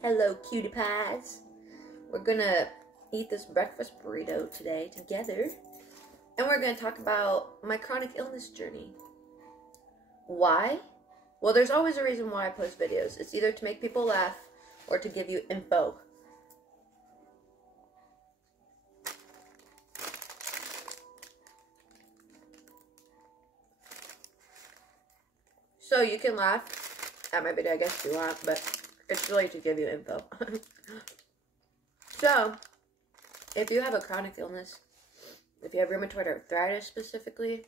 Hello, cutie pies. We're gonna eat this breakfast burrito today together. And we're gonna talk about my chronic illness journey. Why? Well, there's always a reason why I post videos. It's either to make people laugh or to give you info. So you can laugh at my video, I guess, if you want, but it's really to give you info. So, if you have a chronic illness, if you have rheumatoid arthritis specifically,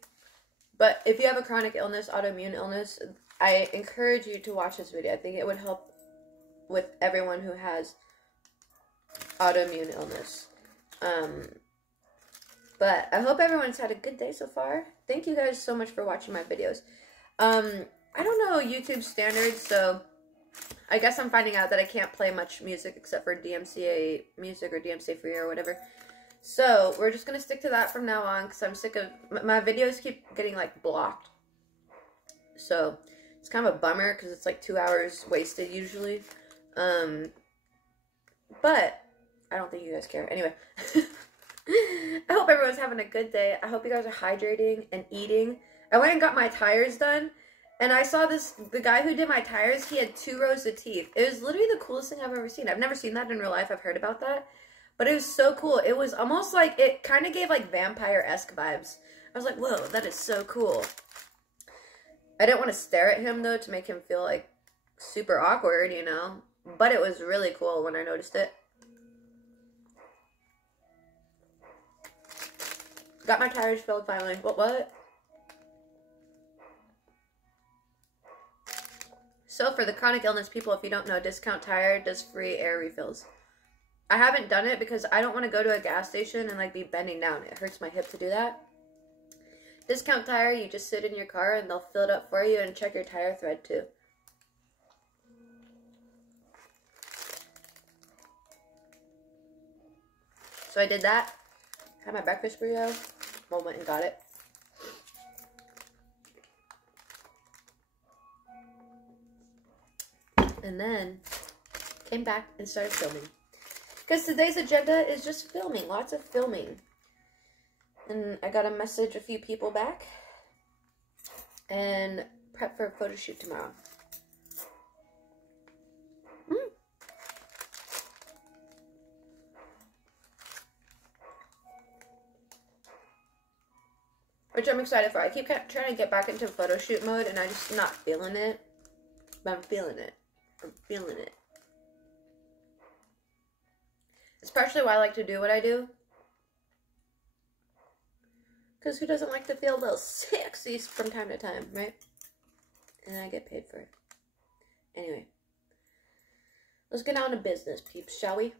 but if you have a chronic illness, autoimmune illness, I encourage you to watch this video. I think it would help with everyone who has autoimmune illness. But I hope everyone's had a good day so far. Thank you guys so much for watching my videos. I don't know YouTube standards, so I guess I'm finding out that I can't play much music except for DMCA music or DMCA free or whatever. So we're just going to stick to that from now on because I'm sick of, my videos keep getting like blocked. So it's kind of a bummer because it's like 2 hours wasted usually. But I don't think you guys care. Anyway, I hope everyone's having a good day. I hope you guys are hydrating and eating. I went and got my tires done. And I saw the guy who did my tires, he had 2 rows of teeth. It was literally the coolest thing I've ever seen. I've never seen that in real life. I've heard about that. But it was so cool. It was almost like, it kind of gave like vampire-esque vibes. I was like, whoa, that is so cool. I didn't want to stare at him though to make him feel like super awkward, you know. But it was really cool when I noticed it. Got my tires filled finally. What? So for the chronic illness people, if you don't know, Discount Tire does free air refills. I haven't done it because I don't want to go to a gas station and like be bending down. It hurts my hip to do that. Discount Tire, you just sit in your car and they'll fill it up for you and check your tire thread too. So I did that. Had my breakfast burrito. Mom went and got it. And then came back and started filming. Because today's agenda is just filming. Lots of filming. And I got to message a few people back. And prep for a photo shoot tomorrow. Which I'm excited for. I keep trying to get back into photo shoot mode and I'm just not feeling it. But I'm feeling it. I'm feeling it. It's partially why I like to do what I do. Because who doesn't like to feel a little sexy from time to time, right? And I get paid for it. Anyway. Let's get down to business, peeps, shall we?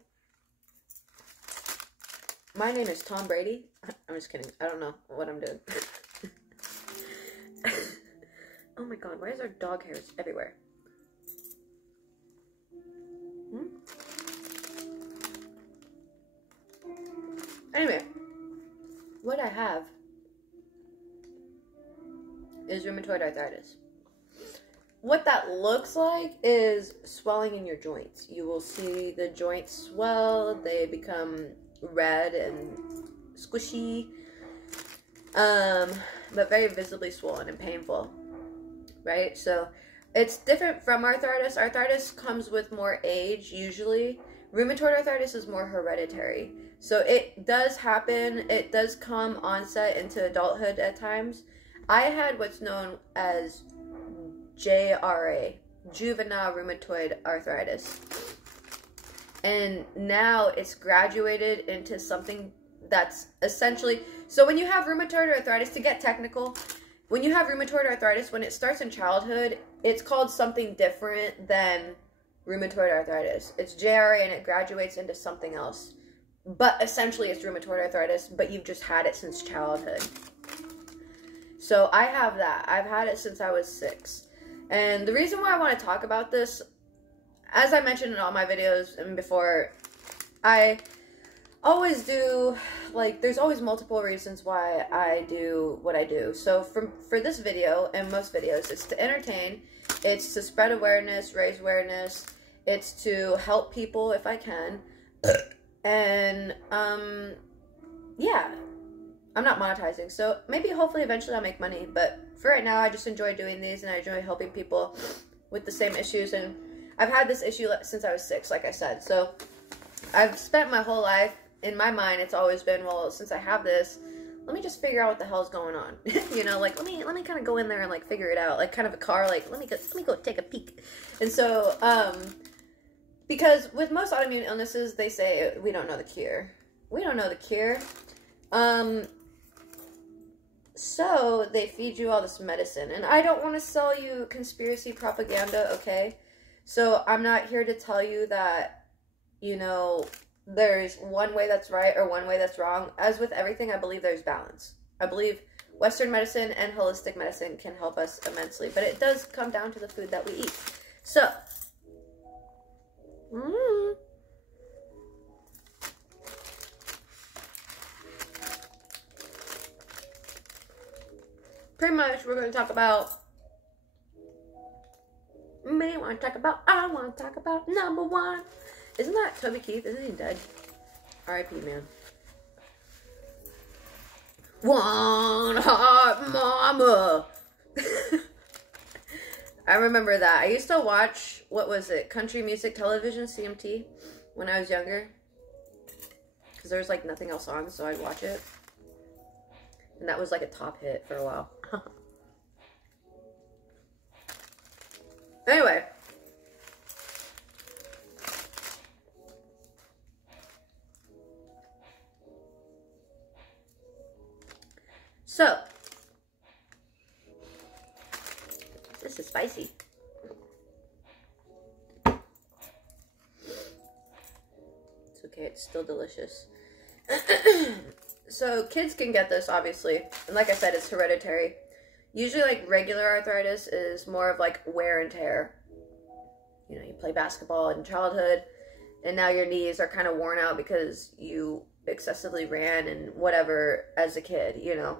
My name is Tom Brady. I'm just kidding. I don't know what I'm doing. Oh my god, why is there dog hairs everywhere? Anyway, what I have is rheumatoid arthritis. What that looks like is swelling in your joints. You will see the joints swell, they become red and squishy, but very visibly swollen and painful, right? So it's different from arthritis. Arthritis comes with more age, usually. Rheumatoid arthritis is more hereditary. So it does happen. It does come onset into adulthood at times. I had what's known as JRA, juvenile rheumatoid arthritis. And now it's graduated into something that's essentially... So when you have rheumatoid arthritis, to get technical, when you have rheumatoid arthritis, when it starts in childhood, it's called something different than rheumatoid arthritis. It's JRA and it graduates into something else. But essentially it's rheumatoid arthritis, but you've just had it since childhood. So I have that. I've had it since I was 6. And the reason why I want to talk about this, as I mentioned in all my videos and before, I always do, like, there's always multiple reasons why I do what I do. So for this video and most videos, it's to entertain, it's to spread awareness, raise awareness, It's to help people if I can. And, yeah, I'm not monetizing. So maybe hopefully eventually I'll make money. But for right now, I just enjoy doing these and I enjoy helping people with the same issues. And I've had this issue since I was 6, like I said. So I've spent my whole life, in my mind, it's always been, well, since I have this, let me just figure out what the hell's going on. You know, like, let me kind of go in there and, like, figure it out. Like, kind of a car, like, let me go take a peek. And so, because with most autoimmune illnesses, they say, we don't know the cure. We don't know the cure. So they feed you all this medicine. And I don't want to sell you conspiracy propaganda, okay? So I'm not here to tell you that, you know, there's one way that's right or one way that's wrong. As with everything, I believe there's balance. I believe Western medicine and holistic medicine can help us immensely. But it does come down to the food that we eat. So, pretty much we're going to talk about, I want to talk about number 1. Isn't that Toby Keith? Isn't he dead? R.I.P. man. One Heart Mama. I remember that. I used to watch, what was it, country music television, CMT, when I was younger. Because there was like nothing else on, so I'd watch it. And that was like a top hit for a while. Anyway. So, this is spicy. It's okay, it's still delicious. So, kids can get this, obviously. And like I said, it's hereditary. Usually, like, regular arthritis is more of, like, wear and tear. You know, you play basketball in childhood, and now your knees are kind of worn out because you excessively ran and whatever as a kid, you know.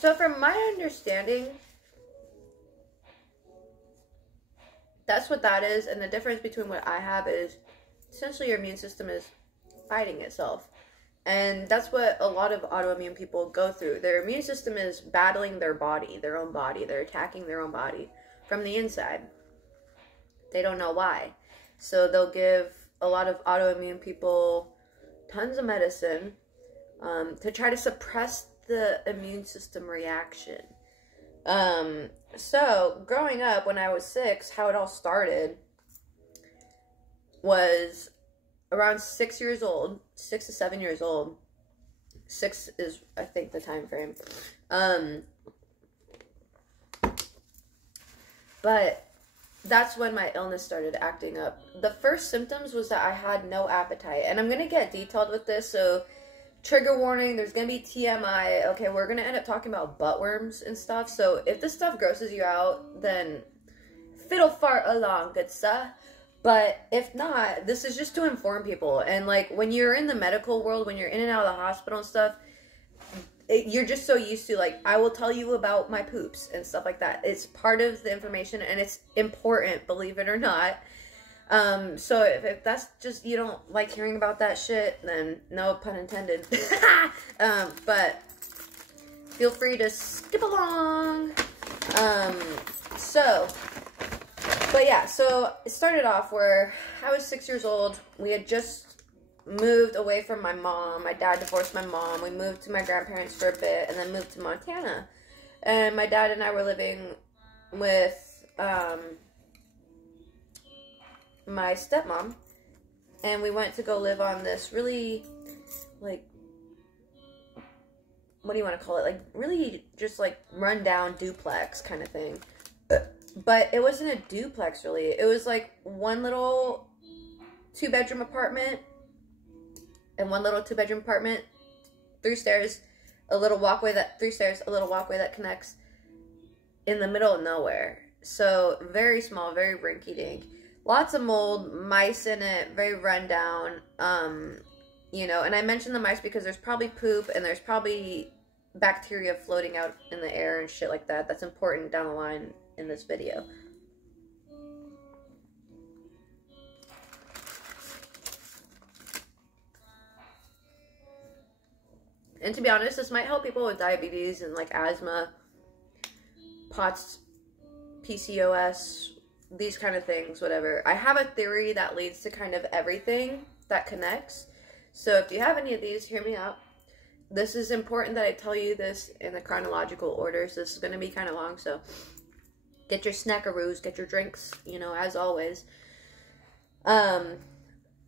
So from my understanding, that's what that is. And the difference between what I have is essentially your immune system is fighting itself. And that's what a lot of autoimmune people go through. Their immune system is battling their body, their own body. They're attacking their own body from the inside. They don't know why. So they'll give a lot of autoimmune people tons of medicine to try to suppress the immune system reaction. So growing up when I was 6, how it all started was around 6 years old, 6 to 7 years old. 6 is, I think, the time frame. But that's when my illness started acting up. The first symptoms was that I had no appetite. And I'm going to get detailed with this, so trigger warning, there's going to be TMI. Okay, we're going to end up talking about butt worms and stuff. So if this stuff grosses you out, then fiddle fart along, good sir. But if not, this is just to inform people. And like when you're in the medical world, when you're in and out of the hospital and stuff, you're just so used to, like, I will tell you about my poops and stuff like that. It's part of the information and it's important, believe it or not. So if that's just, you don't like hearing about that shit, then no pun intended. But feel free to skip along. But yeah, so it started off where I was 6 years old. We had just moved away from my mom. My dad divorced my mom. We moved to my grandparents for a bit and then moved to Montana. And my dad and I were living with my stepmom. And we went to go live on this really, like, what do you want to call it? Like, really just, like, rundown duplex kind of thing. But it wasn't a duplex, really. It was, like, one little 2-bedroom apartment and one little 2-bedroom apartment, 3 stairs, a little walkway that, 3 stairs, a little walkway that connects in the middle of nowhere. So, very small, very rinky-dink. Lots of mold, mice in it, very rundown. you know, and I mentioned the mice because there's probably poop and there's probably bacteria floating out in the air and shit like that. That's important down the line in this video. And to be honest, this might help people with diabetes and like asthma, POTS, PCOS, these kind of things, whatever. I have a theory that leads to kind of everything that connects. So if you have any of these, hear me out. This is important that I tell you this in the chronological order. So this is going to be kind of long. So get your snackaroos, get your drinks, you know, as always.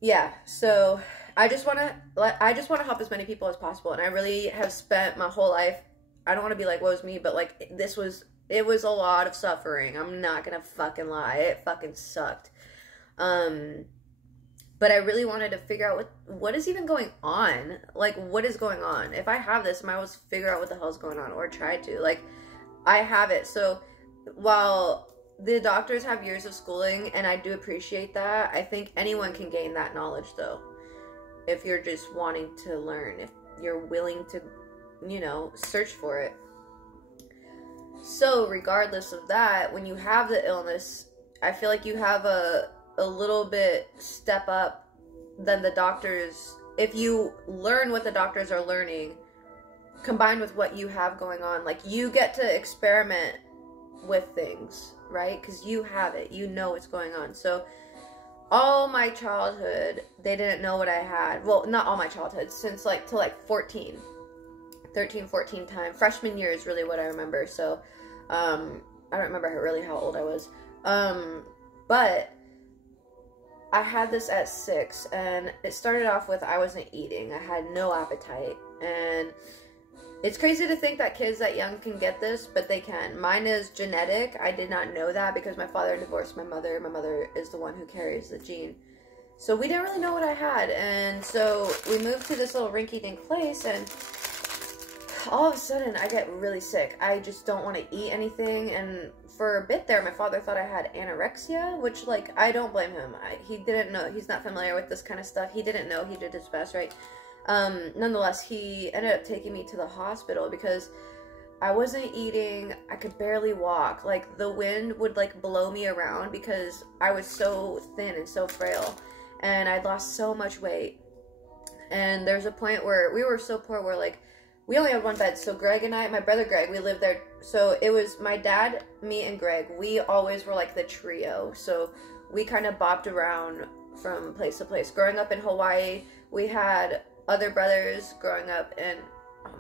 Yeah, so I just want to help as many people as possible. And I really have spent my whole life, I don't want to be like, woe's me, but like it was a lot of suffering. I'm not going to fucking lie. It fucking sucked. But I really wanted to figure out what is even going on. Like, what is going on? If I have this, I might always figure out what the hell's going on, or try to. Like, I have it. So while the doctors have years of schooling, and I do appreciate that, I think anyone can gain that knowledge, though. If you're just wanting to learn. If you're willing to, you know, search for it. So, regardless of that, when you have the illness, I feel like you have a little bit step up than the doctors. If you learn what the doctors are learning, combined with what you have going on, like, you get to experiment with things, right? Because you have it. You know what's going on. So, all my childhood, they didn't know what I had. Well, not all my childhood, since, like, till, like, 13, 14 time. Freshman year is really what I remember. So, I don't remember really how old I was. But I had this at 6, and it started off with I wasn't eating. I had no appetite, and it's crazy to think that kids that young can get this, but they can. Mine is genetic. I did not know that because my father divorced my mother. My mother is the one who carries the gene. So we didn't really know what I had, and so we moved to this little rinky-dink place, and all of a sudden I get really sick. I just don't want to eat anything, and for a bit there, my father thought I had anorexia, which, like, I don't blame him. He didn't know. He's not familiar with this kind of stuff. He didn't know. He did his best, right? Nonetheless, he ended up taking me to the hospital because I wasn't eating. I could barely walk. Like, the wind would, like, blow me around because I was so thin and so frail, and I'd lost so much weight. And there's a point where we were so poor where, like, we only had one bed. So Greg and I, my brother Greg, we lived there. So it was my dad, me, and Greg. We always were like the trio. So we kind of bopped around from place to place. Growing up in Hawaii, we had other brothers. Growing up in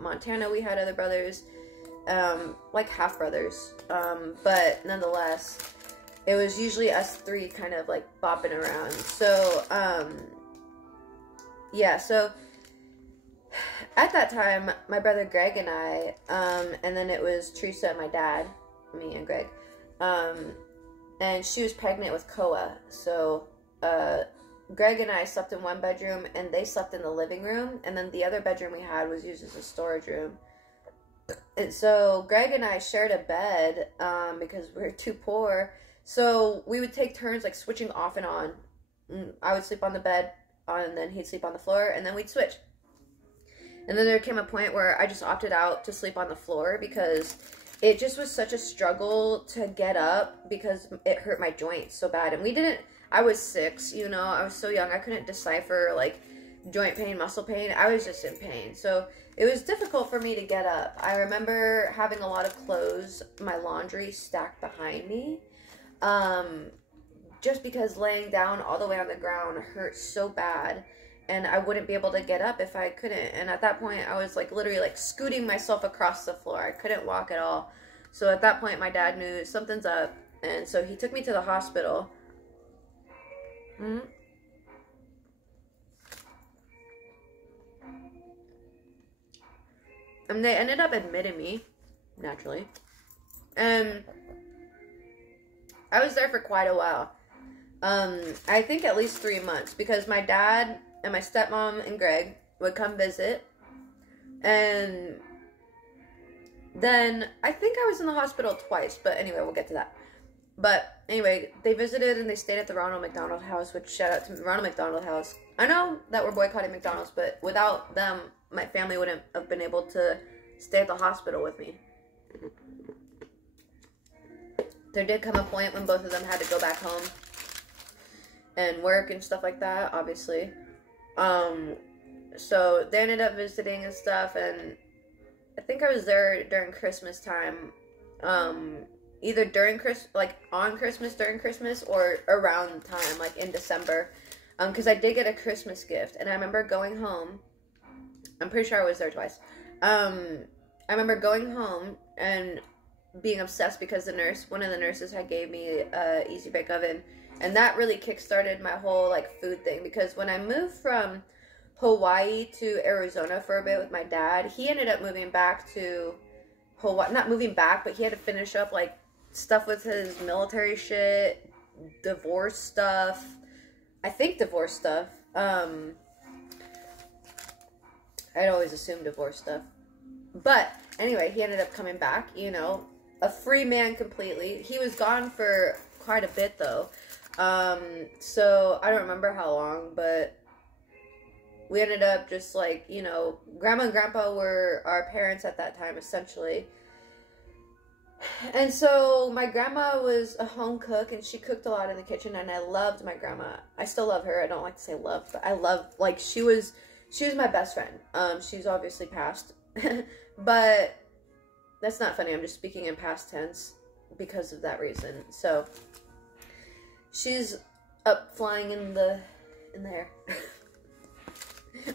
Montana, we had other brothers, like half brothers. But nonetheless, it was usually us three kind of like bopping around. So, yeah, so at that time, my brother Greg and I, and then it was Teresa, my dad, me and Greg, and she was pregnant with Koa. So, Greg and I slept in one bedroom, and they slept in the living room, and then the other bedroom we had was used as a storage room. And so, Greg and I shared a bed, because we were too poor, so we would take turns, like, switching off and on. I would sleep on the bed, and then he'd sleep on the floor, and then we'd switch. And then there came a point where I just opted out to sleep on the floor because it just was such a struggle to get up because it hurt my joints so bad. And I was 6, you know, I was so young, I couldn't decipher, like, joint pain, muscle pain. I was just in pain. So it was difficult for me to get up. I remember having a lot of clothes, my laundry stacked behind me, just because laying down all the way on the ground hurt so bad. And I wouldn't be able to get up if I couldn't. And at that point, I was, like, literally, like, scooting myself across the floor. I couldn't walk at all. So at that point, my dad knew something's up. And so he took me to the hospital. And they ended up admitting me, naturally. And I was there for quite a while. I think at least 3 months. Because my dad and my stepmom and Greg would come visit. And then I think I was in the hospital twice. But anyway, we'll get to that. But anyway, they visited and they stayed at the Ronald McDonald House, which shout out to Ronald McDonald House. I know that we're boycotting McDonald's, but without them, my family wouldn't have been able to stay at the hospital with me. There did come a point when both of them had to go back home and work and stuff like that, obviously. So they ended up visiting and stuff, and I think I was there during Christmas time. Either during on Christmas, during Christmas, or around time, like in December. Because I did get a Christmas gift, and I remember going home. I'm pretty sure I was there twice. I remember going home and being obsessed because one of the nurses had gave me a Easy Bake Oven, and that really kickstarted my whole like food thing. Because when I moved from Hawaii to Arizona for a bit with my dad, he ended up moving back to Hawaii. Not moving back, but he had to finish up like stuff with his military shit, divorce stuff. I think divorce stuff. I'd always assumed divorce stuff. But anyway, he ended up coming back, you know, a free man completely. He was gone for quite a bit though. So I don't remember how long, but we ended up just like, you know, Grandma and Grandpa were our parents at that time, essentially. And so my grandma was a home cook, and she cooked a lot in the kitchen, and I loved my grandma. I still love her. I don't like to say love, but I love, like, she was my best friend. She's obviously passed, but that's not funny. I'm just speaking in past tense because of that reason. So she's up flying in the air.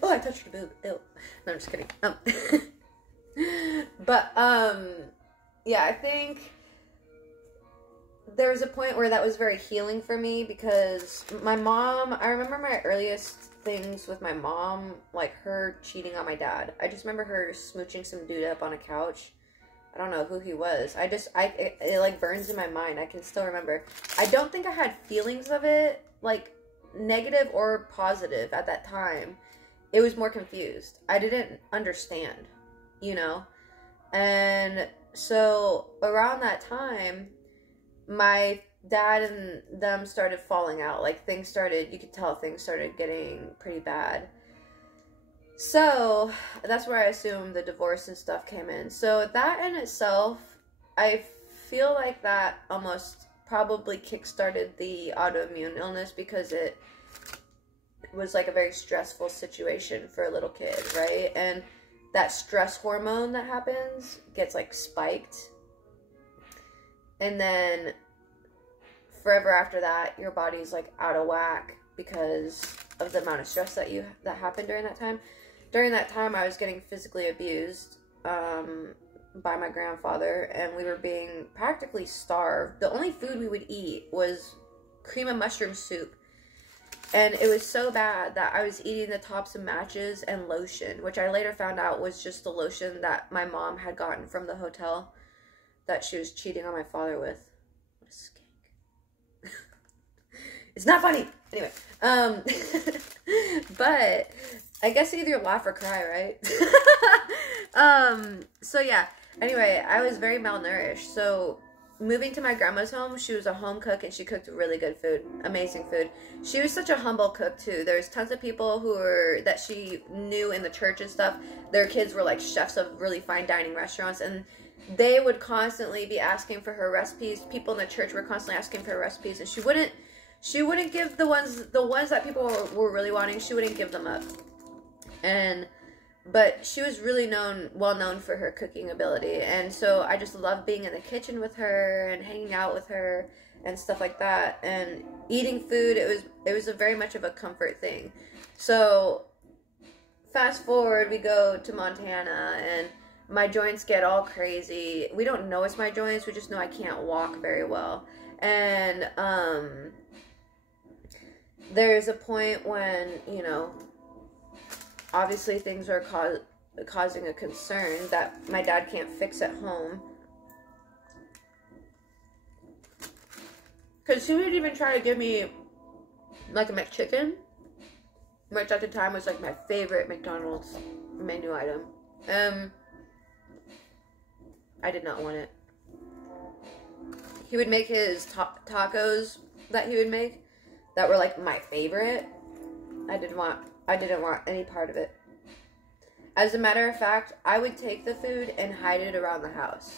Oh, I touched her boob. Ew. No, I'm just kidding. But, yeah, I think there was a point where that was very healing for me, because my mom, I remember my earliest things with my mom, like her cheating on my dad. I just remember her smooching some dude up on a couch. I don't know who he was. It like burns in my mind. I can still remember. I don't think I had feelings of it, like negative or positive at that time. It was more confused. I didn't understand, you know? And so around that time, my dad and them started falling out. Like you could tell things started getting pretty bad. So that's where I assume the divorce and stuff came in. So that in itself, I feel like that almost probably kickstarted the autoimmune illness, because it was like a very stressful situation for a little kid, right? And that stress hormone that happens gets like spiked, and then forever after that your body's like out of whack because of the amount of stress that happened during that time. During that time, I was getting physically abused by my grandfather, and we were being practically starved. The only food we would eat was cream of mushroom soup. And it was so bad that I was eating the tops of matches and lotion, which I later found out was just the lotion that my mom had gotten from the hotel that she was cheating on my father with. What a skank. It's not funny. Anyway, but I guess either laugh or cry, right? So yeah, anyway, I was very malnourished. So moving to my grandma's home, she was a home cook, and she cooked really good food, amazing food. She was such a humble cook too. There's tons of people that she knew in the church and stuff. Their kids were like chefs of really fine dining restaurants, and they would constantly be asking for her recipes. People in the church were constantly asking for her recipes, and she wouldn't give the ones that people were really wanting. She wouldn't give them up. But she was really well known for her cooking ability. And so I just loved being in the kitchen with her and hanging out with her and stuff like that. And eating food, it was a very much of a comfort thing. So fast forward, we go to Montana, and my joints get all crazy. We don't know it's my joints. We just know I can't walk very well. And there's a point when, you know, obviously things are causing a concern that my dad can't fix at home. Because he would even try to give me like a McChicken, which at the time was like my favorite McDonald's menu item. I did not want it. he would make his tacos that he would make that were like my favorite. I didn't want any part of it. As a matter of fact, I would take the food and hide it around the house.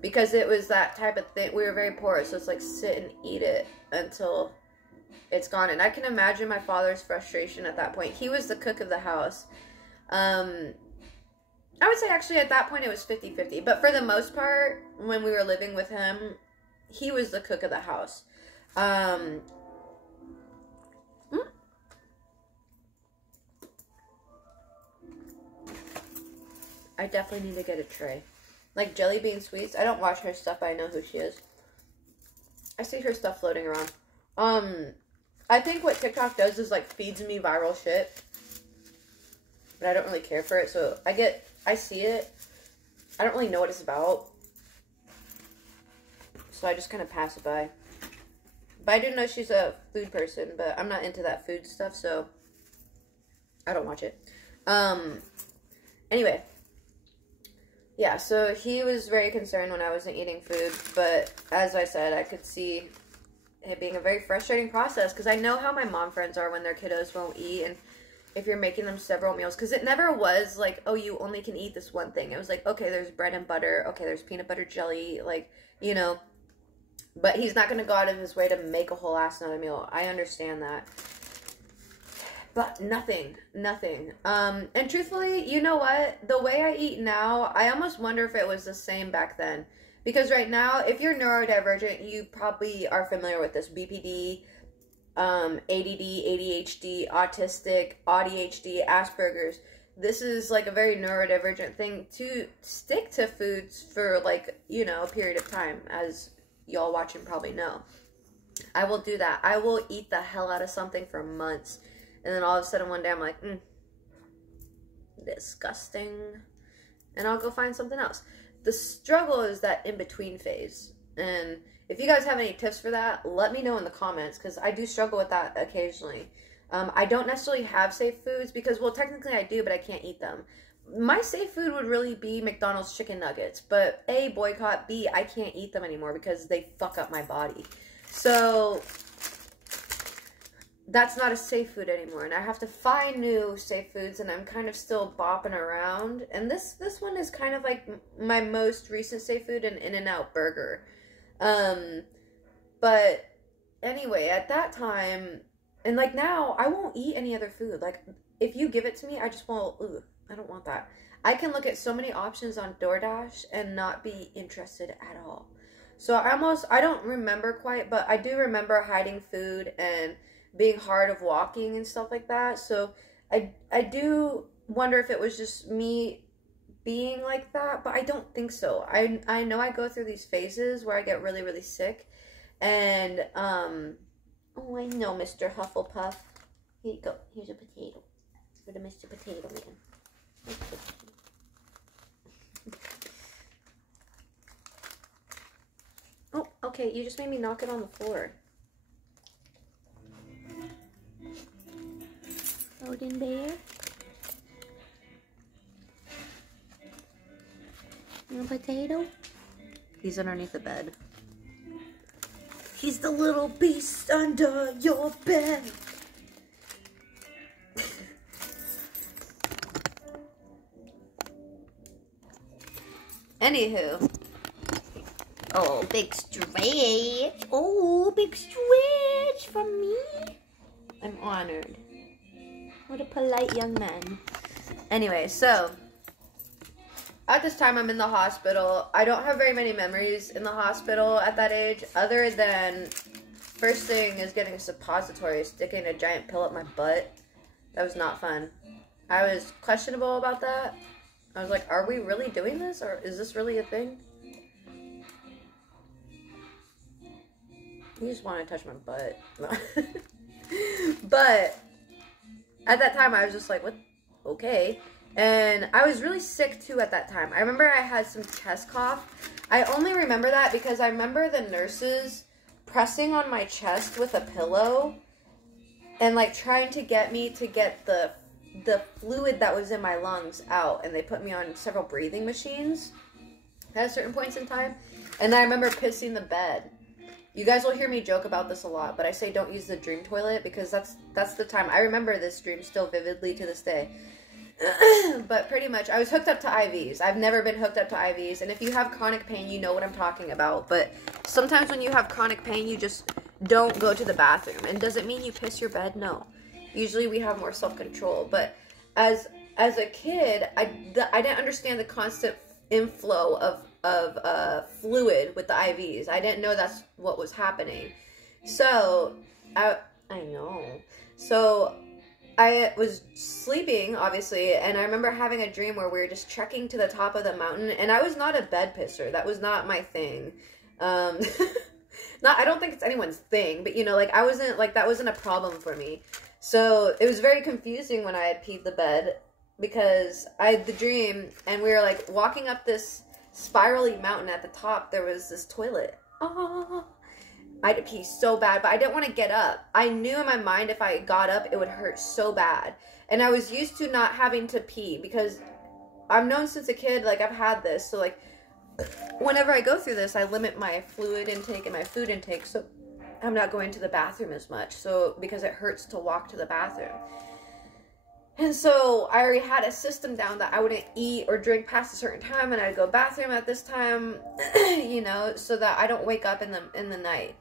Because it was that type of thing. We were very poor, so it's like sit and eat it until it's gone. And I can imagine my father's frustration at that point. He was the cook of the house. I would say actually at that point it was 50-50. But for the most part, when we were living with him, he was the cook of the house. I definitely need to get a tray. Like Jelly Bean Sweets. I don't watch her stuff, but I know who she is. I see her stuff floating around. I think what TikTok does is like feeds me viral shit. But I don't really care for it. So I see it. I don't really know what it's about. So I just kind of pass it by. But I do know she's a food person, but I'm not into that food stuff, so I don't watch it. Anyway. Yeah, so he was very concerned when I wasn't eating food, but as I said, I could see it being a very frustrating process, because I know how my mom friends are when their kiddos won't eat, and if you're making them several meals, because it never was like, oh, you only can eat this one thing. It was like, okay, there's bread and butter, okay, there's peanut butter jelly, like, you know, but he's not going to go out of his way to make a whole ass another meal. I understand that. But nothing. And truthfully, you know what? The way I eat now, I almost wonder if it was the same back then. Because right now, if you're neurodivergent, you probably are familiar with this. BPD, ADD, ADHD, autistic, ADHD, Asperger's. This is like a very neurodivergent thing to stick to foods for like, you know, a period of time. As y'all watching probably know. I will do that. I will eat the hell out of something for months. And then all of a sudden one day I'm like, disgusting. And I'll go find something else. The struggle is that in-between phase. And if you guys have any tips for that, let me know in the comments. Because I do struggle with that occasionally. I don't necessarily have safe foods. Because, well, technically I do, but I can't eat them. My safe food would really be McDonald's chicken nuggets. But A, boycott. B, I can't eat them anymore because they fuck up my body. So that's not a safe food anymore, and I have to find new safe foods, and I'm kind of still bopping around. And this one is kind of like my most recent safe food, an In-N-Out burger. But anyway, at that time, and like now, I won't eat any other food. Like, if you give it to me, I just won't, I don't want that. I can look at so many options on DoorDash and not be interested at all. So I don't remember quite, but I do remember hiding food and being hard of walking and stuff like that. So I do wonder if it was just me being like that, but I don't think so. I know I go through these phases where I get really, really sick. And, oh, I know, Mr. Hufflepuff. Here you go. Here's a potato for the Mr. Potato Man. Oh, okay, you just made me knock it on the floor. Golden bear. A potato? He's underneath the bed. He's the little beast under your bed. Anywho. Oh, big stretch. Oh, big stretch from me. I'm honored. What a polite young man. Anyway, so at this time I'm in the hospital. I don't have very many memories in the hospital at that age, other than first thing is getting a suppository, sticking a giant pill up my butt. That was not fun. I was questionable about that. I was like, are we really doing this? Or is this really a thing? You just want to touch my butt. But at that time, I was just like, what? Okay. And I was really sick, too, at that time. I remember I had some chest cough. I only remember that because I remember the nurses pressing on my chest with a pillow and, like, trying to get me to get the fluid that was in my lungs out. And they put me on several breathing machines at certain points in time. And I remember pissing the bed. You guys will hear me joke about this a lot, but I say don't use the dream toilet because that's the time. I remember this dream still vividly to this day. But pretty much, I was hooked up to IVs. I've never been hooked up to IVs. And if you have chronic pain, you know what I'm talking about. But sometimes when you have chronic pain, you just don't go to the bathroom. And does it mean you piss your bed? No. Usually we have more self-control. But as a kid, I didn't understand the constant inflow of fluid with the IVs. I didn't know that's what was happening. So, I know. So, I was sleeping, obviously, and I remember having a dream where we were just trekking to the top of the mountain, and I was not a bed pisser. That was not my thing. I don't think it's anyone's thing, but, you know, like, that wasn't a problem for me. So, it was very confusing when I had peed the bed, because I had the dream, and we were, like, walking up this spirally mountain. At the top, there was this toilet. Oh, I had to pee so bad, but I didn't want to get up. I knew in my mind if I got up, it would hurt so bad. And I was used to not having to pee because I've known since a kid, like, I've had this. So, like, whenever I go through this, I limit my fluid intake and my food intake, so I'm not going to the bathroom as much. So, because it hurts to walk to the bathroom. And so I already had a system down that I wouldn't eat or drink past a certain time, and I'd go bathroom at this time, you know, so that I don't wake up in the night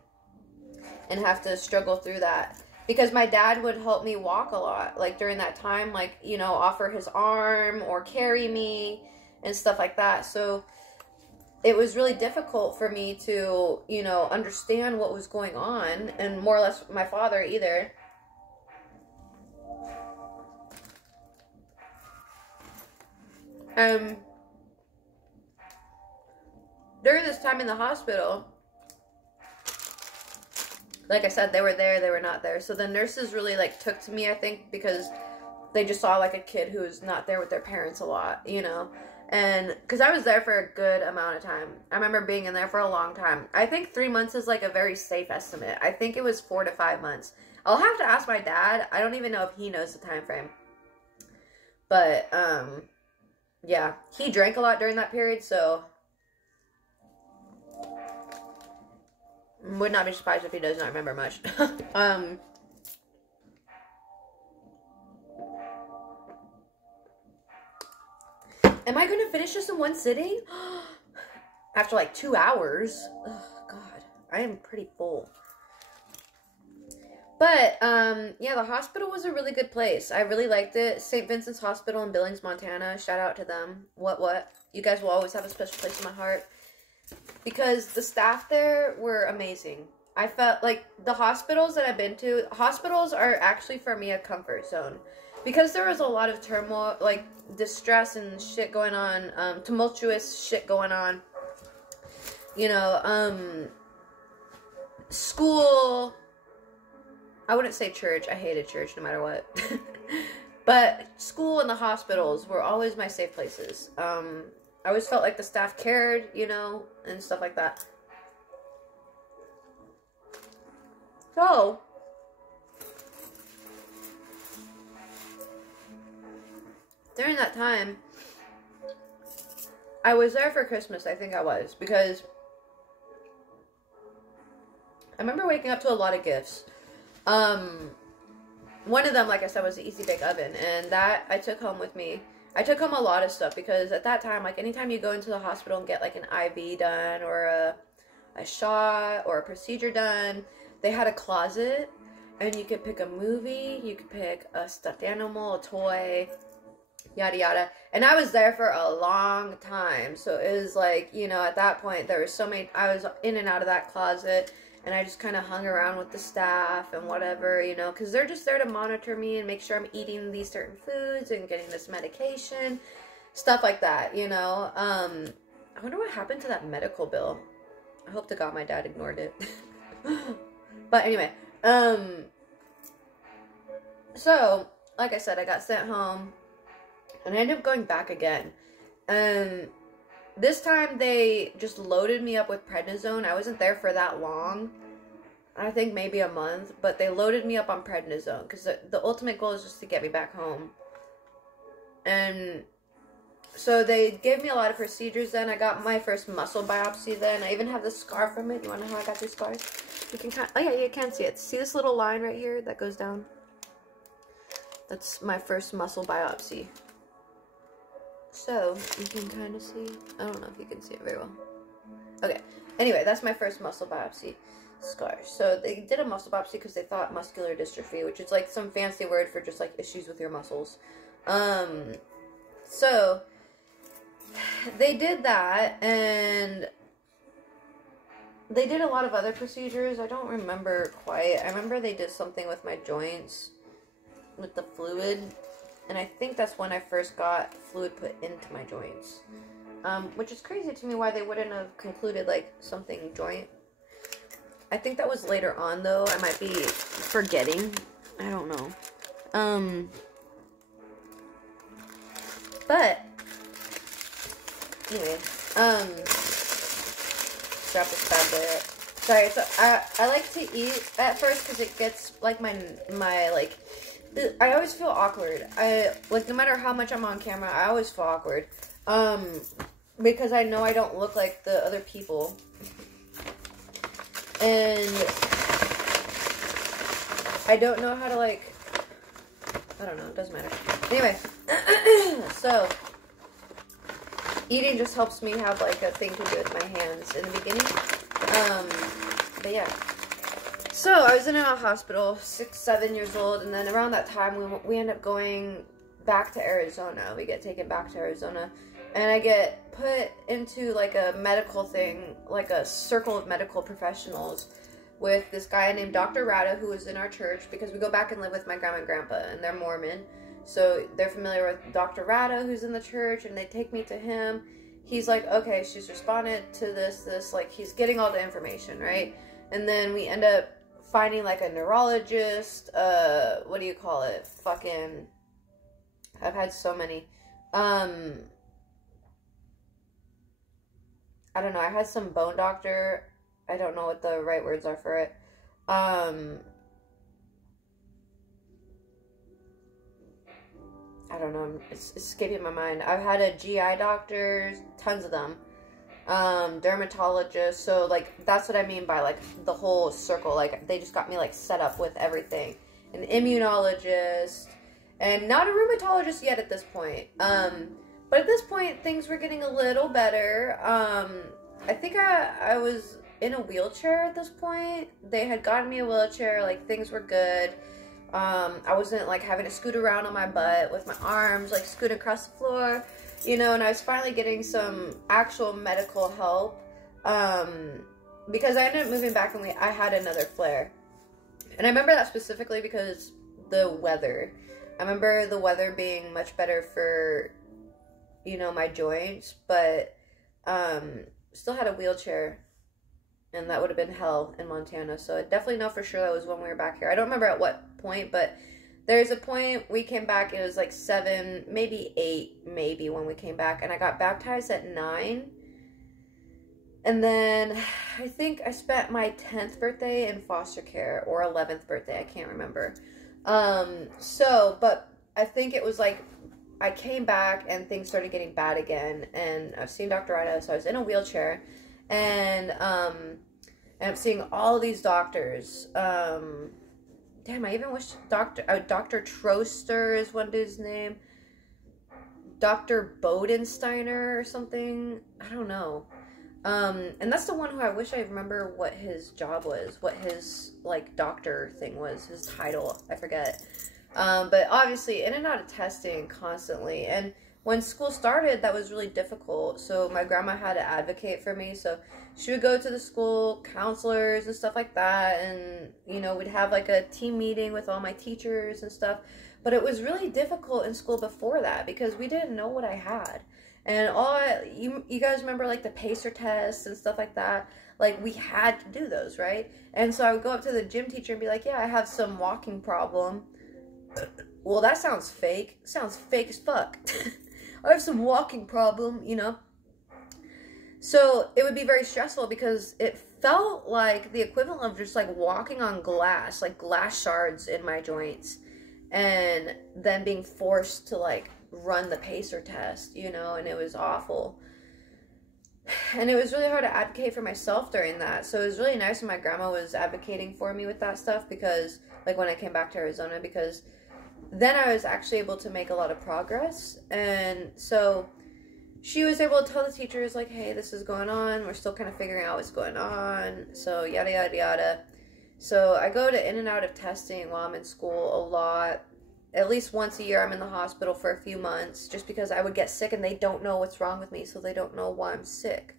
and have to struggle through that. Because my dad would help me walk a lot, like, during that time, like, you know, offer his arm or carry me and stuff like that. So it was really difficult for me to, you know, understand what was going on, and more or less my father either. During this time in the hospital, like I said, they were there, they were not there. So the nurses really, like, took to me, I think, because they just saw, like, a kid who was not there with their parents a lot, you know. And because I was there for a good amount of time. I remember being in there for a long time. I think 3 months is, like, a very safe estimate. I think it was 4 to 5 months. I'll have to ask my dad. I don't even know if he knows the time frame. But, yeah. He drank a lot during that period, so would not be surprised if he does not remember much. Am I going to finish this in one sitting? After like 2 hours? Oh, God. I am pretty full. But, yeah, the hospital was a really good place. I really liked it. St. Vincent's Hospital in Billings, Montana. Shout out to them. What? You guys will always have a special place in my heart. Because the staff there were amazing. I felt like the hospitals that I've been to, hospitals are actually for me a comfort zone. Because there was a lot of turmoil, like distress and shit going on, tumultuous shit going on. You know, school, I wouldn't say church, I hated church no matter what. But school and the hospitals were always my safe places. I always felt like the staff cared, you know, and stuff like that. So, during that time, I was there for Christmas, I think I was, because I remember waking up to a lot of gifts. One of them, like I said, was the Easy Bake Oven, and that I took home with me. I took home a lot of stuff because at that time, like, anytime you go into the hospital and get, like, an IV done or a shot or a procedure done, they had a closet, and you could pick a movie, you could pick a stuffed animal, a toy, yada yada. And I was there for a long time, so it was like, you know, at that point, there were so many, I was in and out of that closet, and I just kind of hung around with the staff and whatever, you know, because they're just there to monitor me and make sure I'm eating these certain foods and getting this medication, stuff like that, you know. I wonder what happened to that medical bill. I hope to God my dad ignored it. But anyway, so, like I said, I got sent home, and I ended up going back again. This time, they just loaded me up with prednisone. I wasn't there for that long. I think maybe a month. But they loaded me up on prednisone. Because the ultimate goal is just to get me back home. And So they gave me a lot of procedures then. I got my first muscle biopsy then. I even have the scar from it. You want to know how I got these scars? You can kind of, oh yeah, you can see it. See this little line right here that goes down? That's my first muscle biopsy. So, you can kind of see. I don't know if you can see it very well. Okay. Anyway, that's my first muscle biopsy scar. So, they did a muscle biopsy because they thought muscular dystrophy, which is like some fancy word for just like issues with your muscles. So, they did that, and they did a lot of other procedures. I don't remember quite. I remember they did something with my joints, with the fluid, and I think that's when I first got fluid put into my joints. Which is crazy to me why they wouldn't have concluded, like, something joint. I think that was later on, though. I might be forgetting. I don't know. But anyway, drop this bad boy up. Sorry, so I like to eat at first because it gets, like, my, like, I always feel awkward. Like, no matter how much I'm on camera, I always feel awkward. Because I know I don't look like the other people. And I don't know how to, like, I don't know, it doesn't matter. Anyway, so eating just helps me have, like, a thing to do with my hands in the beginning. But yeah. So, I was in a hospital, 6, 7 years old, and then around that time, we end up going back to Arizona. We get taken back to Arizona, and I get put into, like, a medical thing, like a circle of medical professionals with this guy named Dr. Rada, who was in our church, because we go back and live with my grandma and grandpa, and they're Mormon. So, they're familiar with Dr. Rada, who's in the church, and they take me to him. He's like, okay, she's responded to this, like, he's getting all the information, right? And then we end up finding, like, a neurologist, what do you call it? Fucking, I've had so many. I don't know, I had some bone doctor. I don't know what the right words are for it. I don't know, it's escaping my mind. I've had a GI doctor, tons of them. Dermatologist, so, like, that's what I mean by, like, the whole circle. Like, they just got me, like, set up with everything. An immunologist, and not a rheumatologist yet at this point. But at this point, things were getting a little better. I think I was in a wheelchair at this point. They had gotten me a wheelchair, like, things were good. I wasn't, like, having to scoot around on my butt with my arms, like, scoot across the floor. You know, and I was finally getting some actual medical help, because I ended up moving back and I had another flare. And I remember that specifically because the weather. I remember the weather being much better for, you know, my joints, but still had a wheelchair, and that would have been hell in Montana. So I definitely know for sure that was when we were back here. I don't remember at what point, but there's a point we came back, it was like 7, maybe 8, maybe, when we came back, and I got baptized at 9, and then I think I spent my 10th birthday in foster care, or 11th birthday, I can't remember. But I think it was like, I came back, and things started getting bad again, and I've seen Dr. Rada, so I was in a wheelchair, and I'm seeing all these doctors. Damn, I even wish Dr. Troster is one dude's name. Dr. Bodensteiner or something. I don't know. And that's the one who I wish I remember what his job was. What his, like, doctor thing was. His title. I forget. But obviously, in and out of testing constantly. And when school started, that was really difficult. So my grandma had to advocate for me. So she would go to the school counselors and stuff like that, and, you know, we'd have, like, a team meeting with all my teachers and stuff. But it was really difficult in school before that because we didn't know what I had. And you guys remember, like, the PACER tests and stuff like that? Like, we had to do those, right? And so I would go up to the gym teacher and be like, yeah, I have some walking problem. Well, that sounds fake. Sounds fake as fuck. I have some walking problem, you know? So it would be very stressful because it felt like the equivalent of just, like, walking on glass, like glass shards in my joints, and then being forced to, like, run the pacer test, you know, and it was awful. And it was really hard to advocate for myself during that. So it was really nice when my grandma was advocating for me with that stuff, because, like, when I came back to Arizona, because then I was actually able to make a lot of progress. And so she was able to tell the teachers, like, hey, this is going on. We're still kind of figuring out what's going on. So yada, yada, yada. So I go to in and out of testing while I'm in school a lot. At least once a year I'm in the hospital for a few months, just because I would get sick and they don't know what's wrong with me, so they don't know why I'm sick.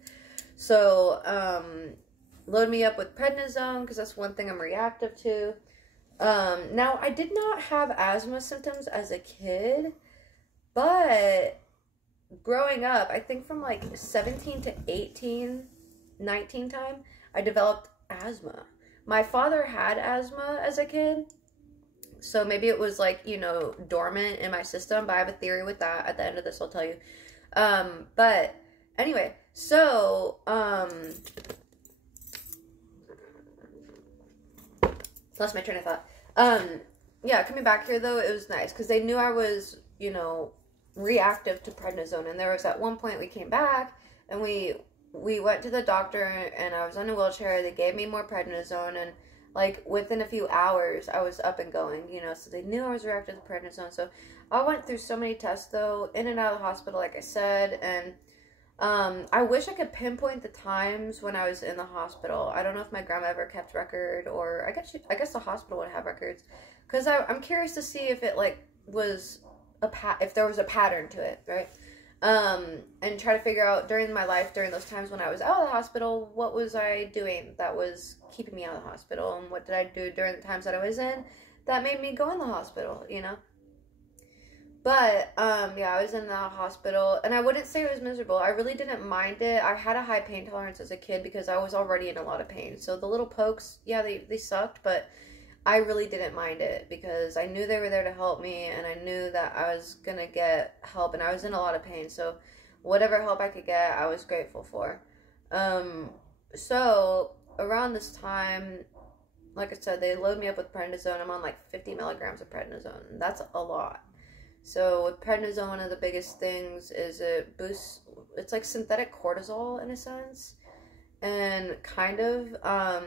So load me up with prednisone, because that's one thing I'm reactive to. Now, I did not have asthma symptoms as a kid, but growing up, I think from like 17 to 18, 19 time, I developed asthma. My father had asthma as a kid, so maybe it was like, you know, dormant in my system, but I have a theory with that. At the end of this, I'll tell you. But anyway, so, lost my train of thought. Yeah, coming back here though, it was nice, because they knew I was, you know, reactive to prednisone. And there was at one point we came back and we went to the doctor, and I was in a wheelchair. They gave me more prednisone, and like within a few hours I was up and going, you know. So they knew I was reactive to prednisone. So I went through so many tests though, in and out of the hospital, like I said. And I wish I could pinpoint the times when I was in the hospital. I don't know if my grandma ever kept record, or I guess the hospital would have records, because I'm curious to see if it like was if there was a pattern to it, right? And try to figure out during my life, during those times when I was out of the hospital, what was I doing that was keeping me out of the hospital, and what did I do during the times that I was in that made me go in the hospital, you know? But, yeah, I was in the hospital, and I wouldn't say it was miserable. I really didn't mind it. I had a high pain tolerance as a kid because I was already in a lot of pain. So the little pokes, yeah, they sucked, but I really didn't mind it because I knew they were there to help me, and I knew that I was going to get help, and I was in a lot of pain. So whatever help I could get, I was grateful for. So around this time, like I said, they load me up with prednisone. I'm on like 50 milligrams of prednisone. That's a lot. So with prednisone, one of the biggest things is it boosts, it's like synthetic cortisol in a sense, and kind of, I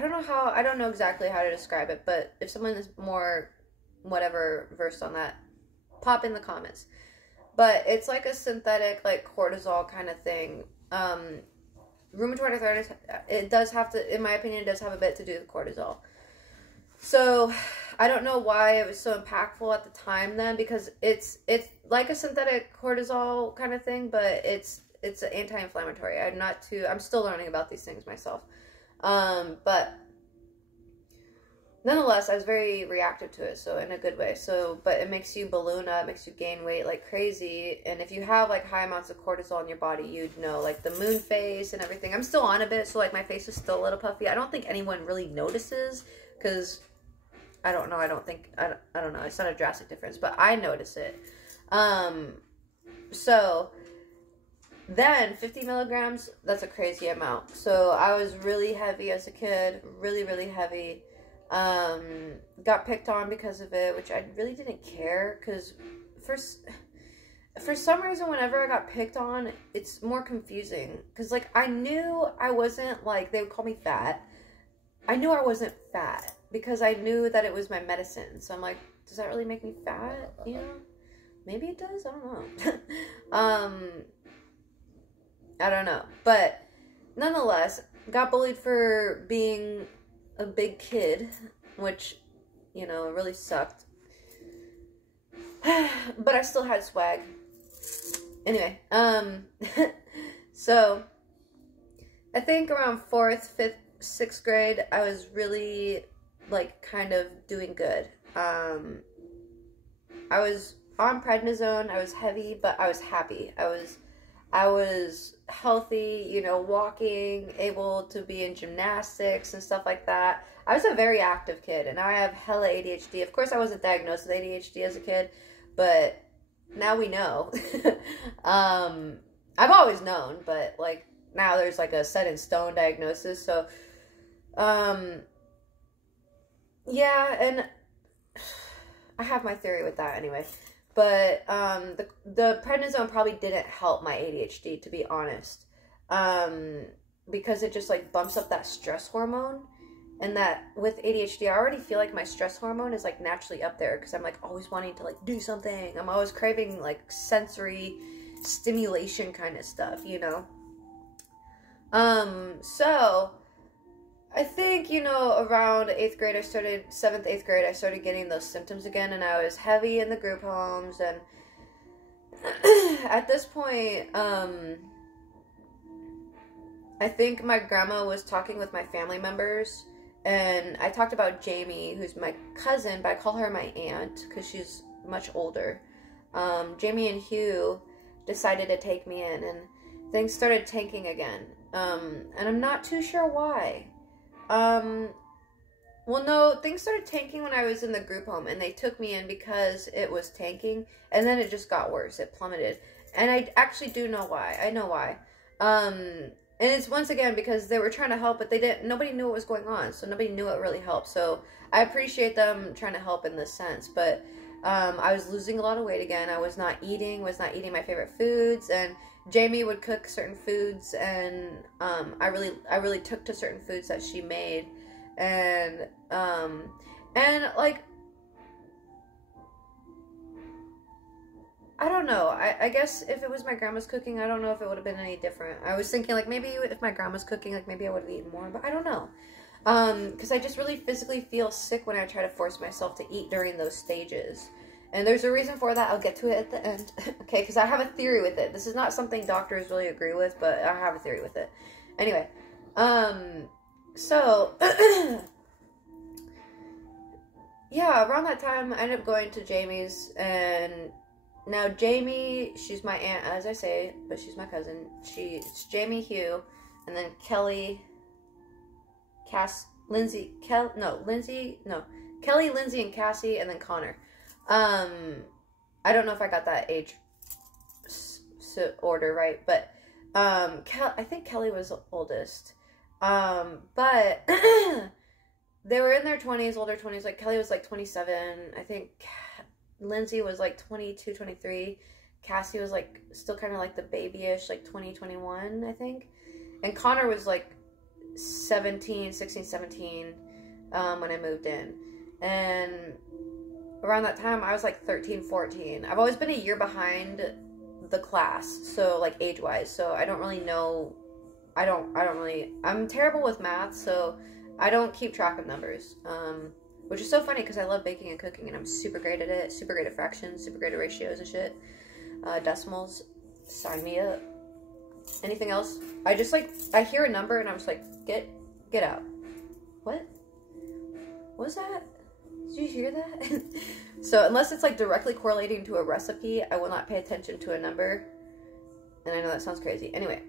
don't know exactly how to describe it, but if someone is more, whatever, versed on that, pop in the comments. But it's like a synthetic, like, cortisol kind of thing. Rheumatoid arthritis, it does have to, in my opinion, it does have a bit to do with cortisol. So, I don't know why it was so impactful at the time then, because it's like a synthetic cortisol kind of thing, but it's an anti-inflammatory. I'm still learning about these things myself. But nonetheless, I was very reactive to it, so in a good way. So, but it makes you balloon up, makes you gain weight like crazy, and if you have like high amounts of cortisol in your body, you'd know, like the moon face and everything. I'm still on a bit, so like my face is still a little puffy. I don't think anyone really notices, because I don't know, I don't know, it's not a drastic difference, but I notice it. So then 50 milligrams, that's a crazy amount. So I was really heavy as a kid, really, really heavy. Got picked on because of it, which I really didn't care, because for some reason, whenever I got picked on, it's more confusing, because like I knew I wasn't, like, they would call me fat. I knew I wasn't fat because I knew that it was my medicine. So I'm like, does that really make me fat? You know, maybe it does. I don't know. I don't know, but nonetheless, got bullied for being a big kid, which, you know, really sucked. But I still had swag. Anyway, so I think around 4th, 5th, 6th grade, I was really, like, kind of doing good. I was on prednisone, I was heavy, but I was happy. I was healthy, you know, walking, able to be in gymnastics and stuff like that. I was a very active kid, and I have hella ADHD. Of course, I wasn't diagnosed with ADHD as a kid, but now we know. I've always known, but, like, now there's, like, a set-in-stone diagnosis, so, yeah, and I have my theory with that anyway. But the prednisone probably didn't help my ADHD, to be honest. Because it just like bumps up that stress hormone. And that with ADHD, I already feel like my stress hormone is like naturally up there because I'm like always wanting to like do something. I'm always craving like sensory stimulation kind of stuff, you know? So I think, you know, around 8th grade, 7th, 8th grade, I started getting those symptoms again, and I was heavy in the group homes, and at this point, I think my grandma was talking with my family members, and I talked about Jamie, who's my cousin, but I call her my aunt, because she's much older. Jamie and Hugh decided to take me in, and things started tanking again, and I'm not too sure why. Well, no, things started tanking when I was in the group home, and they took me in because it was tanking, and then it just got worse. It plummeted, and I actually do know why. I know why. And it's once again because they were trying to help, but nobody knew what was going on, so nobody knew what really helped. So I appreciate them trying to help in this sense, but I was losing a lot of weight again. I was not eating my favorite foods, and Jamie would cook certain foods, and I really took to certain foods that she made, and like, I don't know. I guess if it was my grandma's cooking, I don't know if it would have been any different. I was thinking, like, maybe if my grandma's cooking, like, maybe I would have eaten more, but I don't know. Because I just really physically feel sick when I try to force myself to eat during those stages. And there's a reason for that. I'll get to it at the end. Okay, because I have a theory with it. This is not something doctors really agree with, but I have a theory with it. Anyway, so, yeah, around that time, I ended up going to Jamie's, and now Jamie, she's my aunt, as I say, but she's my cousin. It's Jamie, Hugh, and then Kelly, Kelly, Lindsay, and Cassie, and then Connor. I don't know if I got that age order right, but I think Kelly was the oldest. But they were in their 20s, older 20s. Like, Kelly was like 27. I think Lindsay was like 22, 23. Cassie was like still kind of like the babyish, like 20, 21, I think. And Connor was like 16, 17 when I moved in. And around that time, I was like 13, 14. I've always been a year behind the class, so like age-wise, so I don't really know. I'm terrible with math, so I don't keep track of numbers, which is so funny because I love baking and cooking, and I'm super great at it, super great at fractions, super great at ratios and shit. Decimals, sign me up. Anything else? I just like, I hear a number and I'm just like, get out. What was that? Did you hear that? So unless it's like directly correlating to a recipe, I will not pay attention to a number. And I know that sounds crazy. Anyway,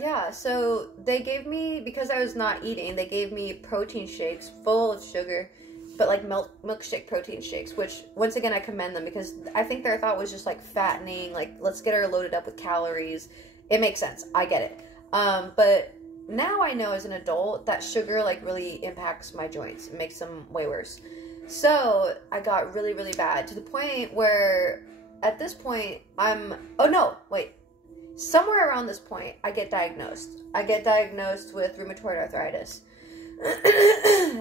yeah, so they gave me, because I was not eating, they gave me protein shakes full of sugar, but like milkshake protein shakes, which once again, I commend them because I think their thought was just like fattening, like let's get her loaded up with calories. It makes sense. I get it. But now I know as an adult that sugar like really impacts my joints. It makes them way worse. So I got really, really bad to the point where at this point somewhere around this point I get diagnosed. I get diagnosed with rheumatoid arthritis.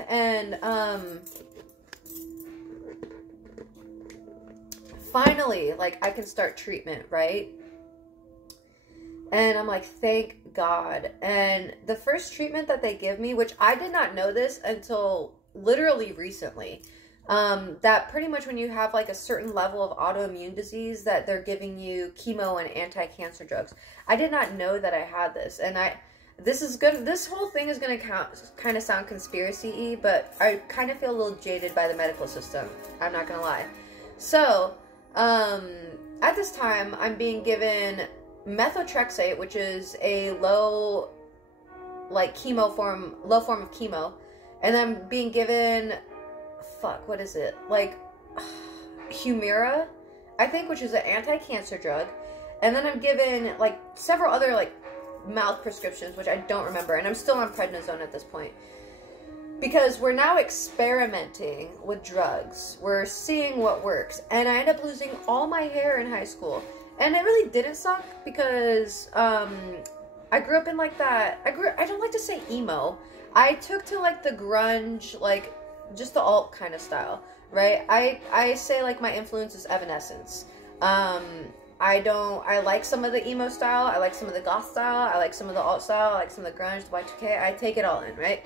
And finally, like, I can start treatment, right? And I'm like, thank God. And the first treatment that they give me, which I did not know this until literally recently, that pretty much when you have like a certain level of autoimmune disease that they're giving you chemo and anti-cancer drugs. I did not know that I had this. And this whole thing is going to kind of sound conspiracy-y, but I kind of feel a little jaded by the medical system. I'm not going to lie. So, at this time, I'm being given methotrexate, which is a low form of chemo, and I'm being given, what is it? Like, Humira, I think, which is an anti-cancer drug, and then I'm given, like, several other, like, mouth prescriptions, which I don't remember, and I'm still on prednisone at this point. because we're now experimenting with drugs. We're seeing what works. And I ended up losing all my hair in high school. And it really didn't suck because I grew up in like that. I don't like to say emo. I took to like the grunge, like just the alt kind of style, right? I say like my influence is Evanescence. I like some of the emo style. I like some of the goth style. I like some of the alt style. I like some of the grunge, the Y2K. I take it all in, right?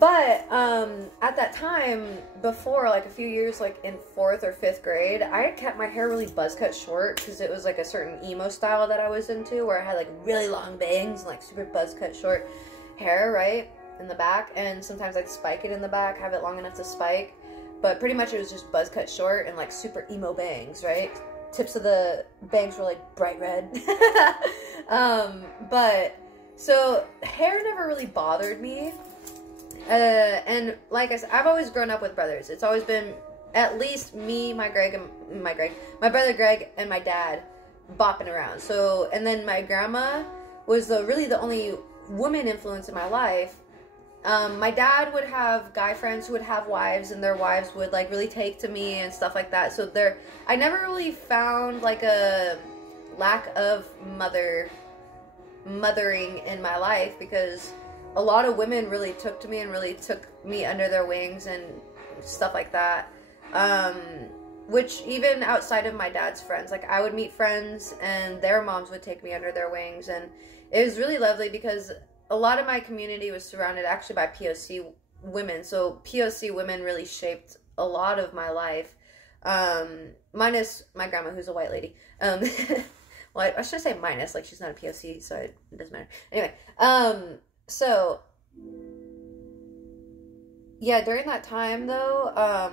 But at that time, before, like a few years, like in 4th or 5th grade, I had kept my hair really buzz cut short because it was like a certain emo style that I was into where I had like really long bangs and like super buzz cut short hair, right, in the back. And sometimes I'd spike it in the back, have it long enough to spike. But pretty much it was just buzz cut short and like super emo bangs, right? Tips of the bangs were like bright red. But so hair never really bothered me. And like I said, I've always grown up with brothers. It's always been at least me, my brother Greg, and my dad bopping around. So, and then my grandma was really the only woman influence in my life. My dad would have guy friends who would have wives, and their wives would like really take to me and stuff like that. So I never really found like a lack of mothering in my life because a lot of women really took to me and really took me under their wings and stuff like that. Which even outside of my dad's friends, like I would meet friends and their moms would take me under their wings. And it was really lovely because a lot of my community was surrounded actually by POC women. So POC women really shaped a lot of my life. Minus my grandma, who's a white lady. Well, I should say minus, like she's not a POC, so it doesn't matter. Anyway, so, yeah, during that time, though,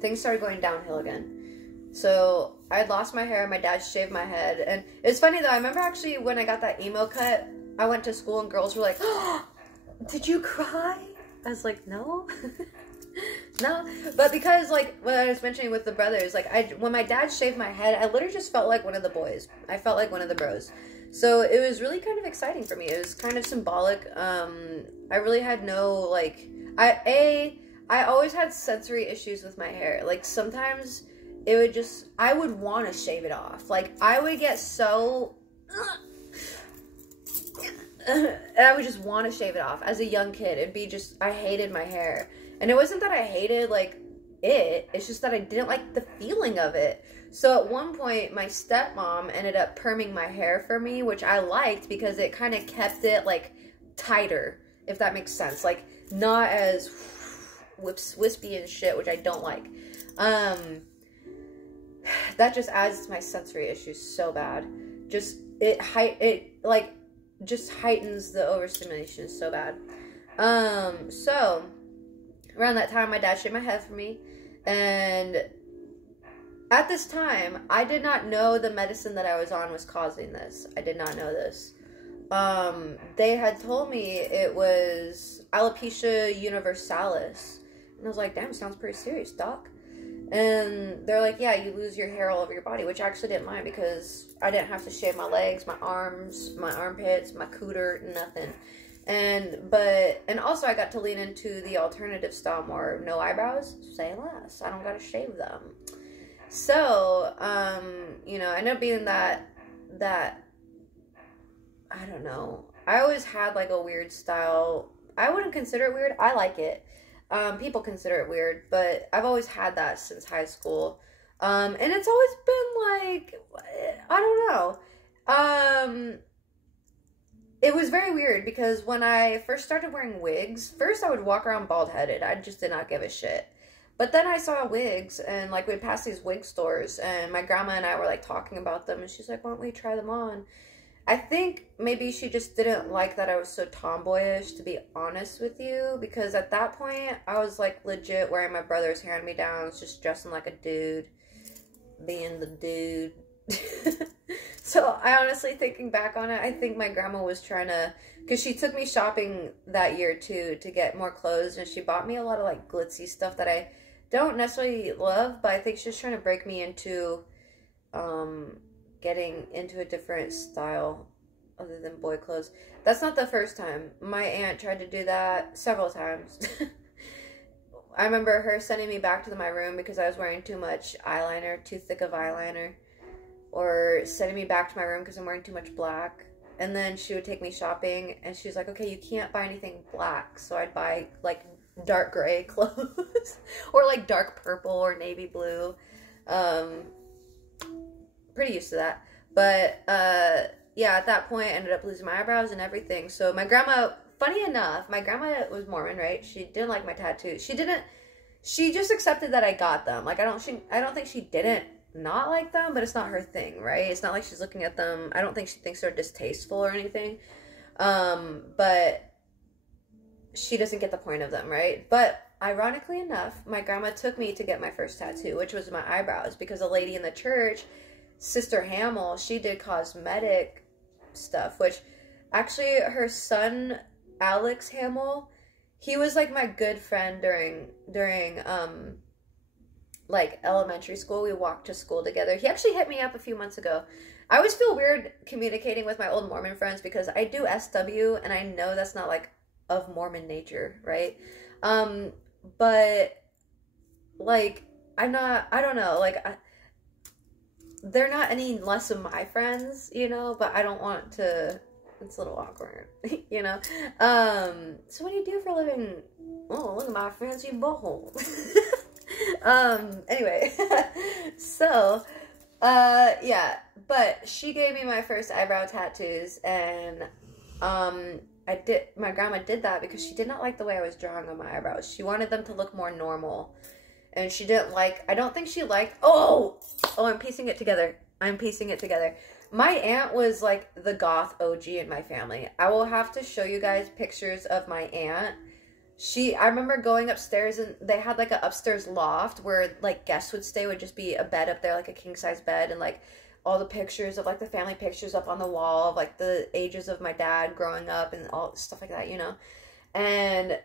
things started going downhill again. So, I had lost my hair, my dad shaved my head, and it's funny, though, I remember actually when I got that emo cut, I went to school and girls were like, oh, did you cry? I was like, no. No, but because, like, what I was mentioning with the brothers, like, when my dad shaved my head, I literally just felt like one of the boys. I felt like one of the bros. So it was really kind of exciting for me. It was kind of symbolic. I really had no, like, I always had sensory issues with my hair. Like, sometimes it would just, I would want to shave it off. Like, I would get so, and I would just want to shave it off. As a young kid, it'd be just, I hated my hair. And it wasn't that I hated, like, it's just that I didn't like the feeling of it. So at one point, my stepmom ended up perming my hair for me, which I liked because it kind of kept it, like, tighter, if that makes sense. Like, not as wispy and shit, which I don't like. That just adds to my sensory issues so bad. Just, just heightens the overstimulation so bad. So, around that time, my dad shaved my head for me, and at this time, I did not know the medicine that I was on was causing this. I did not know this. They had told me it was alopecia universalis. And I was like, damn, sounds pretty serious, doc. And they're like, yeah, you lose your hair all over your body, which I actually didn't mind because I didn't have to shave my legs, my arms, my armpits, my cooter, nothing. And also I got to lean into the alternative style more. No eyebrows, say less. I don't gotta shave them. So, you know, I ended up being that, I don't know. I always had like a weird style. I wouldn't consider it weird. I like it. People consider it weird, but I've always had that since high school. And it's always been like, I don't know. It was very weird because when I first started wearing wigs, first I would walk around bald-headed. I just did not give a shit. But then I saw wigs, and, like, we'd pass these wig stores, and my grandma and I were, like, talking about them, and she's like, why don't we try them on? I think maybe she just didn't like that I was so tomboyish, to be honest with you, because at that point, I was, like, legit wearing my brother's hand-me-downs, just dressing like a dude, being the dude. So, I honestly, thinking back on it, I think my grandma was trying to, because she took me shopping that year, too, to get more clothes, and she bought me a lot of, like, glitzy stuff that I don't necessarily love, but I think she's trying to break me into, getting into a different style other than boy clothes. That's not the first time. My aunt tried to do that several times. I remember her sending me back to my room because I was wearing too much eyeliner, too thick of eyeliner. Or sending me back to my room because I'm wearing too much black. And then she would take me shopping and she was like, okay, you can't buy anything black. So I'd buy like dark gray clothes or like dark purple or navy blue. Pretty used to that. But yeah, at that point I ended up losing my eyebrows and everything. So my grandma, funny enough, my grandma was Mormon, right? She didn't like my tattoos. She just accepted that I got them. Like I don't think she didn't not like them, but it's not her thing, right? It's not like she's looking at them. I don't think she thinks they're distasteful or anything. But she doesn't get the point of them, right? But ironically enough, my grandma took me to get my first tattoo, which was my eyebrows, because a lady in the church, Sister Hamill, she did cosmetic stuff, which actually her son, Alex Hamill, he was like my good friend during like elementary school. We walked to school together. He actually hit me up a few months ago. I always feel weird communicating with my old Mormon friends because I do SW and I know that's not like of Mormon nature, right? But like I don't know, like they're not any less of my friends, you know, but I don't want to, it's a little awkward, you know? So what do you do for a living? Oh, look at my fancy butthole. Anyway, so, yeah, but she gave me my first eyebrow tattoos, and, my grandma did that because she did not like the way I was drawing on my eyebrows. She wanted them to look more normal, and she didn't like, I don't think she liked, oh, I'm piecing it together. My aunt was like the goth OG in my family. I will have to show you guys pictures of my aunt. I remember going upstairs and they had like an upstairs loft where like guests would stay, would just be a bed up there, like a king size bed, and like all the pictures of like the family pictures up on the wall of like the ages of my dad growing up and all stuff like that, you know? And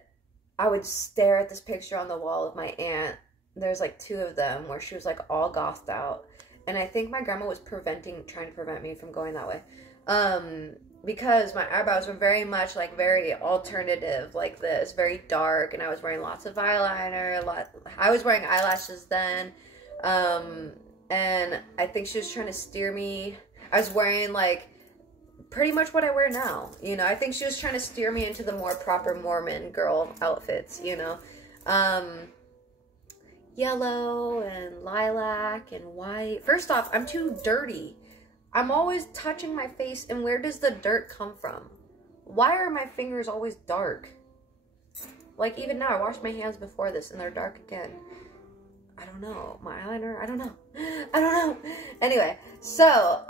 I would stare at this picture on the wall of my aunt. There's like 2 of them where she was like all gothed out. And I think my grandma was trying to prevent me from going that way. Because my eyebrows were very much like very alternative like this, very dark, and I was wearing lots of eyeliner, I was wearing eyelashes then, and I think she was trying to steer me. I was wearing like pretty much what I wear now, you know. I think she was trying to steer me into the more proper Mormon girl outfits, you know. Yellow and lilac and white. First off, I'm too dirty. I'm always touching my face, and where does the dirt come from? Why are my fingers always dark? Like, even now, I washed my hands before this, and they're dark again. I don't know. My eyeliner? I don't know. Anyway, so,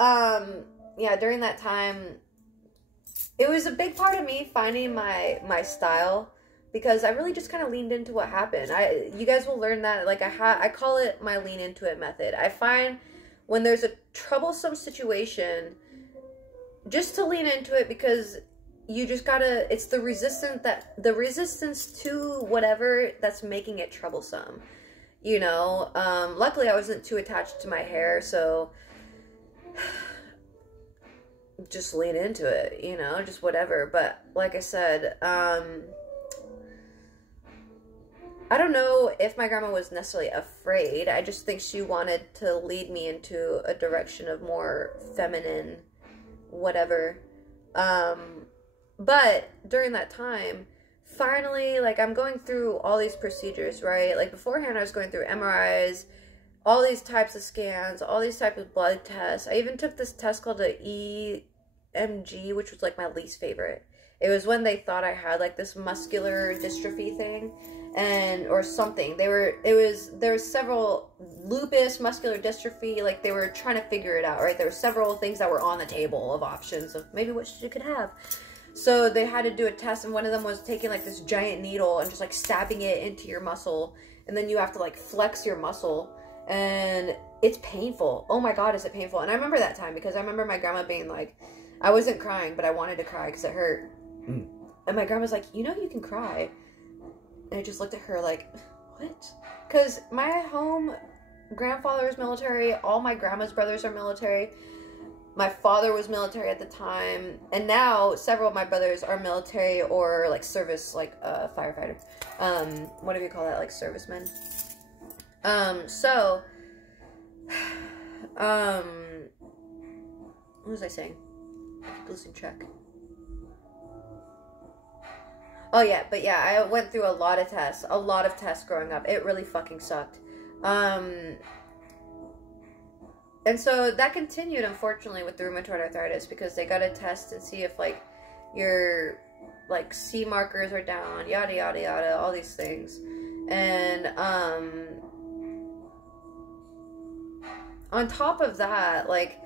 yeah, during that time, it was a big part of me finding my style, because I really just kind of leaned into what happened. You guys will learn that, like, I call it my lean into it method. I find when there's a troublesome situation, just to lean into it, because you just gotta, it's the resistance to whatever that's making it troublesome, you know. Luckily I wasn't too attached to my hair, so just lean into it, you know, just whatever. But like I said, I don't know if my grandma was necessarily afraid. I just think she wanted to lead me into a direction of more feminine whatever. But during that time, finally, like, I'm going through all these procedures, right? Like, beforehand, I was going through MRIs, all these types of scans, all these types of blood tests. I even took this test called an EMG, which was, like, my least favorite. It was when they thought I had, like, this muscular dystrophy thing, or something. There was several, lupus, muscular dystrophy, like, they were trying to figure it out, right? There were several things that were on the table of options of maybe what you could have. So they had to do a test, and one of them was taking, like, this giant needle and just, like, stabbing it into your muscle, and then you have to, like, flex your muscle, and it's painful. Oh my God, is it painful? And I remember that time, because I remember my grandma being like, I wasn't crying, but I wanted to cry because it hurt. And my grandma's like, you know you can cry. And I just looked at her like, what? Because my home grandfather is military. All my grandma's brothers are military. My father was military at the time, and now several of my brothers are military or like service, like firefighter. Whatever you call that, like servicemen. So, what was I saying? Losing track. Oh yeah, but yeah, I went through a lot of tests growing up. It really fucking sucked. And so that continued, unfortunately, with the rheumatoid arthritis, because they got to test and see if, like, your, like, C markers are down, yada, yada, yada, all these things. And, on top of that, like,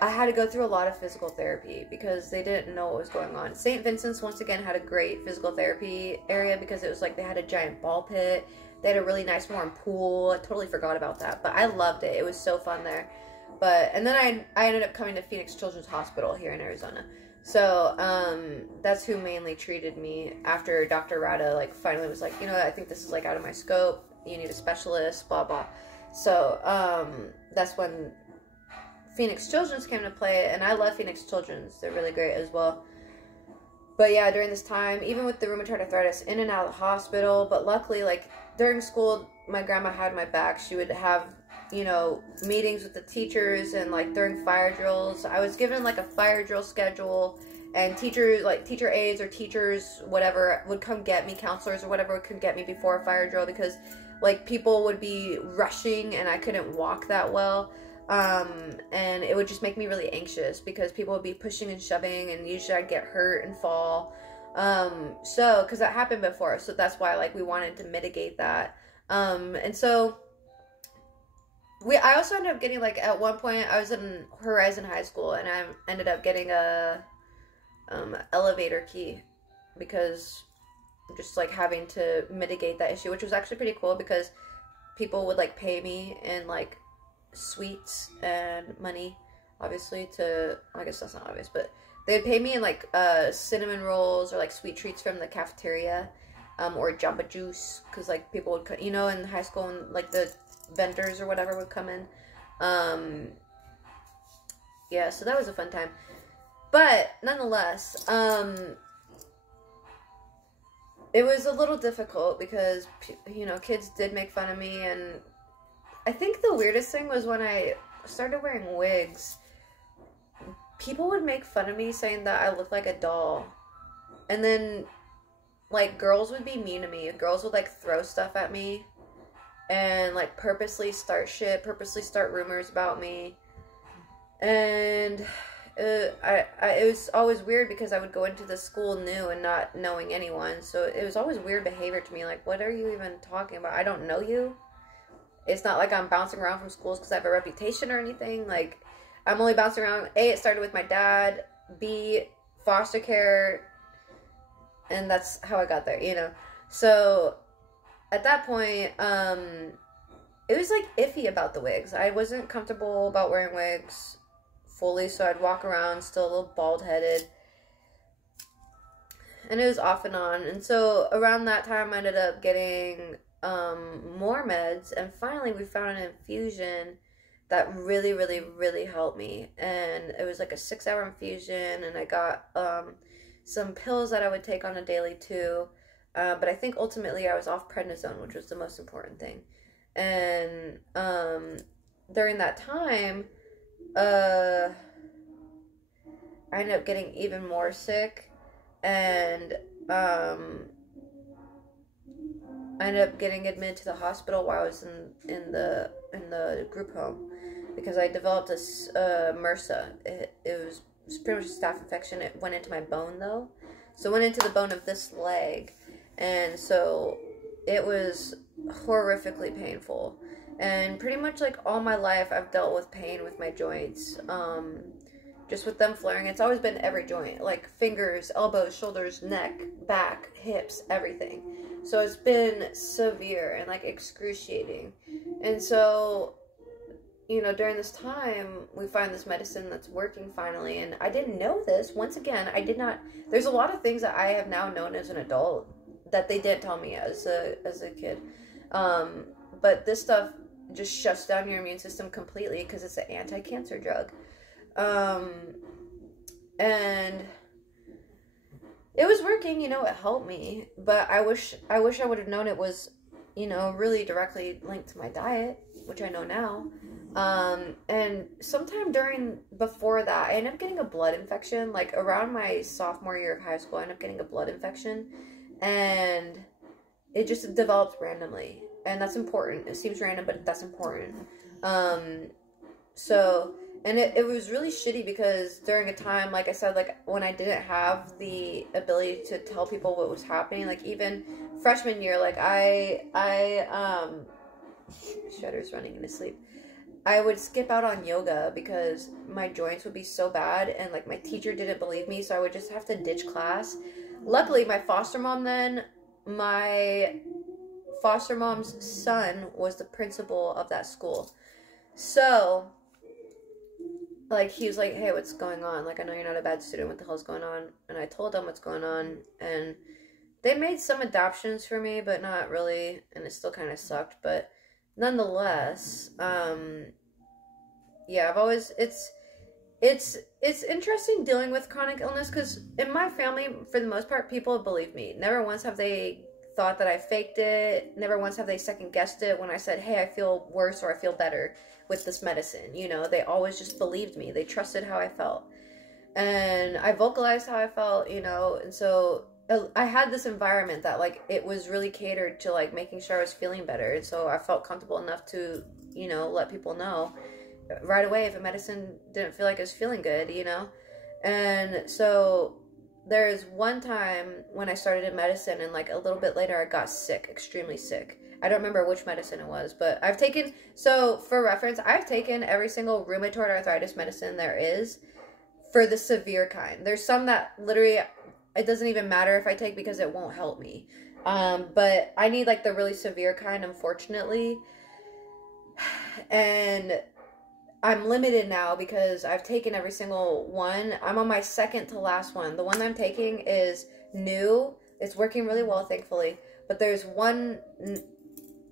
I had to go through a lot of physical therapy because they didn't know what was going on. St. Vincent's, once again, had a great physical therapy area because it was, like, they had a giant ball pit. They had a really nice warm pool. I totally forgot about that, but I loved it. It was so fun there. And then I ended up coming to Phoenix Children's Hospital here in Arizona. So, that's who mainly treated me after Dr. Rada, like, finally was like, you know, I think this is, like, out of my scope. You need a specialist, blah, blah. So, that's when Phoenix Children's came to play, and I love Phoenix Children's. They're really great as well. But yeah, during this time, even with the rheumatoid arthritis, in and out of the hospital, but luckily, like, during school, my grandma had my back. She would have, you know, meetings with the teachers, and, like, during fire drills, I was given, like, a fire drill schedule, and teachers, like, teacher aides or teachers, whatever, would come get me, counselors or whatever, would come get me before a fire drill, because, like, people would be rushing, and I couldn't walk that well, and it would just make me really anxious, because people would be pushing and shoving, and usually I'd get hurt and fall. Because that happened before, so that's why, like, we wanted to mitigate that. And so I also ended up getting, like, at one point, I was in Horizon High School, and I ended up getting a, elevator key, because just, like, having to mitigate that issue, which was actually pretty cool, because people would, like, pay me in, like, sweets and money, obviously, I guess that's not obvious, but they'd pay me in, like, cinnamon rolls or, like, sweet treats from the cafeteria, or Jamba Juice, because, like, people would, you know, in high school, and, like, the vendors or whatever would come in. Yeah, so that was a fun time. But, nonetheless, it was a little difficult, because, you know, kids did make fun of me, and I think the weirdest thing was when I started wearing wigs. People would make fun of me, saying that I looked like a doll. And then, like, girls would be mean to me. Girls would, like, throw stuff at me. And, like, purposely start shit. Purposely start rumors about me. And it was always weird, because I would go into the school new and not knowing anyone. So it was always weird behavior to me. Like, what are you even talking about? I don't know you. It's not like I'm bouncing around from schools because I have a reputation or anything. Like, I'm only bouncing around. A, it started with my dad. B, foster care. And that's how I got there, you know. So, at that point, it was, like, iffy about the wigs. I wasn't comfortable about wearing wigs fully, so I'd walk around still a little bald-headed. And it was off and on. And so, around that time, I ended up getting more meds, and finally we found an infusion that really, really, really helped me. And it was like a 6-hour infusion, and I got some pills that I would take on a daily too. But I think ultimately I was off prednisone, which was the most important thing. And during that time, I ended up getting even more sick, and I ended up getting admitted to the hospital while I was in the group home, because I developed a MRSA. It was pretty much a staph infection. It went into my bone, though. So it went into the bone of this leg. And so it was horrifically painful. And pretty much, like, all my life, I've dealt with pain with my joints. Just with them flaring. It's always been every joint. Like, fingers, elbows, shoulders, neck, back, hips, everything. So it's been severe and, like, excruciating. And so, you know, during this time, we find this medicine that's working finally. And I didn't know this. Once again, I did not. There's a lot of things that I have now known as an adult that they didn't tell me as a kid. But this stuff just shuts down your immune system completely, because it's an anti-cancer drug. And it was working, you know, it helped me, but I wish I would have known it was, you know, really directly linked to my diet, which I know now. And sometime before that, I ended up getting a blood infection, like around my sophomore year of high school. I ended up getting a blood infection, and it just developed randomly, and that's important. It seems random, but that's important. And it was really shitty because during a time, like I said, like when I didn't have the ability to tell people what was happening, like even freshman year, like Shudder's running into sleep. I would skip out on yoga because my joints would be so bad, and like my teacher didn't believe me, so I would just have to ditch class. Luckily, my foster mom's son was the principal of that school. So, like, he was like, hey, what's going on? Like, I know you're not a bad student. What the hell's going on? And I told them what's going on, and they made some adoptions for me, but not really, and it still kind of sucked, but nonetheless, yeah, it's interesting dealing with chronic illness, because in my family, for the most part, people have believed me. Never once have they thought that I faked it. Never once have they second guessed it when I said, hey, I feel worse or I feel better with this medicine. You know, they always just believed me. They trusted how I felt. And I vocalized how I felt, you know, and so I had this environment that, like, it was really catered to, like, making sure I was feeling better. And so I felt comfortable enough to, you know, let people know right away if a medicine didn't feel like it was feeling good, you know. And so there's one time when I started in medicine, and like a little bit later I got sick, extremely sick. I don't remember which medicine it was, but I've taken, so for reference, I've taken every single rheumatoid arthritis medicine there is for the severe kind. There's some that literally it doesn't even matter if I take because it won't help me. But I need like the really severe kind, unfortunately. And I'm limited now because I've taken every single one. I'm on my second to last one. The one I'm taking is new. It's working really well, thankfully. But there's one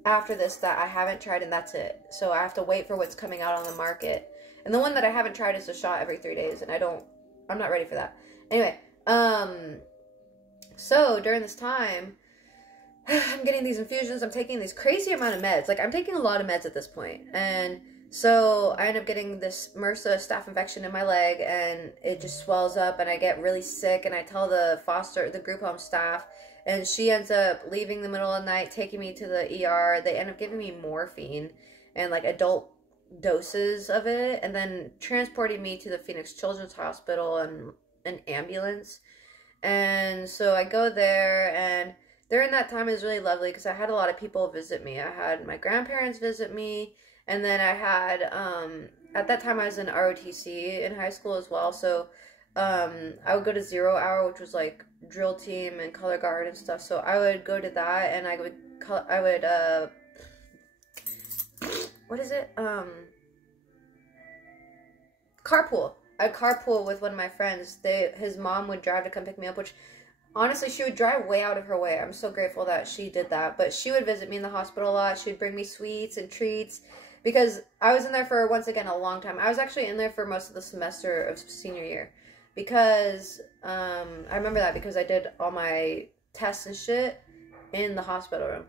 after this that I haven't tried, and that's it. So I have to wait for what's coming out on the market. And the one that I haven't tried is a shot every 3 days, and I'm not ready for that. Anyway, so during this time, I'm getting these infusions. I'm taking these crazy amount of meds. Like, I'm taking a lot of meds at this point. And so I end up getting this MRSA staph infection in my leg, and it just swells up, and I get really sick, and I tell the group home staff, and she ends up leaving the middle of the night, taking me to the ER. They end up giving me morphine and like adult doses of it, and then transporting me to the Phoenix Children's Hospital and an ambulance. And so I go there, and during that time it was really lovely because I had a lot of people visit me. I had my grandparents visit me, and then I had, at that time I was in ROTC in high school as well, so I would go to 0 hour, which was like drill team and color guard and stuff. So I would go to that, and I would what is it? Carpool. I'd carpool with one of my friends. His mom would drive to come pick me up, which honestly, she would drive way out of her way. I'm so grateful that she did that. But she would visit me in the hospital a lot. She would bring me sweets and treats because I was in there for, once again, a long time. I was actually in there for most of the semester of senior year because I remember that because I did all my tests and shit in the hospital room.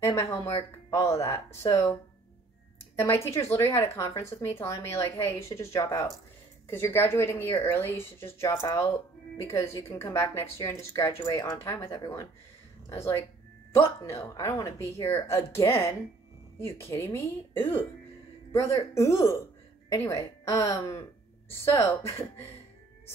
And my homework, all of that. So, and my teachers literally had a conference with me telling me, like, hey, you should just drop out. Because you're graduating a year early, you should just drop out because you can come back next year and just graduate on time with everyone. I was like, fuck no. I don't want to be here again. You kidding me? Ooh. Brother, ooh. Anyway, so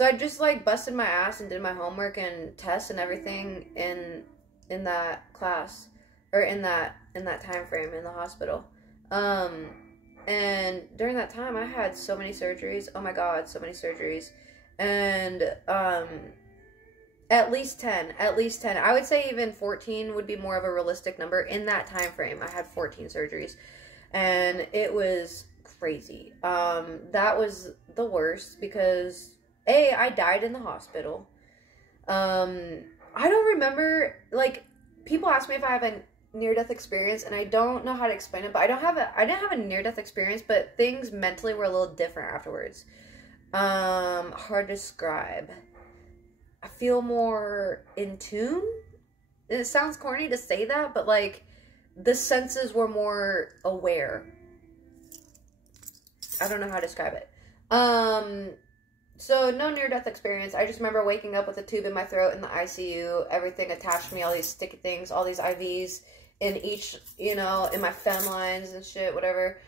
I just, like, busted my ass and did my homework and tests and everything in that class. Or in that time frame in the hospital. And during that time, I had so many surgeries. Oh my God, so many surgeries. And at least 10. I would say even 14 would be more of a realistic number. In that time frame, I had 14 surgeries. And it was crazy. That was the worst because, A, I died in the hospital. I don't remember, like, people ask me if I have near-death experience, and I don't know how to explain it, but I didn't have a near-death experience, but things mentally were a little different afterwards. Hard to describe. I feel more in tune. It sounds corny to say that, but like the senses were more aware. I don't know how to describe it. So no near-death experience. I just remember waking up with a tube in my throat in the ICU, everything attached to me, all these sticky things, all these IVs in each, you know, in my fem lines and shit, whatever.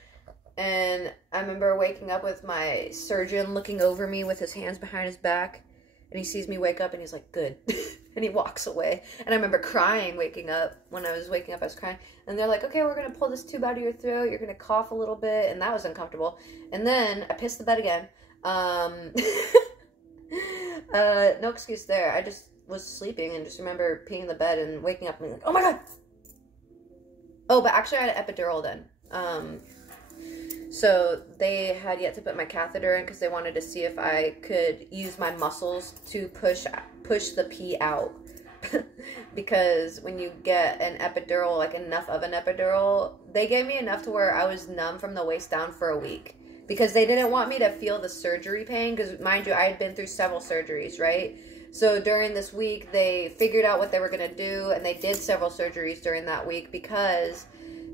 And I remember waking up with my surgeon looking over me with his hands behind his back, and he sees me wake up and he's like, good. And he walks away. And I remember crying waking up. When I was waking up, I was crying. And they're like, okay, we're going to pull this tube out of your throat. You're going to cough a little bit. And that was uncomfortable. And then I pissed the bed again. No excuse there. I just was sleeping and just remember peeing in the bed and waking up and being like, oh my God. Oh, but actually I had an epidural then. So they had yet to put my catheter in because they wanted to see if I could use my muscles to push the pee out. Because when you get an epidural, like enough of an epidural, they gave me enough to where I was numb from the waist down for a week. Because they didn't want me to feel the surgery pain. Because mind you, I had been through several surgeries, right? So during this week, they figured out what they were going to do. And they did several surgeries during that week because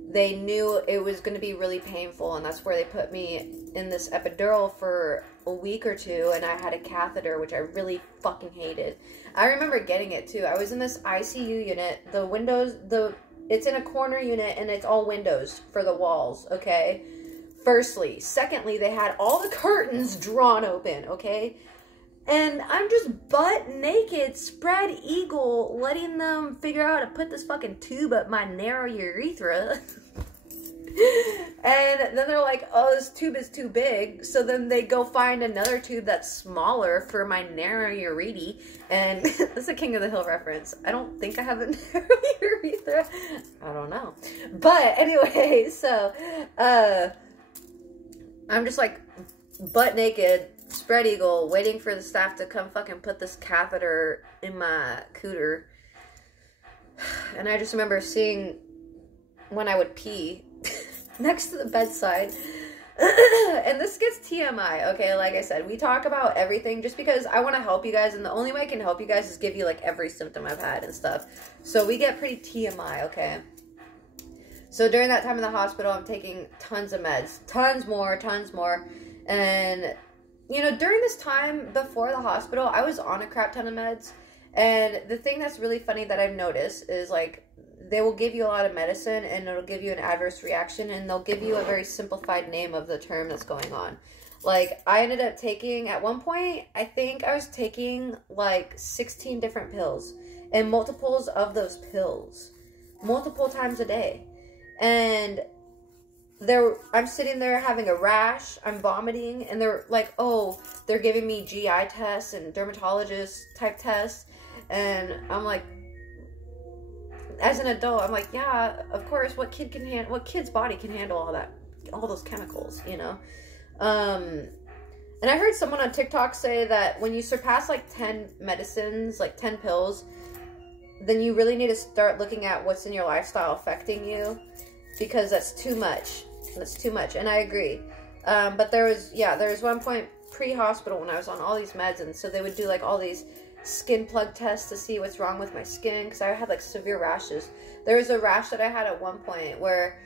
they knew it was going to be really painful, and that's where they put me in this epidural for a week or two, and I had a catheter, which I really fucking hated. I remember getting it, too. I was in this ICU unit. The windows, it's in a corner unit, and it's all windows for the walls, okay? Firstly. Secondly, they had all the curtains drawn open, okay? And I'm just butt naked, spread eagle, letting them figure out how to put this fucking tube up my narrow urethra. And then they're like, oh, this tube is too big. So then they go find another tube that's smaller for my narrow urethra. And that's a King of the Hill reference. I don't think I have a narrow urethra. I don't know. But anyway, so I'm just like butt naked, spread eagle, waiting for the staff to come fucking put this catheter in my cooter. And I just remember seeing when I would pee next to the bedside. And this gets TMI, okay? Like I said, we talk about everything just because I want to help you guys, and the only way I can help you guys is give you like every symptom I've had and stuff. So we get pretty TMI, okay? So during that time in the hospital, I'm taking tons of meds. Tons more. And you know, during this time before the hospital, I was on a crap ton of meds. And the thing that's really funny that I've noticed is, like, they will give you a lot of medicine and it'll give you an adverse reaction, and they'll give you a very simplified name of the term that's going on. Like, I ended up taking, at one point, I think I was taking, like, 16 different pills. And multiples of those pills. Multiple times a day. And I'm sitting there having a rash, I'm vomiting, and they're like, oh, they're giving me GI tests and dermatologist type tests, and I'm like, as an adult, I'm like, yeah, of course, what kid's body can handle all those chemicals, you know? And I heard someone on TikTok say that when you surpass like 10 medicines, like 10 pills, then you really need to start looking at what's in your lifestyle affecting you, because that's too much. That's too much, and I agree. But there was one point pre-hospital when I was on all these meds, and so they would do like all these skin plug tests to see what's wrong with my skin, because I had like severe rashes. There was a rash that I had at one point where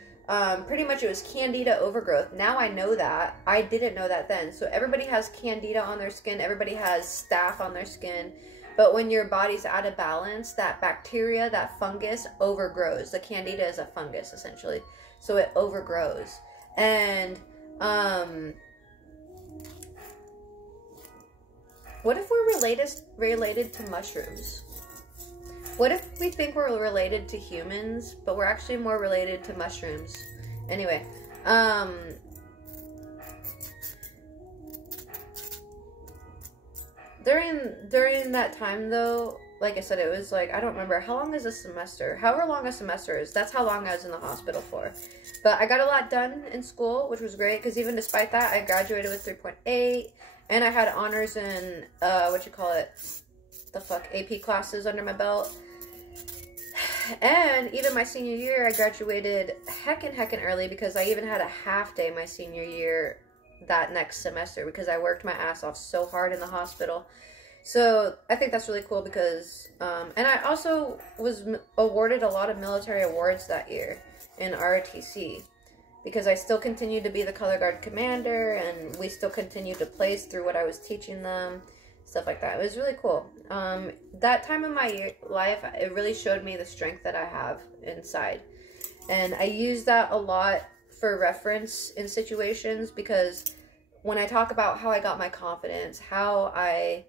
pretty much it was candida overgrowth. Now I know that. I didn't know that then. So everybody has candida on their skin. Everybody has staph on their skin. But when your body's out of balance, that bacteria, that fungus overgrows. The candida is a fungus, essentially. So it overgrows. And what if we're related to mushrooms? What if we think we're related to humans, but we're actually more related to mushrooms? Anyway, during that time though, like I said, it was like, I don't remember, how long is a semester? However long a semester is, that's how long I was in the hospital for. But I got a lot done in school, which was great, because even despite that, I graduated with 3.8, and I had honors in, AP classes under my belt. And even my senior year, I graduated heckin' early because I even had a half day my senior year that next semester because I worked my ass off so hard in the hospital. So I think that's really cool because, and I also was awarded a lot of military awards that year in ROTC because I still continued to be the color guard commander and we still continued to place through what I was teaching them, stuff like that. It was really cool. That time in my life, it really showed me the strength that I have inside. And I use that a lot for reference in situations because when I talk about how I got my confidence, how I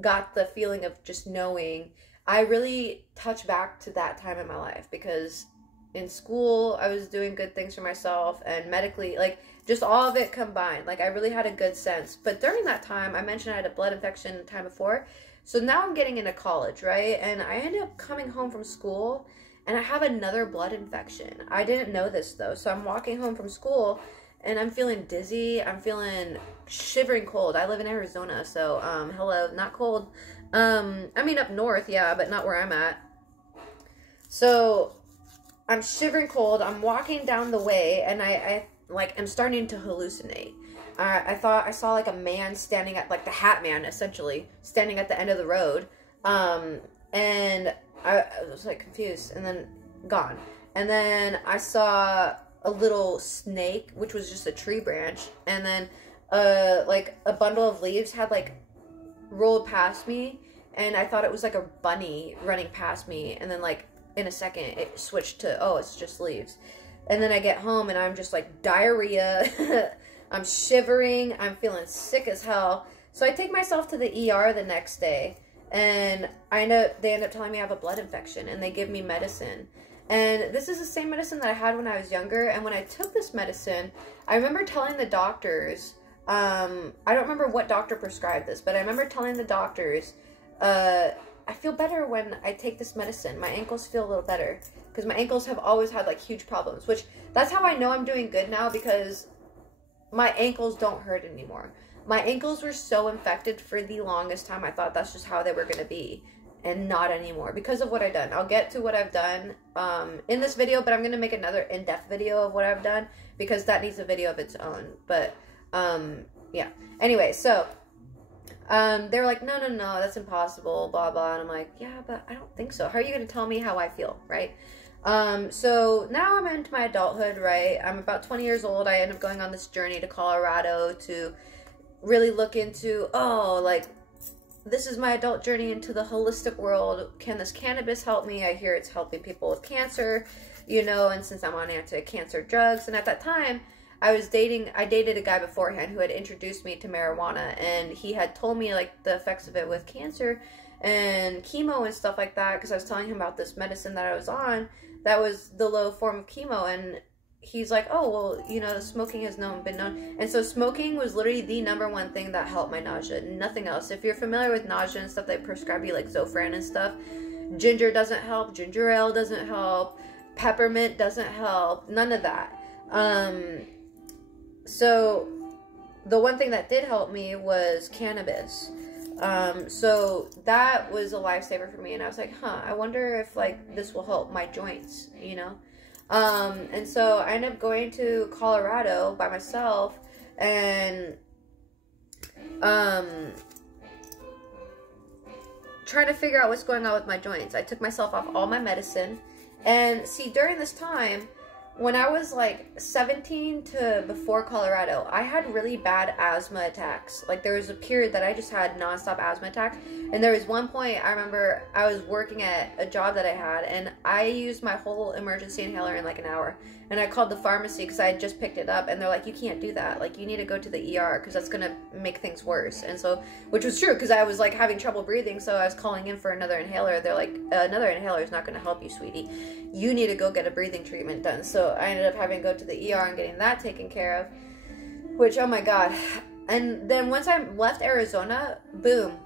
got the feeling of just knowing, I really touch back to that time in my life because in school I was doing good things for myself and medically, like just all of it combined, like I really had a good sense. But during that time, I mentioned I had a blood infection the time before, so now I'm getting into college, right? And I ended up coming home from school and I have another blood infection. I didn't know this though, so I'm walking home from school and I'm feeling dizzy, I'm feeling shivering cold. I live in Arizona, so hello, not cold. I mean up north, yeah, but not where I'm at. So I'm shivering cold, I'm walking down the way, and I I'm starting to hallucinate. I thought I saw like a man standing at, like the Hat Man, essentially, standing at the end of the road. And I was like confused, and then gone. And then I saw a little snake, which was just a tree branch, and then like a bundle of leaves had like rolled past me, and I thought it was like a bunny running past me, and then like in a second it switched to, oh, it's just leaves. And then I get home and I'm just like diarrhea. I'm shivering, I'm feeling sick as hell. So I take myself to the ER the next day, and they end up telling me I have a blood infection, and they give me medicine. And this is the same medicine that I had when I was younger. And when I took this medicine, I remember telling the doctors, I don't remember what doctor prescribed this, but I remember telling the doctors, I feel better when I take this medicine. My ankles feel a little better. Because my ankles have always had like huge problems. Which, that's how I know I'm doing good now, because my ankles don't hurt anymore. My ankles were so infected for the longest time. I thought that's just how they were going to be. And not anymore because of what I've done. I'll get to what I've done in this video, but I'm going to make another in-depth video of what I've done because that needs a video of its own. But yeah. Anyway, so they were like, no, that's impossible, blah, blah. And I'm like, yeah, but I don't think so. How are you going to tell me how I feel, right? So now I'm into my adulthood, right? I'm about 20 years old. I end up going on this journey to Colorado to really look into, oh, like, this is my adult journey into the holistic world. Can this cannabis help me? I hear it's helping people with cancer, you know, and since I'm on anti-cancer drugs, and at that time, I dated a guy beforehand who had introduced me to marijuana, and he had told me, like, the effects of it with cancer and chemo and stuff like that, because I was telling him about this medicine that I was on that was the low form of chemo, and he's like, oh, well, you know, smoking has been known. And so smoking was literally the #1 thing that helped my nausea, nothing else. If you're familiar with nausea and stuff, they prescribe you like Zofran and stuff. Ginger doesn't help, ginger ale doesn't help, peppermint doesn't help, none of that. So the one thing that did help me was cannabis. So that was a lifesaver for me, and I was like, I wonder if like this will help my joints, you know? And so I ended up going to Colorado by myself and, trying to figure out what's going on with my joints. I took myself off all my medicine, and see, during this time, when I was like 17 to before Colorado, I had really bad asthma attacks. Like, there was a period that I just had nonstop asthma attacks. And there was one point, I remember I was working at a job that I had, and I used my whole emergency inhaler in like an hour. And I called the pharmacy because I had just picked it up, and they're like, you can't do that. Like, you need to go to the ER because that's going to make things worse. And so, which was true because I was like having trouble breathing, so I was calling in for another inhaler. They're like, another inhaler is not going to help you, sweetie. You need to go get a breathing treatment done. So I ended up having to go to the ER and getting that taken care of, which, oh my God. And then once I left Arizona, boom,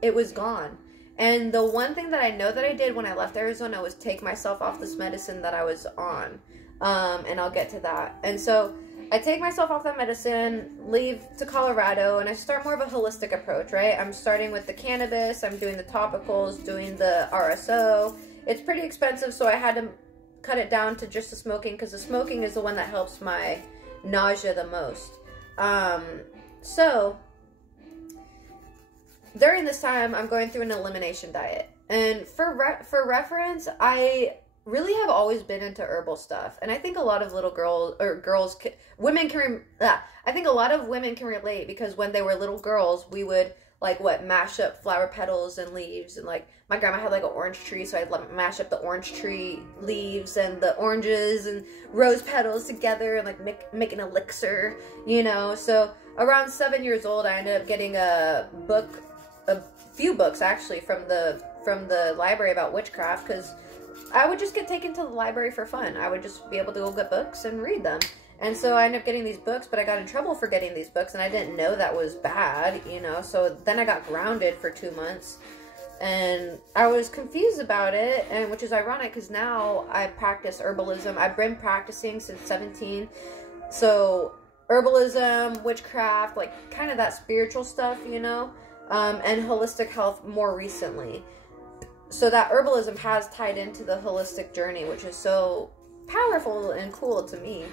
it was gone. And the one thing that I know that I did when I left Arizona was take myself off this medicine that I was on. And I'll get to that. And so I take myself off that medicine, leave to Colorado, and I start more of a holistic approach, right? I'm starting with the cannabis, I'm doing the topicals, doing the RSO, it's pretty expensive, so I had to cut it down to just the smoking, because the smoking is the one that helps my nausea the most. So during this time, I'm going through an elimination diet. And for reference, I really have always been into herbal stuff. And I think a lot of little girls, or women can, I think a lot of women can relate, because when they were little girls, we would, like, mash up flower petals and leaves. And, like, my grandma had, like, an orange tree, so I'd mash up the orange tree leaves and the oranges and rose petals together and, like, make an elixir, you know. So around 7 years old, I ended up getting a few books, actually, from the library about witchcraft, because I would just get taken to the library for fun. I would just be able to go get books and read them. And so I ended up getting these books, but I got in trouble for getting these books, and I didn't know that was bad, you know. So then I got grounded for 2 months, and I was confused about it, and which is ironic, because now I practice herbalism. I've been practicing since 17. So herbalism, witchcraft, like kind of that spiritual stuff, you know, and holistic health more recently. So that herbalism has tied into the holistic journey, which is so powerful and cool to me.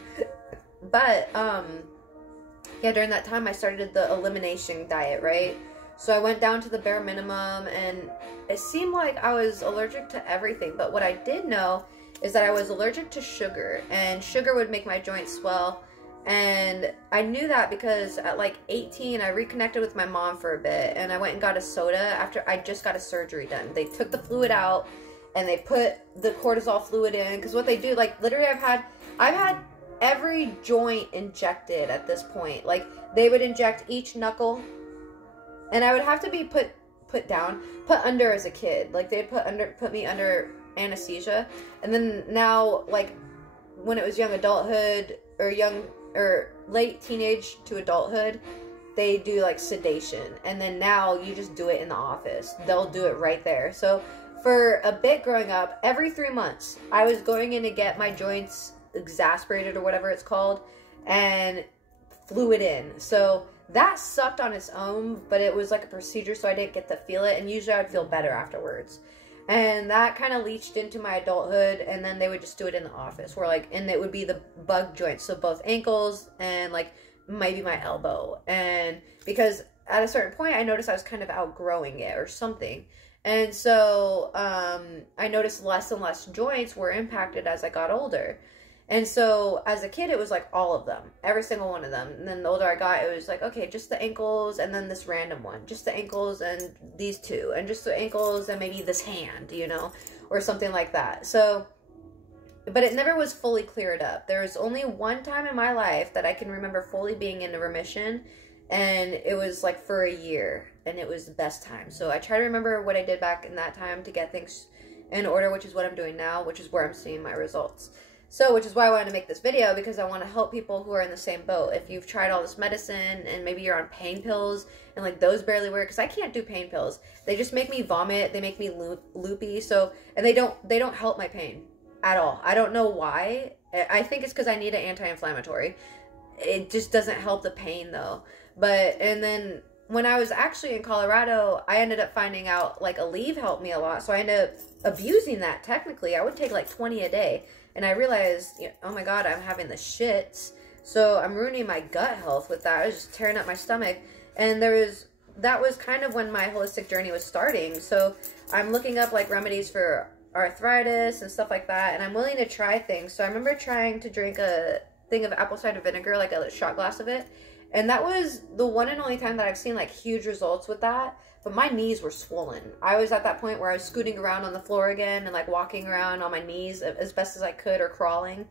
But, yeah, during that time, I started the elimination diet, right? So I went down to the bare minimum, and it seemed like I was allergic to everything. But what I did know is that I was allergic to sugar, and sugar would make my joints swell. And I knew that because at like 18, I reconnected with my mom for a bit, and I went and got a soda after I just got a surgery done. They took the fluid out, and they put the cortisol fluid in, because what they do, like, literally I've had every joint injected at this point. Like, they would inject each knuckle, and I would have to be put under as a kid. Like, they'd put me under anesthesia. And then now, like, when it was young adulthood, or late teenage to adulthood, they do like sedation. And then now you just do it in the office. They'll do it right there. So for a bit growing up, every 3 months, I was going in to get my joints exasperated, or whatever it's called, and fluid in. So that sucked on its own, but it was like a procedure, so I didn't get to feel it, and usually I'd feel better afterwards. And that kind of leached into my adulthood, and then they would just do it in the office, where, like, and it would be the bug joints, so both ankles and, like, maybe my elbow. And because at a certain point, I noticed I was kind of outgrowing it or something. And so I noticed less and less joints were impacted as I got older. And so as a kid, it was like all of them, every single one of them. And then the older I got, it was like, okay, just the ankles and then this random one, just the ankles and these two, and just the ankles and maybe this hand, you know, or something like that. So, but it never was fully cleared up. There was only one time in my life that I can remember fully being in remission, and it was like for a year, and it was the best time. So I try to remember what I did back in that time to get things in order, which is what I'm doing now, which is where I'm seeing my results. So, which is why I wanted to make this video, because I want to help people who are in the same boat. If you've tried all this medicine and maybe you're on pain pills and like those barely work, because I can't do pain pills. They just make me vomit. They make me loopy. So, and they don't help my pain at all. I don't know why. I think it's because I need an anti-inflammatory. It just doesn't help the pain though. But, and then when I was actually in Colorado, I ended up finding out like Aleve helped me a lot. So I ended up abusing that technically. I would take like 20 a day. And I realized, oh my God, I'm having the shits. So I'm ruining my gut health with that. I was just tearing up my stomach. And that was kind of when my holistic journey was starting. So I'm looking up like remedies for arthritis and stuff like that. And I'm willing to try things. So I remember trying to drink a thing of apple cider vinegar, like a shot glass of it. And that was the one and only time that I've seen like huge results with that. But my knees were swollen. I was at that point where I was scooting around on the floor again and like walking around on my knees as best as I could, or crawling.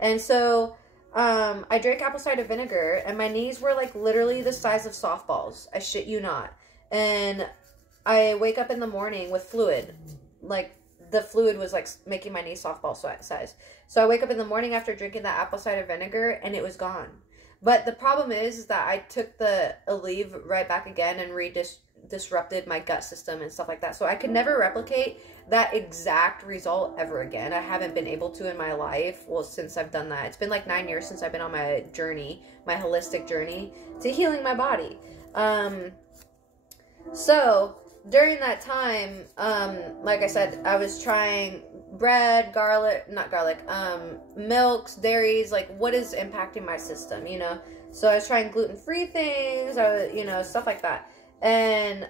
And so I drank apple cider vinegar, and my knees were like literally the size of softballs. I shit you not. And I wake up in the morning with fluid. Like the fluid was like making my knees softball size. So I wake up in the morning after drinking that apple cider vinegar, and it was gone. But the problem is that I took the Aleve right back again and disrupted my gut system and stuff like that. So I could never replicate that exact result ever again. I haven't been able to in my life. Well, since I've done that. It's been like 9 years since I've been on my journey, my holistic journey to healing my body. So during that time, like I said, I was trying bread, milks, dairies, like what is impacting my system, you know? So I was trying gluten-free things, stuff like that. And,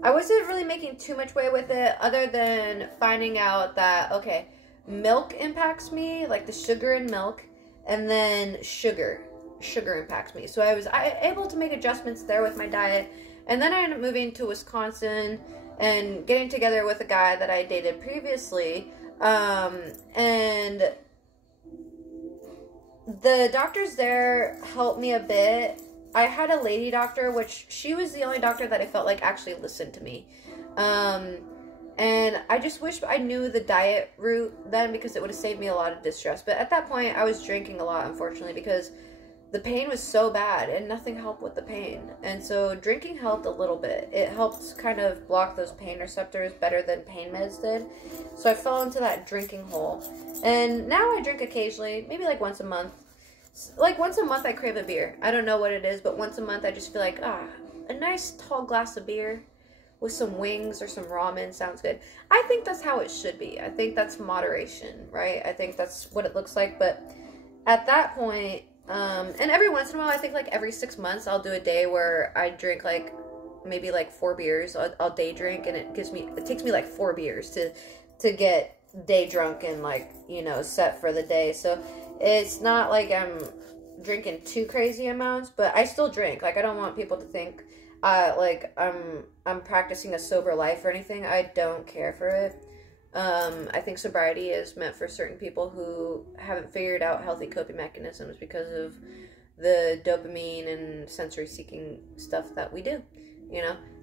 I wasn't really making too much way with it other than finding out that, okay, milk impacts me, like the sugar in milk, and then sugar impacts me. So I was able to make adjustments there with my diet. And then I ended up moving to Wisconsin and getting together with a guy that I dated previously. And the doctors there helped me a bit. I had a lady doctor, which she was the only doctor that I felt like actually listened to me. And I just wish I knew the diet route then, because it would have saved me a lot of distress. But at that point, I was drinking a lot, unfortunately, because the pain was so bad and nothing helped with the pain. And so drinking helped a little bit. It helped kind of block those pain receptors better than pain meds did. So I fell into that drinking hole. And now I drink occasionally, maybe like once a month. Like once a month I crave a beer. I don't know what it is, but once a month I just feel like, a nice tall glass of beer with some wings or some ramen sounds good. I think that's how it should be. I think that's moderation, right? I think that's what it looks like. But at that point, and every once in a while, I think like every 6 months, I'll do a day where I drink like maybe like 4 beers. I'll day drink, and it takes me like 4 beers to get day drunk and like, set for the day. So it's not like I'm drinking too crazy amounts, but I still drink. Like, I don't want people to think like I'm practicing a sober life or anything. I don't care for it. I think sobriety is meant for certain people who haven't figured out healthy coping mechanisms because of the dopamine and sensory seeking stuff that we do,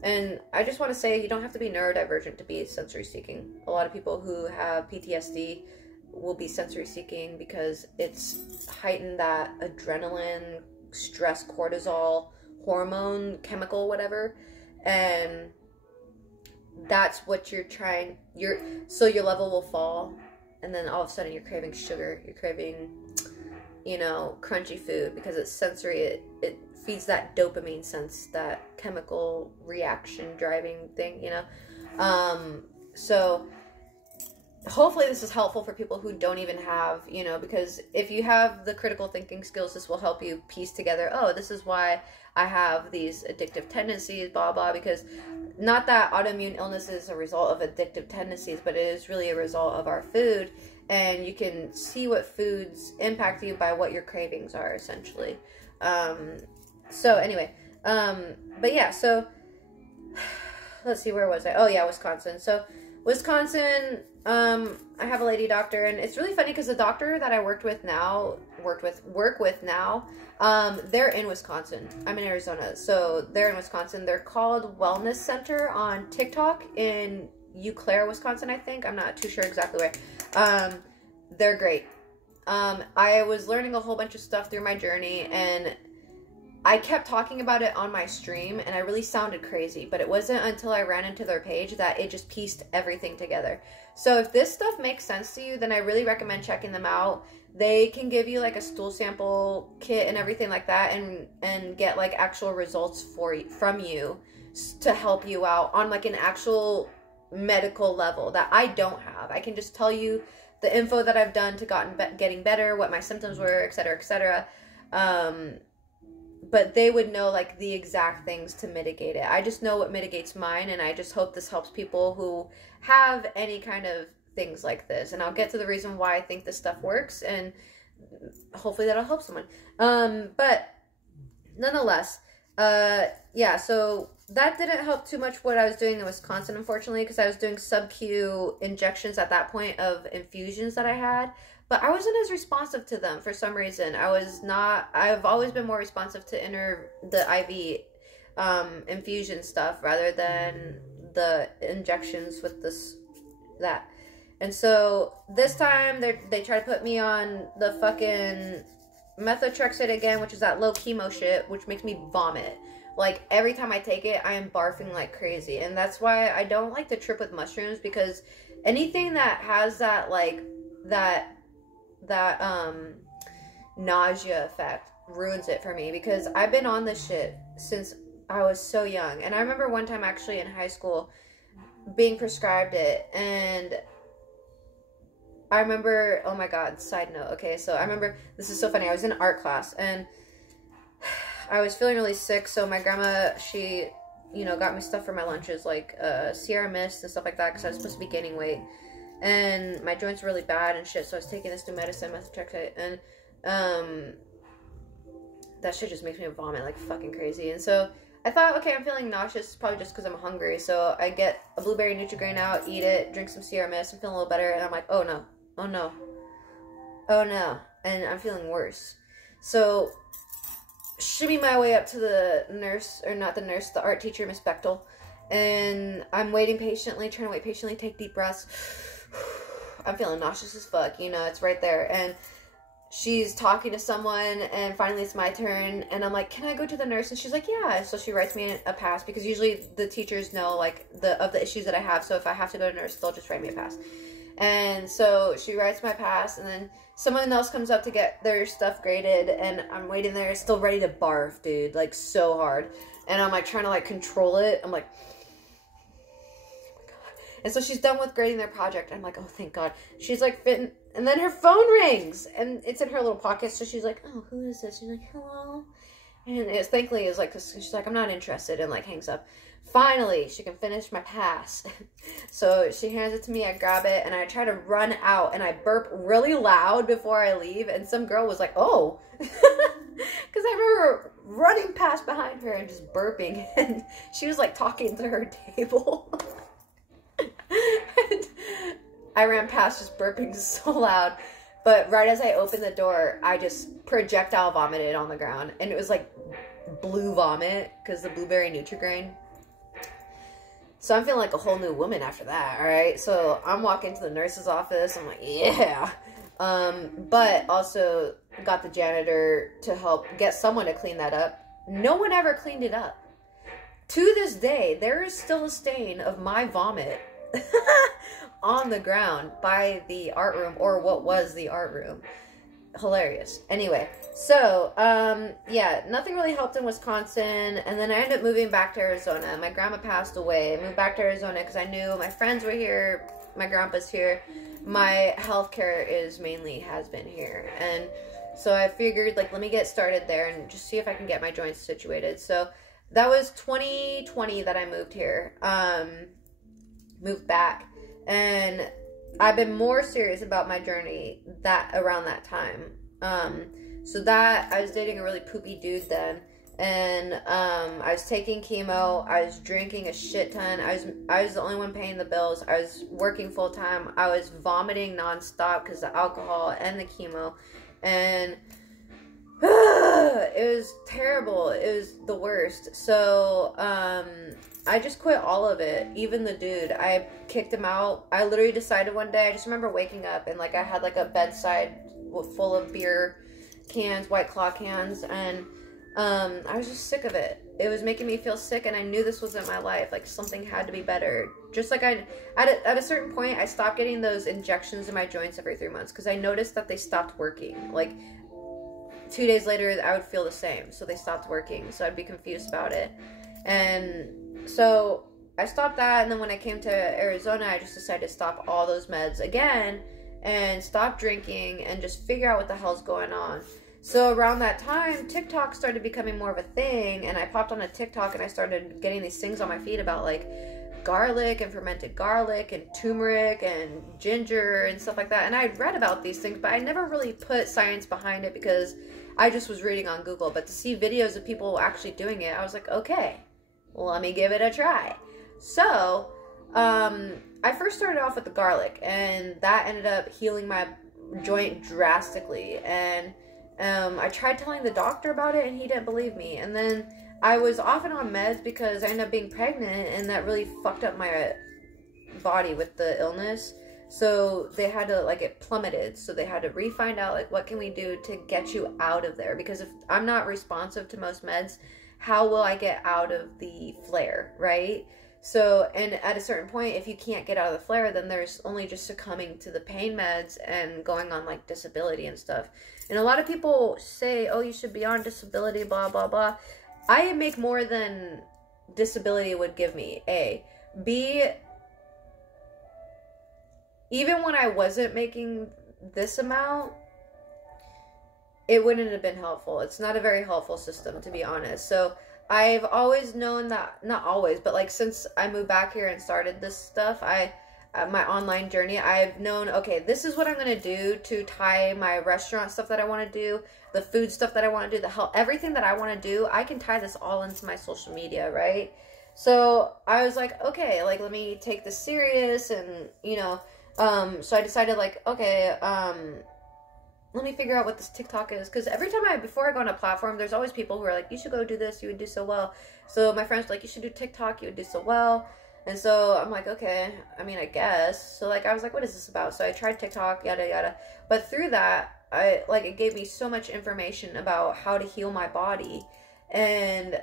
And I just want to say, you don't have to be neurodivergent to be sensory seeking. A lot of people who have PTSD will be sensory seeking because it's heightened that adrenaline, stress, cortisol, hormone, chemical, whatever. And that's what you're trying, so your level will fall, and then all of a sudden you're craving sugar, you're craving, crunchy food, because it's sensory, it feeds that dopamine sense, that chemical reaction driving thing, so hopefully this is helpful for people who don't even have, because if you have the critical thinking skills, this will help you piece together, oh, this is why I have these addictive tendencies, blah, blah, because not that autoimmune illness is a result of addictive tendencies, but it is really a result of our food, and you can see what foods impact you by what your cravings are, essentially. So anyway, but yeah, so let's see, where was I? Oh yeah, Wisconsin. So Wisconsin, I have a lady doctor, and it's really funny because the doctor that I work with now, they're in Wisconsin. I'm in Arizona, so they're in Wisconsin. They're called Wellness Center on TikTok in Eau Claire, Wisconsin, I think. I'm not too sure exactly where. They're great. I was learning a whole bunch of stuff through my journey, and I kept talking about it on my stream, and I really sounded crazy, but it wasn't until I ran into their page that it just pieced everything together. So if this stuff makes sense to you, then I really recommend checking them out. They can give you like a stool sample kit and everything like that, and get like actual results from you to help you out on like an actual medical level that I don't have. I can just tell you the info that I've done to getting better, what my symptoms were, etc., etc. But they would know like the exact things to mitigate it. I just know what mitigates mine, and I just hope this helps people who have any kind of things like this. And I'll get to the reason why I think this stuff works, and hopefully that'll help someone. But nonetheless, yeah, so that didn't help too much what I was doing in Wisconsin, unfortunately, because I was doing sub-Q injections at that point of infusions that I had. But I wasn't as responsive to them for some reason. I've always been more responsive to the IV infusion stuff rather than the injections with that. And so this time they try to put me on the fucking methotrexate again, which is that low chemo shit, which makes me vomit. Like, every time I take it, I am barfing like crazy. And that's why I don't like to trip with mushrooms, because anything that has that, like, that nausea effect ruins it for me, because I've been on this shit since I was so young. And I remember one time actually in high school being prescribed it, and I remember, oh my god, side note, okay, so I remember, this is so funny, I was in art class, and I was feeling really sick, so my grandma, she, you know, got me stuff for my lunches, like, Sierra Mist and stuff like that, because I was supposed to be gaining weight, and my joints were really bad and shit, so I was taking this new medicine, methotrexate, and, that shit just makes me vomit like fucking crazy, and so I thought, okay, I'm feeling nauseous, probably just because I'm hungry, so I get a blueberry Nutri-Grain out, eat it, drink some Sierra Mist, I'm feeling a little better, and I'm like, oh no, oh no, oh no, and I'm feeling worse. So, shimmy my way up to the nurse, or not the nurse, the art teacher, Miss Bechtel, and I'm waiting patiently, trying to wait patiently, take deep breaths. I'm feeling nauseous as fuck, you know, it's right there, and she's talking to someone, and finally it's my turn, and I'm like, can I go to the nurse? And she's like, yeah. So she writes me a pass, because usually the teachers know, like, of the issues that I have, so if I have to go to a nurse, they'll just write me a pass. And so she writes my pass, and then someone else comes up to get their stuff graded, and I'm waiting there, still ready to barf, dude, like, so hard. And I'm, like, trying to, like, control it. I'm like, and so she's done with grading their project. I'm like, oh, thank God. She's like fitting, and then her phone rings, and it's in her little pocket. So she's like, oh, who is this? She's like, hello. And it's thankfully it's like, cause she's like, I'm not interested, and like hangs up. Finally, she can finish my pass. So she hands it to me. I grab it, and I try to run out, and I burp really loud before I leave. And some girl was like, oh, because I remember running past behind her and just burping, and she was like talking to her table. And I ran past just burping so loud, but right as I opened the door, I just projectile vomited on the ground, and it was like blue vomit because the blueberry Nutri-Grain. So I'm feeling like a whole new woman after that. All right, so I'm walking to the nurse's office. I'm like, yeah, but also got the janitor to help get someone to clean that up. No one ever cleaned it up. To this day, there is still a stain of my vomit on the ground by the art room, or what was the art room. Hilarious. Anyway, so, yeah, nothing really helped in Wisconsin, and then I ended up moving back to Arizona. My grandma passed away. I moved back to Arizona because I knew my friends were here, my grandpa's here, my healthcare has been here, and so I figured, like, let me get started there and just see if I can get my joints situated. So that was 2020 that I moved here, moved back, and I've been more serious about my journey around that time. So that, I was dating a really poopy dude then, and I was taking chemo, I was drinking a shit ton, I was the only one paying the bills, I was working full time, I was vomiting nonstop because of the alcohol and the chemo, and it was terrible. It was the worst. So, I just quit all of it. Even the dude, I kicked him out. I literally decided one day, I just remember waking up and like I had like a bedside full of beer cans, White Claw cans, and I was just sick of it. It was making me feel sick, and I knew this wasn't my life. Like, something had to be better. Just like at a certain point, I stopped getting those injections in my joints every 3 months because I noticed that they stopped working. Like, 2 days later, I would feel the same. So they stopped working. So I'd be confused about it. And so I stopped that. And then when I came to Arizona, I just decided to stop all those meds again and stop drinking and just figure out what the hell's going on. So around that time, TikTok started becoming more of a thing, and I popped on a TikTok and I started getting these things on my feed about like garlic and fermented garlic and turmeric and ginger and stuff like that. And I'd read about these things, but I never really put science behind it because I just was reading on Google. But to see videos of people actually doing it, I was like, okay, let me give it a try. So I first started off with the garlic, and that ended up healing my joint drastically. And I tried telling the doctor about it, and he didn't believe me. And then I was off and on meds because I ended up being pregnant, and that really fucked up my body with the illness. So they had to, like, it plummeted. So they had to find out, like, what can we do to get you out of there? Because if I'm not responsive to most meds, how will I get out of the flare, right? So, and at a certain point, if you can't get out of the flare, then there's only just succumbing to the pain meds and going on, like, disability and stuff. And a lot of people say, oh, you should be on disability, blah, blah, blah. I make more than disability would give me, A. B, even when I wasn't making this amount, it wouldn't have been helpful. It's not a very helpful system, to be honest. So I've always known that, not always, but like since I moved back here and started this stuff, my online journey, I've known, okay, this is what I'm going to do to tie my restaurant stuff that I want to do, the food stuff that I want to do, the health, everything that I want to do, I can tie this all into my social media, right? So I was like, okay, like, let me take this serious, and, you know, so I decided, like, okay, let me figure out what this TikTok is, because every time before I go on a platform, there's always people who are like, you should go do this, you would do so well. So my friends were like, you should do TikTok, you would do so well. And so I'm like, okay, I mean, I guess. So like, I was like, what is this about? So I tried TikTok, yada, yada. But through that, it gave me so much information about how to heal my body. And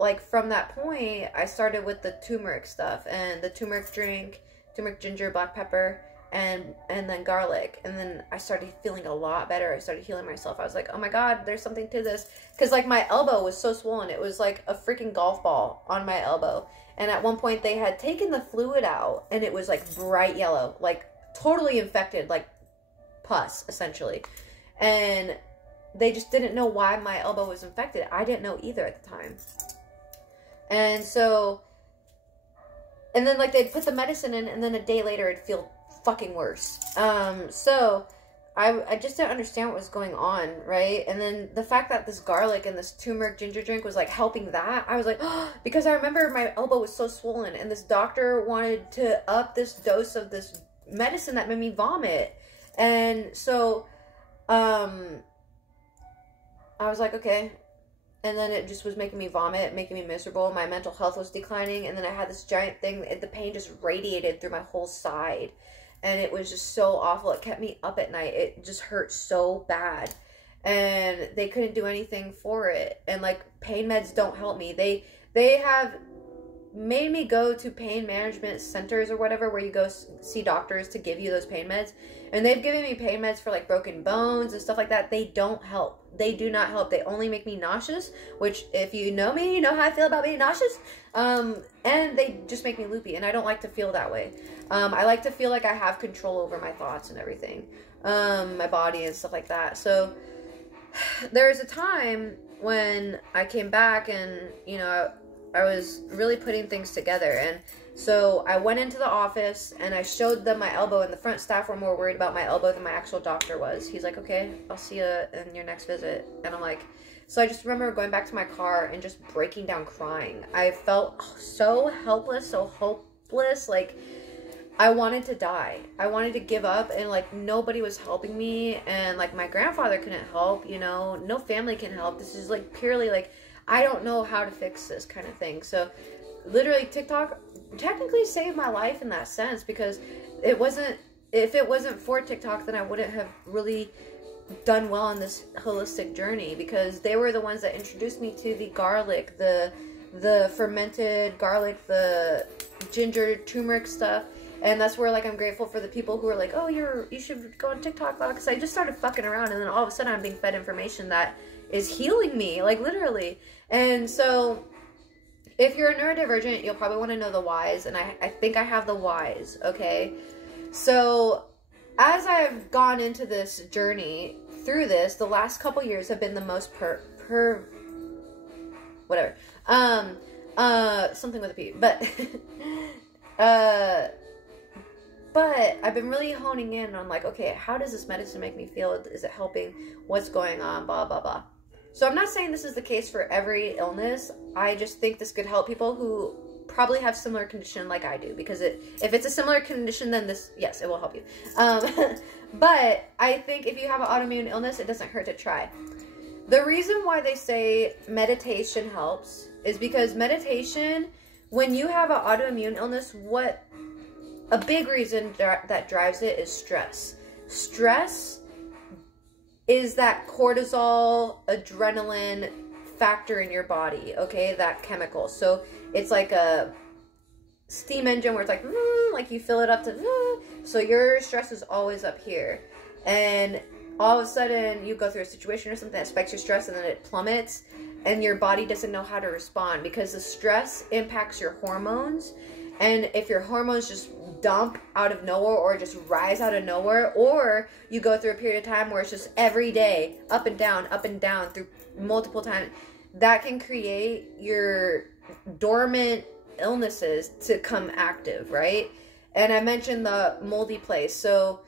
like, from that point, I started with the turmeric stuff and the turmeric drink, turmeric, ginger, black pepper, and then garlic. And then I started feeling a lot better. I started healing myself. I was like, oh my God, there's something to this. Because like, my elbow was so swollen. It was like a freaking golf ball on my elbow. And at one point they had taken the fluid out and it was like bright yellow, like totally infected, like pus essentially. And they just didn't know why my elbow was infected. I didn't know either at the time. And so, and then like they'd put the medicine in and then a day later it'd feel fucking worse. So I just didn't understand what was going on, right? And then the fact that this garlic and this turmeric ginger drink was like helping that, I was like, oh, because I remember my elbow was so swollen and this doctor wanted to up this dose of this medicine that made me vomit. And so I was like, okay. And then it just was making me vomit, making me miserable. My mental health was declining. And then I had this giant thing, the pain just radiated through my whole side. And it was just so awful. It kept me up at night. It just hurt so bad. And they couldn't do anything for it. And like, pain meds don't help me. They have made me go to pain management centers or whatever, where you go see doctors to give you those pain meds. And they've given me pain meds for like broken bones and stuff like that. They don't help. They do not help. They only make me nauseous, which if you know me, you know how I feel about being nauseous. And they just make me loopy, and I don't like to feel that way. I like to feel like I have control over my thoughts and everything, my body and stuff like that. So there was a time when I came back and, you know, I was really putting things together. And so I went into the office and I showed them my elbow, and the front staff were more worried about my elbow than my actual doctor was. He's like, okay, I'll see you in your next visit. And I'm like, so I just remember going back to my car and just breaking down crying. I felt so helpless, so hopeless. Like, I wanted to die. I wanted to give up, and like, nobody was helping me. And like, my grandfather couldn't help, you know, no family can help. This is like purely like, I don't know how to fix this kind of thing. So literally TikTok technically saved my life in that sense, because it wasn't, if it wasn't for TikTok, then I wouldn't have really done well on this holistic journey, because they were the ones that introduced me to the garlic, the fermented garlic, the ginger, turmeric stuff. And that's where, like, I'm grateful for the people who are like, oh, you should go on TikTok, because I just started fucking around, and then all of a sudden I'm being fed information that is healing me, like, literally. And so if you're a neurodivergent, you'll probably want to know the whys, and I think I have the whys, okay? So as I've gone into this journey through this, the last couple years have been the most whatever, something with a P, but but I've been really honing in on, like, okay, how does this medicine make me feel? Is it helping? What's going on? Blah, blah, blah. So I'm not saying this is the case for every illness. I just think this could help people who probably have similar condition like I do, because if it's a similar condition, then this, yes, it will help you. But I think if you have an autoimmune illness, it doesn't hurt to try. The reason why they say meditation helps is because meditation, when you have an autoimmune illness, a big reason that drives it is stress. Stress is that cortisol, adrenaline factor in your body, okay? That chemical. So it's like a steam engine where it's like you fill it up to, so your stress is always up here. And all of a sudden you go through a situation or something that spikes your stress, and then it plummets. and your body doesn't know how to respond, because the stress impacts your hormones. And if your hormones just dump out of nowhere, or just rise out of nowhere, or you go through a period of time where it's just every day up and down through multiple times, that can create your dormant illnesses to come active, right? And I mentioned the moldy place. So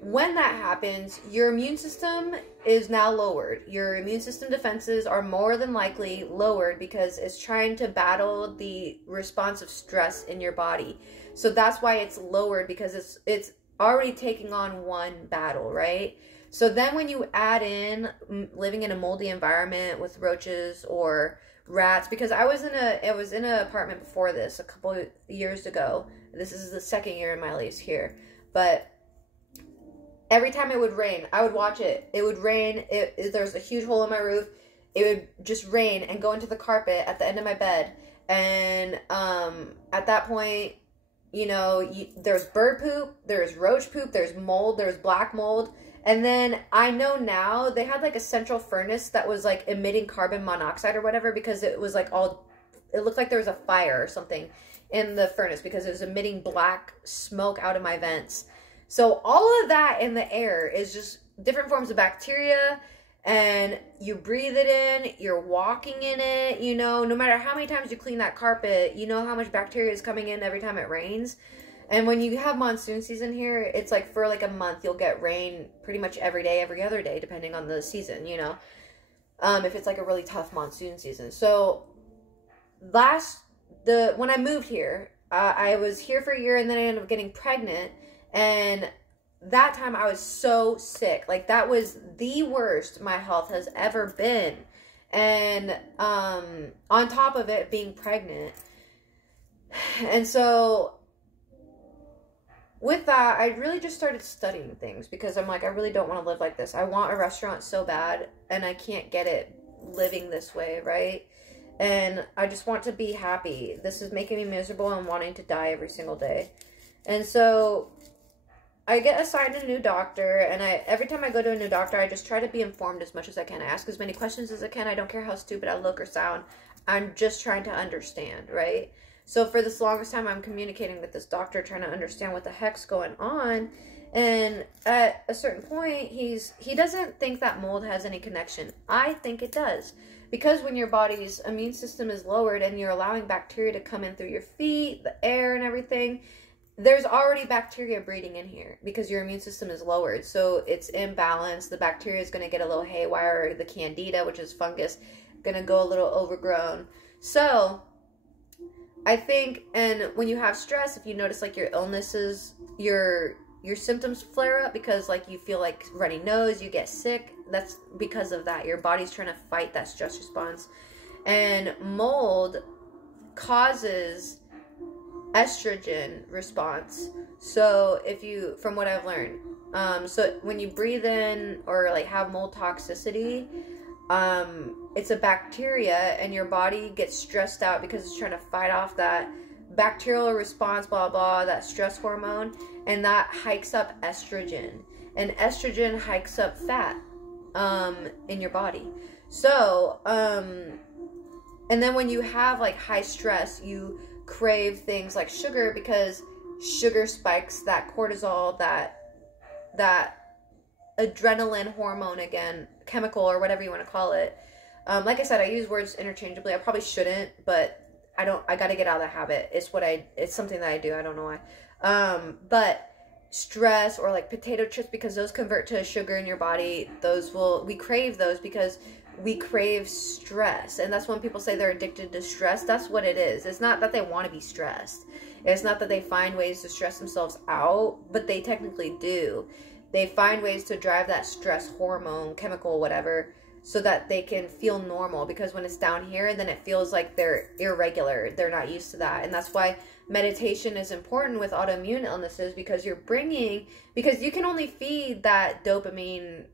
when that happens, your immune system is now lowered. Your immune system defenses are more than likely lowered because it's trying to battle the response of stress in your body. So that's why it's lowered, because it's already taking on one battle, right? So then when you add in living in a moldy environment with roaches or rats, because I was in an apartment before this a couple of years ago. This is the second year in my lease here. But every time it would rain, I would watch it. It would rain. There's a huge hole in my roof. It would just rain and go into the carpet at the end of my bed. And at that point, you know, there's bird poop, there's roach poop, there's mold, there's black mold. And then I know now they had like a central furnace that was like emitting carbon monoxide or whatever, because it was like it looked like there was a fire or something in the furnace because it was emitting black smoke out of my vents. So all of that in the air is just different forms of bacteria, and you breathe it in, you're walking in it, you know, no matter how many times you clean that carpet, you know how much bacteria is coming in every time it rains. And when you have monsoon season here, it's like for like a month, you'll get rain pretty much every day, every other day, depending on the season, you know, if it's like a really tough monsoon season. So when I moved here, I was here for a year, and then I ended up getting pregnant. And that time I was so sick. Like, that was the worst my health has ever been. And on top of it, being pregnant. And so with that, I really just started studying things, because I'm like, I really don't want to live like this. I want a restaurant so bad, and I can't get it living this way, right? And I just want to be happy. This is making me miserable and wanting to die every single day. And so I get assigned a new doctor, and every time I go to a new doctor, I just try to be informed as much as I can. I ask as many questions as I can. I don't care how stupid I look or sound. I'm just trying to understand, right? So for this longest time, I'm communicating with this doctor, trying to understand what the heck's going on. And at a certain point, he doesn't think that mold has any connection. I think it does. Because when your body's immune system is lowered and you're allowing bacteria to come in through your feet, the air and everything, there's already bacteria breeding in here because your immune system is lowered. So it's imbalanced. The bacteria is going to get a little haywire. The candida, which is fungus, going to go a little overgrown. So I think, and when you have stress, if you notice like your illnesses, your symptoms flare up because like you feel like runny nose, you get sick, that's because of that. Your body's trying to fight that stress response. And mold causes estrogen response. So from what I've learned, so when you breathe in or like have mold toxicity, it's a bacteria, and your body gets stressed out because it's trying to fight off that bacterial response, blah, blah, that stress hormone, and that hikes up estrogen, and estrogen hikes up fat, in your body. So, and then when you have like high stress, you crave things like sugar, because sugar spikes that cortisol, that adrenaline hormone, again, chemical or whatever you want to call it. Like I said, I use words interchangeably. I probably shouldn't, but I got to get out of the habit. It's something that I do. I don't know why. But stress, or like potato chips, because those convert to sugar in your body, we crave those because we crave stress. And that's when people say they're addicted to stress. That's what it is. It's not that they want to be stressed. It's not that they find ways to stress themselves out, but they technically do. They find ways to drive that stress hormone, chemical, whatever, so that they can feel normal. Because when it's down here, then it feels like they're irregular. They're not used to that. And that's why meditation is important with autoimmune illnesses, because because you can only feed that dopamine,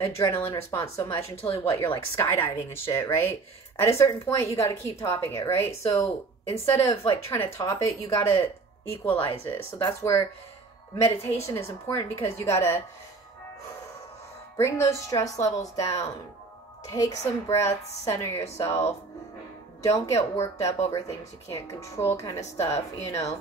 adrenaline response so much until you're like skydiving and shit, right? At a certain point, you got to keep topping it, right? So instead of like trying to top it, you got to equalize it. So that's where meditation is important, because you got to bring those stress levels down, take some breaths, center yourself, don't get worked up over things you can't control kind of stuff, you know.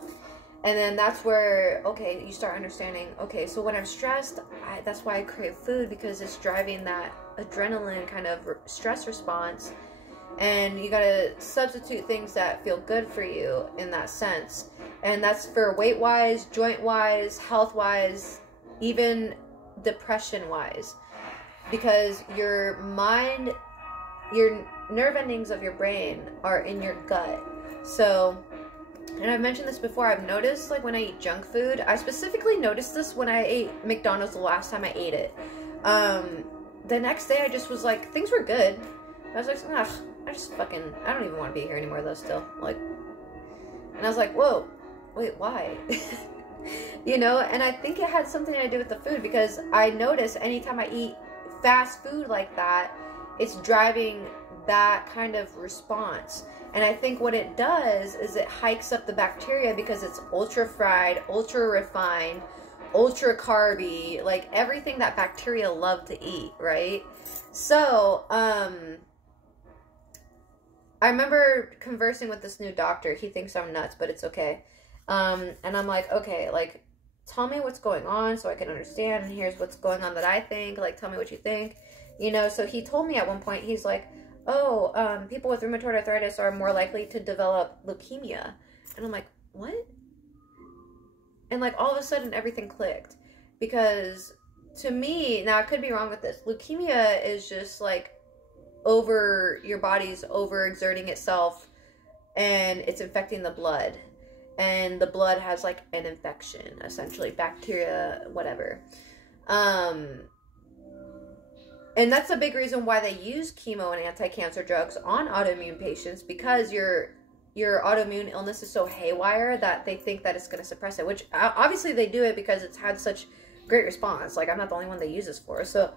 And then that's where, okay, you start understanding, okay, so when I'm stressed, that's why I crave food, because it's driving that adrenaline kind of stress response. And you gotta substitute things that feel good for you in that sense. And that's for weight-wise, joint-wise, health-wise, even depression-wise. Because your mind, your nerve endings of your brain are in your gut. So, and I've mentioned this before, I've noticed, like, when I eat junk food, I specifically noticed this when I ate McDonald's the last time I ate it. The next day I just was like, things were good. I was like, ugh, I don't even want to be here anymore though still. Like, and I was like, whoa, wait, why? You know, and I think it had something to do with the food, because I notice anytime I eat fast food like that, it's driving that kind of response. And I think what it does is it hikes up the bacteria, because it's ultra fried, ultra refined, ultra carby, like everything that bacteria love to eat, right? So, I remember conversing with this new doctor. He thinks I'm nuts, but it's okay. And I'm like, okay, like, tell me what's going on so I can understand, and here's what's going on that I think, like, tell me what you think, you know. So he told me at one point, he's like, oh, people with rheumatoid arthritis are more likely to develop leukemia. And I'm like, what? And, like, all of a sudden everything clicked, because to me, now I could be wrong with this, leukemia is just like your body's overexerting itself, and it's infecting the blood, and the blood has like an infection, essentially bacteria, whatever. And that's a big reason why they use chemo and anti-cancer drugs on autoimmune patients, because your autoimmune illness is so haywire that they think that it's going to suppress it, which obviously they do it because it's had such great response. Like, I'm not the only one they use this for. So,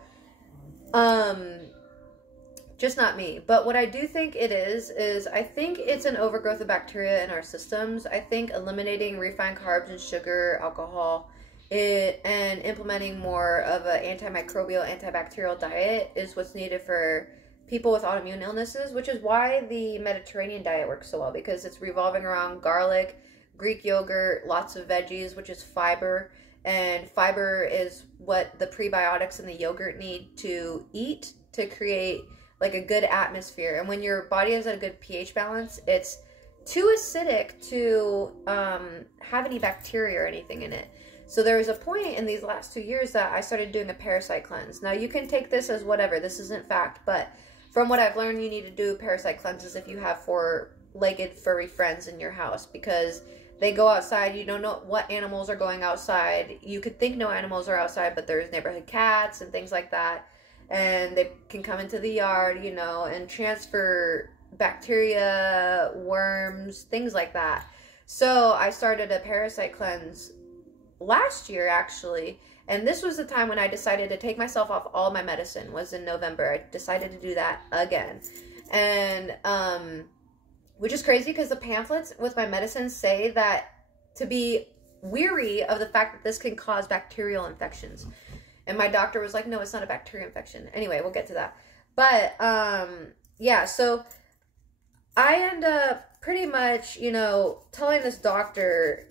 just not me. But what I do think it is I think it's an overgrowth of bacteria in our systems. I think eliminating refined carbs and sugar, alcohol, and implementing more of an antimicrobial, antibacterial diet is what's needed for people with autoimmune illnesses, which is why the Mediterranean diet works so well, because it's revolving around garlic, Greek yogurt, lots of veggies, which is fiber, and fiber is what the prebiotics in the yogurt need to eat to create like a good atmosphere. And when your body is at a good pH balance, it's too acidic to have any bacteria or anything in it. So there was a point in these last 2 years that I started doing a parasite cleanse. Now, you can take this as whatever, this isn't fact, but from what I've learned, you need to do parasite cleanses if you have four-legged furry friends in your house, because they go outside. You don't know what animals are going outside. You could think no animals are outside, but there's neighborhood cats and things like that. And they can come into the yard, you know, and transfer bacteria, worms, things like that. So I started a parasite cleanse last year, actually. And this was the time when I decided to take myself off all my medicine, was in November. I decided to do that again. And, which is crazy, because the pamphlets with my medicine say that to be weary of the fact that this can cause bacterial infections. And my doctor was like, no, it's not a bacterial infection. Anyway, we'll get to that. But, yeah, so I end up pretty much, you know, telling this doctor,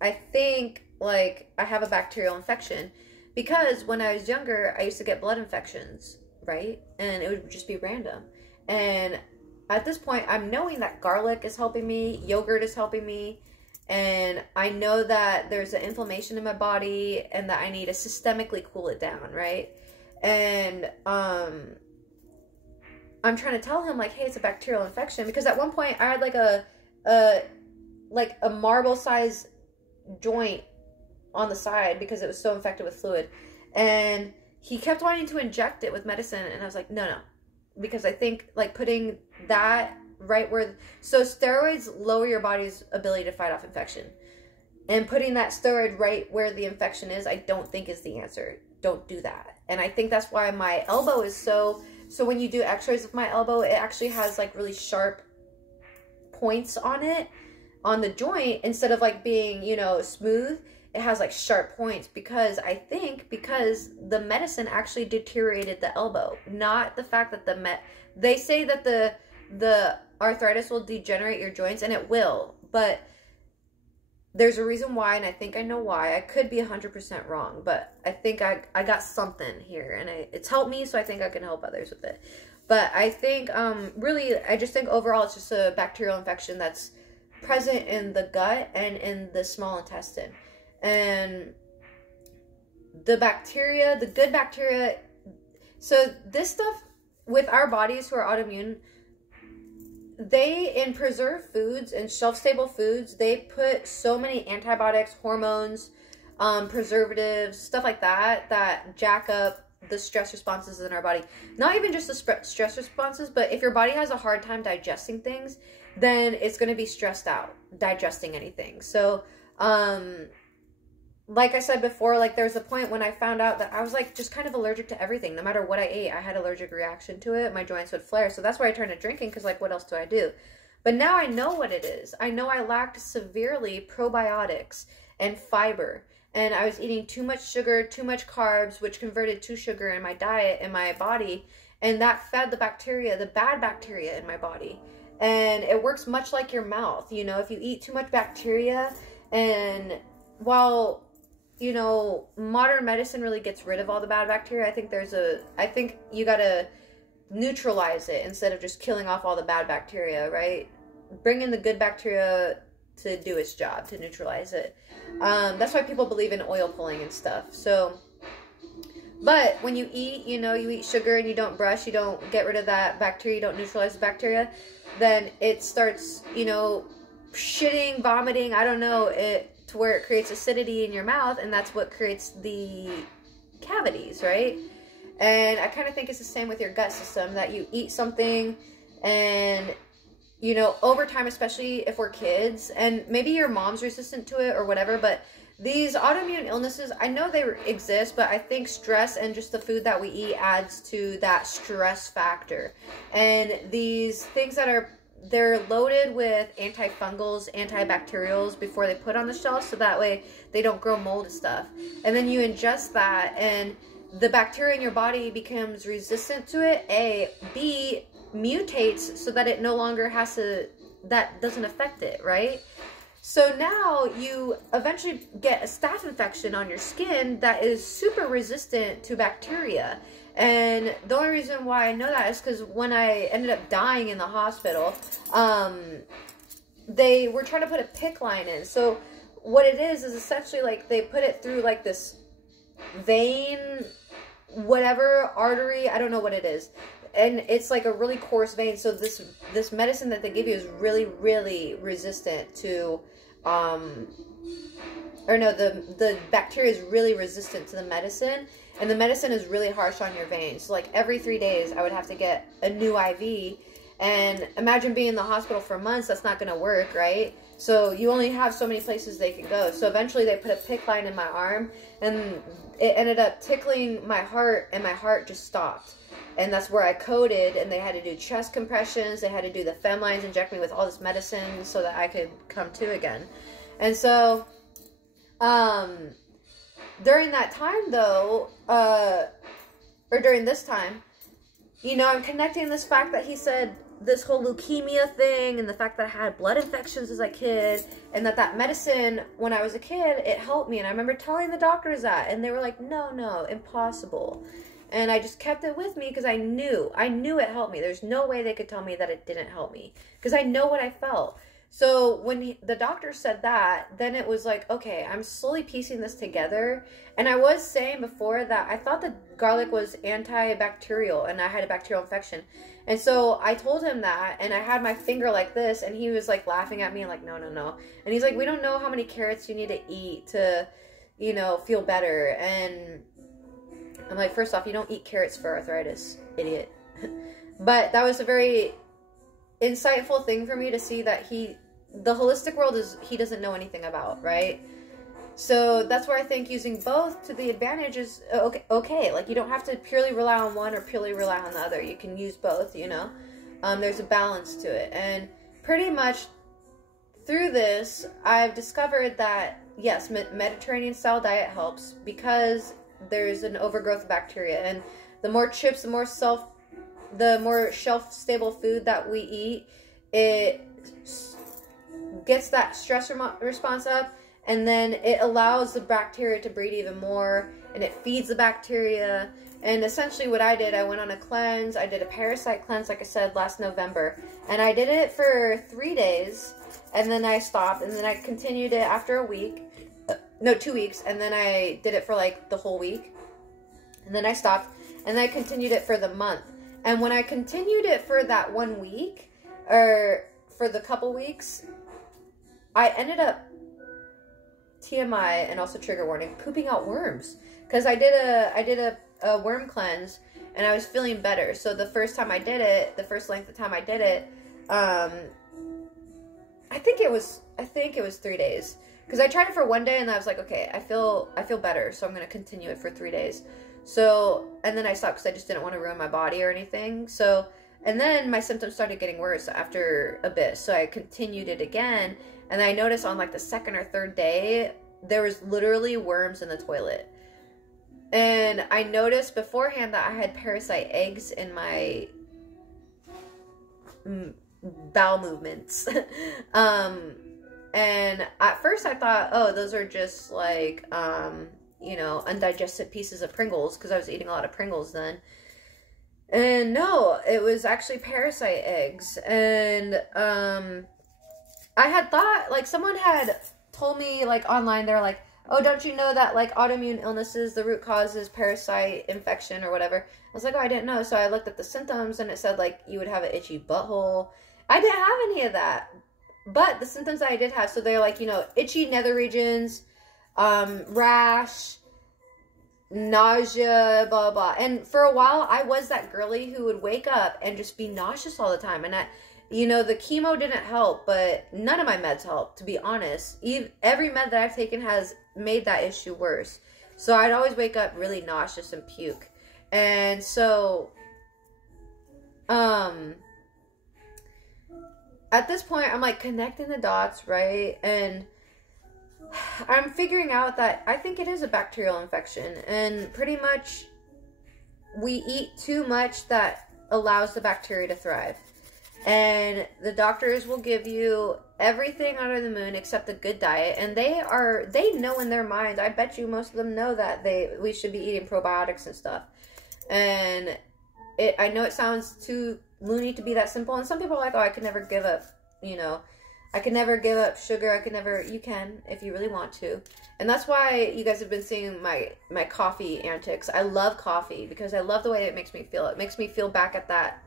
I think, like, I have a bacterial infection, because when I was younger, I used to get blood infections, right? And it would just be random. And at this point, I'm knowing that garlic is helping me, yogurt is helping me, and I know that there's an inflammation in my body and that I need to systemically cool it down, right? And I'm trying to tell him, like, hey, it's a bacterial infection, because at one point I had like a marble size joint on the side because it was so infected with fluid, and he kept wanting to inject it with medicine, and I was like, no, because I think, like, putting that right where, so steroids lower your body's ability to fight off infection, and putting that steroid right where the infection is, I don't think is the answer. Don't do that. And I think that's why my elbow is so when you do x-rays of my elbow, it actually has like really sharp points on it, on the joint, instead of like being, you know, smooth. it has like sharp points, because I think because the medicine actually deteriorated the elbow, not the fact that they say that the arthritis will degenerate your joints, and it will, but there's a reason why, and I think I know why. I could be 100% wrong, but I think I got something here, and it's helped me, so I think I can help others with it. But I think, really, I just think overall it's just a bacterial infection that's present in the gut and in the small intestine. And the bacteria, the good bacteria, so this stuff with our bodies who are autoimmune, they, in preserved foods and shelf-stable foods, they put so many antibiotics, hormones, preservatives, stuff like that, that jack up the stress responses in our body. Not even just the stress responses, but if your body has a hard time digesting things, then it's going to be stressed out digesting anything. So, like I said before, like there's a point when I found out that I was like just kind of allergic to everything. No matter what I ate, I had allergic reaction to it. My joints would flare. So that's why I turned to drinking, because like what else do I do? But now I know what it is. I know I lacked severely probiotics and fiber. And I was eating too much sugar, too much carbs, which converted to sugar in my diet, in my body. And that fed the bacteria, the bad bacteria in my body. And it works much like your mouth. You know, if you eat too much bacteria, and while, you know, modern medicine really gets rid of all the bad bacteria, I think you gotta neutralize it instead of just killing off all the bad bacteria, right? Bring in the good bacteria to do its job, to neutralize it. That's why people believe in oil pulling and stuff. So, but when you eat, you know, you eat sugar and you don't brush, you don't get rid of that bacteria, you don't neutralize the bacteria, then it starts, you know, shitting, vomiting, I don't know, to where it creates acidity in your mouth, and that's what creates the cavities, right? And I kind of think it's the same with your gut system, that you eat something and, you know, over time, especially if we're kids, and maybe your mom's resistant to it or whatever, but these autoimmune illnesses, I know they exist, but I think stress and just the food that we eat adds to that stress factor. And these things they're loaded with antifungals, antibacterials before they put on the shelf, so that way they don't grow mold and stuff. And then you ingest that, and the bacteria in your body becomes resistant to it. A, B, mutates so that it no longer has to, that doesn't affect it, right? So now you eventually get a staph infection on your skin that is super resistant to bacteria. And the only reason why I know that is because when I ended up dying in the hospital, they were trying to put a PICC line in. So what it is essentially like they put it through like this vein, whatever, artery, I don't know what it is. And it's like a really coarse vein. So this medicine that they give you is really, really resistant to, the bacteria is really resistant to the medicine. And the medicine is really harsh on your veins. So like every 3 days, I would have to get a new IV. And imagine being in the hospital for months. That's not going to work, right? So you only have so many places they can go. So eventually they put a PICC line in my arm. And it ended up tickling my heart. And my heart just stopped. And that's where I coded. And they had to do chest compressions. They had to do the fem lines, inject me with all this medicine so that I could come to again. And so, during that time, though, or during this time, you know, I'm connecting this fact that he said this whole leukemia thing, and the fact that I had blood infections as a kid, and that medicine, when I was a kid, it helped me. And I remember telling the doctors that, and they were like, no, impossible. And I just kept it with me because I knew it helped me. There's no way they could tell me that it didn't help me, because I know what I felt. So when the doctor said that, then it was like, okay, I'm slowly piecing this together. And I was saying before that I thought that garlic was antibacterial and I had a bacterial infection. And so I told him that, and I had my finger like this, and he was like laughing at me like, no. And he's like, we don't know how many carrots you need to eat to, you know, feel better. And I'm like, first off, you don't eat carrots for arthritis, idiot. But that was a very insightful thing for me to see that the holistic world he doesn't know anything about, right? So that's where I think using both to the advantage is okay. Like, you don't have to purely rely on one or purely rely on the other. You can use both, you know? There's a balance to it. And pretty much through this, I've discovered that yes, Mediterranean style diet helps because there's an overgrowth of bacteria, and the more chips, the more shelf stable food that we eat, it gets that stress response up, and then it allows the bacteria to breed even more, and it feeds the bacteria. And essentially what I did, I went on a cleanse. I did a parasite cleanse, like I said, last November. And I did it for 3 days, and then I stopped, and then I continued it after a week. No, 2 weeks, and then I did it for like the whole week. And then I stopped, and then I continued it for the month. And when I continued it for that 1 week, or for the couple weeks, I ended up, TMI and also trigger warning, pooping out worms. Because I did a worm cleanse, and I was feeling better. So the first time I did it, the first length of time I did it, I think it was 3 days. Because I tried it for 1 day, and I was like, okay, I feel better, so I'm going to continue it for 3 days. So, and then I stopped because I just didn't want to ruin my body or anything. So, and then my symptoms started getting worse after a bit. So I continued it again, and I noticed on like the second or third day, there was literally worms in the toilet. And I noticed beforehand that I had parasite eggs in my bowel movements. And at first I thought, oh, those are just like, you know, undigested pieces of Pringles, because I was eating a lot of Pringles then. And no, it was actually parasite eggs. And I had thought, like, someone had told me, like, online, they're like, oh, don't you know that, like, autoimmune illnesses, the root cause is parasite infection or whatever. I was like, oh, I didn't know. So I looked at the symptoms, and it said, like, you would have an itchy butthole. I didn't have any of that. But the symptoms that I did have, so they're like, you know, itchy nether regions, rash, nausea, blah, blah. And for a while, I was that girly who would wake up and just be nauseous all the time. And you know, the chemo didn't help, but none of my meds helped, to be honest. Every med that I've taken has made that issue worse. So I'd always wake up really nauseous and puke. And so, at this point, I'm like connecting the dots, right? And I'm figuring out that I think it is a bacterial infection. And pretty much we eat too much that allows the bacteria to thrive. And the doctors will give you everything under the moon except a good diet. And they know in their minds, I bet you most of them know that we should be eating probiotics and stuff. And I know it sounds too loony to be that simple. And some people are like, oh, I could never give up, you know, I could never give up sugar. You can, if you really want to. And that's why you guys have been seeing my coffee antics. I love coffee because I love the way it makes me feel. It makes me feel back at that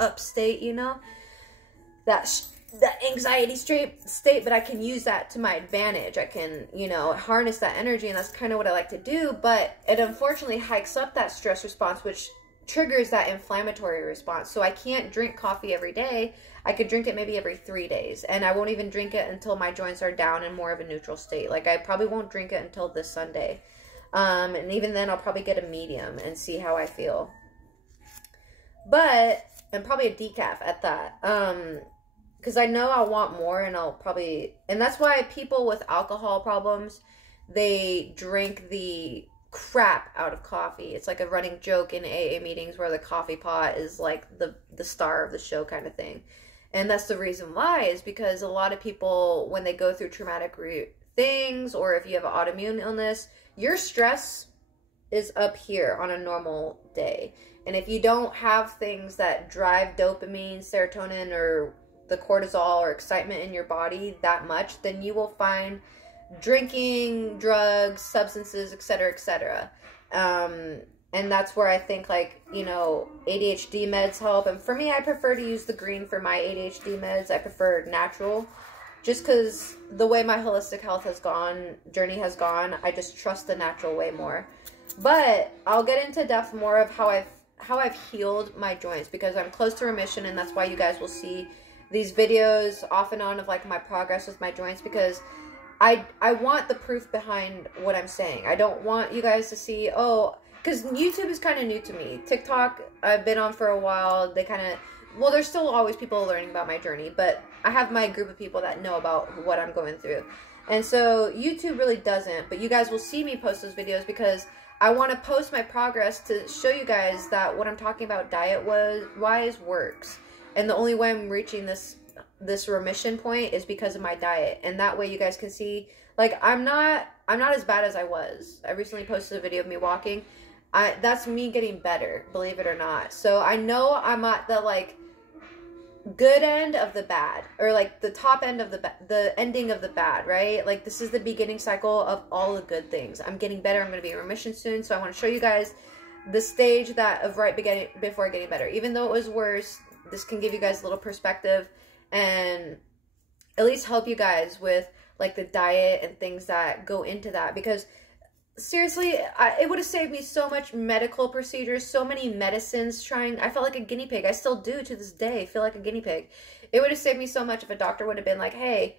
up state, you know, that anxiety state, but I can use that to my advantage. I can, you know, harness that energy, and that's kind of what I like to do. But it unfortunately hikes up that stress response, which triggers that inflammatory response. So I can't drink coffee every day. I could drink it maybe every 3 days, and I won't even drink it until my joints are down in more of a neutral state. Like, I probably won't drink it until this Sunday. And even then I'll probably get a medium and see how I feel. But, and probably a decaf at that. Because I know I'll want more, and and that's why people with alcohol problems, they drink the crap out of coffee. It's like a running joke in AA meetings where the coffee pot is like the star of the show kind of thing. And that's the reason why, is because a lot of people, when they go through traumatic things, or if you have an autoimmune illness, your stress is up here on a normal day. And if you don't have things that drive dopamine, serotonin, or the cortisol or excitement in your body that much, then you will find drinking, drugs, substances, etc., etc. And that's where I think, like, you know, ADHD meds help. And for me, I prefer to use the green for my ADHD meds. I prefer natural, just because the way my holistic health journey has gone, I just trust the natural way more. But I'll get into depth more of how I've healed my joints, because I'm close to remission, and that's why you guys will see these videos off and on of like my progress with my joints, because I want the proof behind what I'm saying. I don't want you guys to see, oh, because YouTube is kind of new to me. TikTok, I've been on for a while. They kind of, well, there's still always people learning about my journey, but I have my group of people that know about what I'm going through. And so YouTube really doesn't, but you guys will see me post those videos because I want to post my progress to show you guys that what I'm talking about diet-wise works. And the only way I'm reaching this remission point is because of my diet. And that way you guys can see, like, I'm not as bad as I was. I recently posted a video of me walking. That's me getting better, believe it or not. So I know I'm at the, like, good end of the bad, or like the top end of the ending of the bad, right? Like, this is the beginning cycle of all the good things. I'm getting better. I'm going to be in remission soon. So I want to show you guys the stage before getting better. Even though it was worse, this can give you guys a little perspective and at least help you guys with, like, the diet and things that go into that. Because seriously, it would have saved me so much medical procedures, so many medicines trying. I felt like a guinea pig. I still do to this day feel like a guinea pig. It would have saved me so much if a doctor would have been like, hey,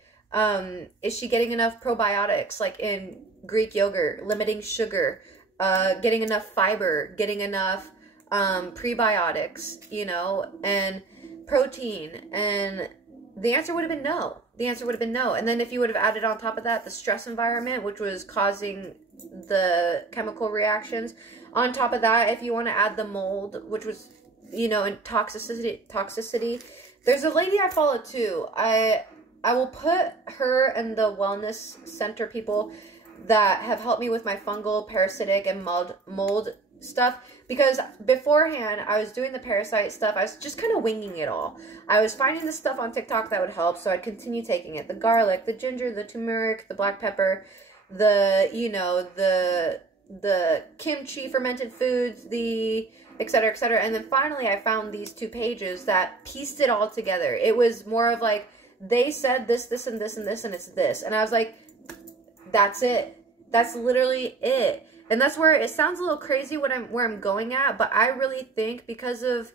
is she getting enough probiotics, like in Greek yogurt, limiting sugar, getting enough fiber, getting enough prebiotics, you know, and protein? And the answer would have been no. The answer would have been no. And then if you would have added on top of that the stress environment, which was causing the chemical reactions, on top of that, if you want to add the mold, which was, you know, and toxicity. There's a lady I follow too. I will put her and the wellness center people that have helped me with my fungal, parasitic, and mold stuff, because beforehand I was doing the parasite stuff. I was just kind of winging it all. I was finding the stuff on TikTok that would help, so I'd continue taking it. The garlic, the ginger, the turmeric, the black pepper, the, you know, the kimchi, fermented foods, the etc., etc. And then finally I found these two pages that pieced it all together. It was more of like, they said this, this, and this, and this, and it's this. And I was like, that's it. That's literally it. And that's where it sounds a little crazy where I'm going at, but I really think because of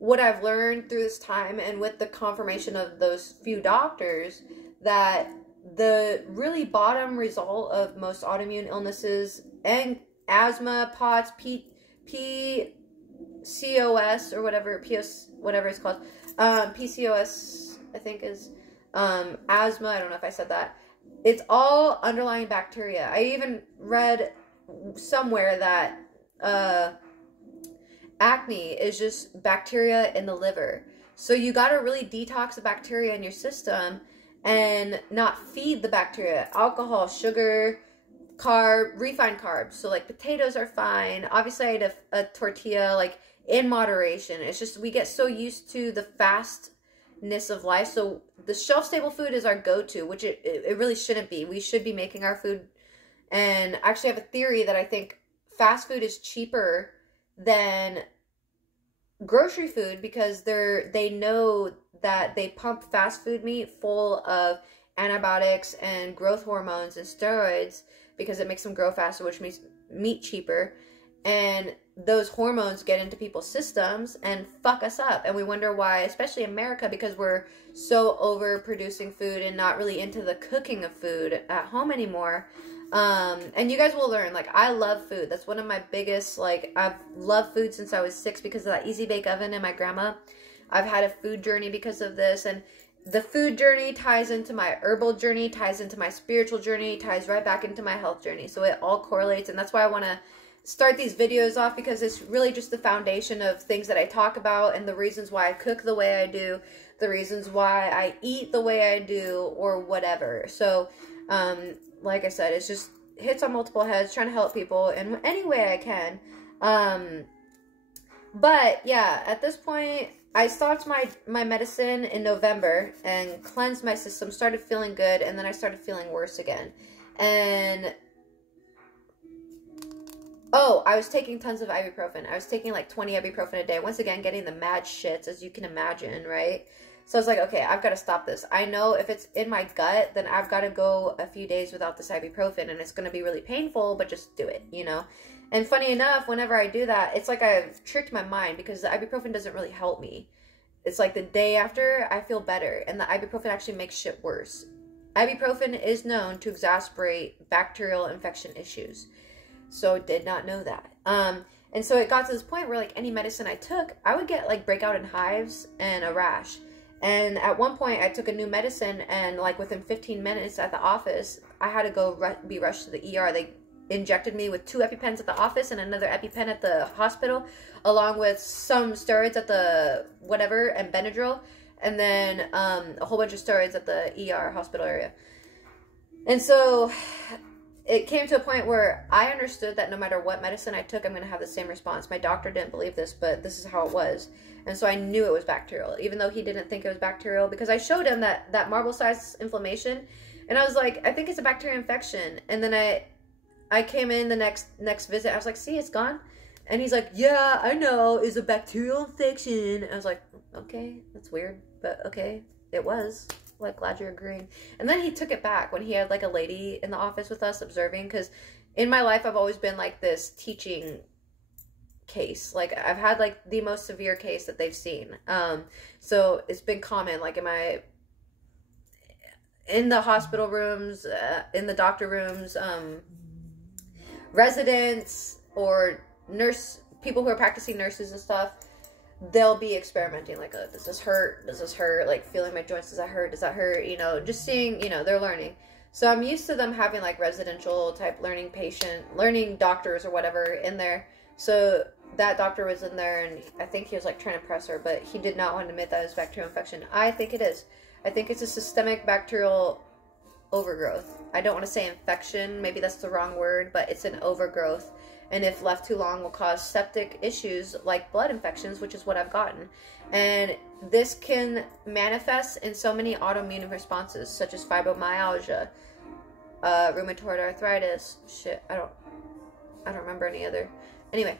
what I've learned through this time and with the confirmation of those few doctors, that the really bottom result of most autoimmune illnesses and asthma, POTS, PCOS, or whatever it's called, PCOS, I think is asthma. I don't know if I said that. It's all underlying bacteria. I even read somewhere that acne is just bacteria in the liver. So you got to really detox the bacteria in your system and not feed the bacteria alcohol, sugar, refined carbs. So like potatoes are fine. Obviously I ate a tortilla, like, in moderation. It's just we get so used to the fastness of life. So the shelf-stable food is our go-to, which it really shouldn't be. We should be making our food. And I actually have a theory that I think fast food is cheaper than grocery food, because they know that they pump fast food meat full of antibiotics and growth hormones and steroids because it makes them grow faster, which makes meat cheaper. And those hormones get into people's systems and fuck us up. And we wonder why, especially America, because we're so overproducing food and not really into the cooking of food at home anymore. And you guys will learn, like, I love food. That's one of my biggest, like, I've loved food since I was 6 because of that easy bake oven and my grandma. I've had a food journey because of this, and the food journey ties into my herbal journey, ties into my spiritual journey, ties right back into my health journey. So it all correlates, and that's why I want to start these videos off, because it's really just the foundation of things that I talk about and the reasons why I cook the way I do, the reasons why I eat the way I do, or whatever. So, like I said, it's just hits on multiple heads, trying to help people in any way I can. But yeah, at this point, I stopped my medicine in November and cleansed my system, started feeling good, and then I started feeling worse again. And oh, I was taking tons of ibuprofen. I was taking like 20 ibuprofen a day. Once again, getting the mad shits, as you can imagine, right? So I was like, okay, I've got to stop this. I know if it's in my gut, then I've got to go a few days without this ibuprofen, and it's going to be really painful, but just do it, you know? And funny enough, whenever I do that, it's like I've tricked my mind, because the ibuprofen doesn't really help me. It's like the day after, I feel better, and the ibuprofen actually makes shit worse. Ibuprofen is known to exacerbate bacterial infection issues. So did not know that. And so it got to this point where, like, any medicine I took, I would get like breakout in hives and a rash. And at one point I took a new medicine, and like within 15 minutes at the office, I had to go be rushed to the ER. They injected me with 2 EpiPens at the office and another EpiPen at the hospital, along with some steroids at the whatever and Benadryl, and then a whole bunch of steroids at the ER hospital area. And so it came to a point where I understood that no matter what medicine I took, I'm going to have the same response. My doctor didn't believe this, but this is how it was. And so I knew it was bacterial, even though he didn't think it was bacterial, because I showed him that marble-sized inflammation, and I was like, I think it's a bacterial infection. And then I came in the next visit. I was like, see, it's gone. And he's like, yeah, I know, it's a bacterial infection. And I was like, okay, that's weird, but okay, it was. Like, glad you're agreeing. And then he took it back when he had like a lady in the office with us observing, because in my life I've always been like this teaching case. Like, I've had like the most severe case that they've seen. So it's been common, like in the hospital rooms, in the doctor rooms, residents or people who are practicing nurses and stuff, they'll be experimenting, like, oh, does this hurt? Does this hurt? Like, feeling my joints, does that hurt? Does that hurt? You know, just seeing, you know, they're learning. So I'm used to them having like residential type learning doctors or whatever in there. So that doctor was in there, and I think he was like trying to press her, but he did not want to admit that it was bacterial infection. I think it is. I think it's a systemic bacterial overgrowth. I don't want to say infection, maybe that's the wrong word, but it's an overgrowth. And if left too long will cause septic issues like blood infections, which is what I've gotten. And this can manifest in so many autoimmune responses, such as fibromyalgia, rheumatoid arthritis, I don't remember any other. Anyway,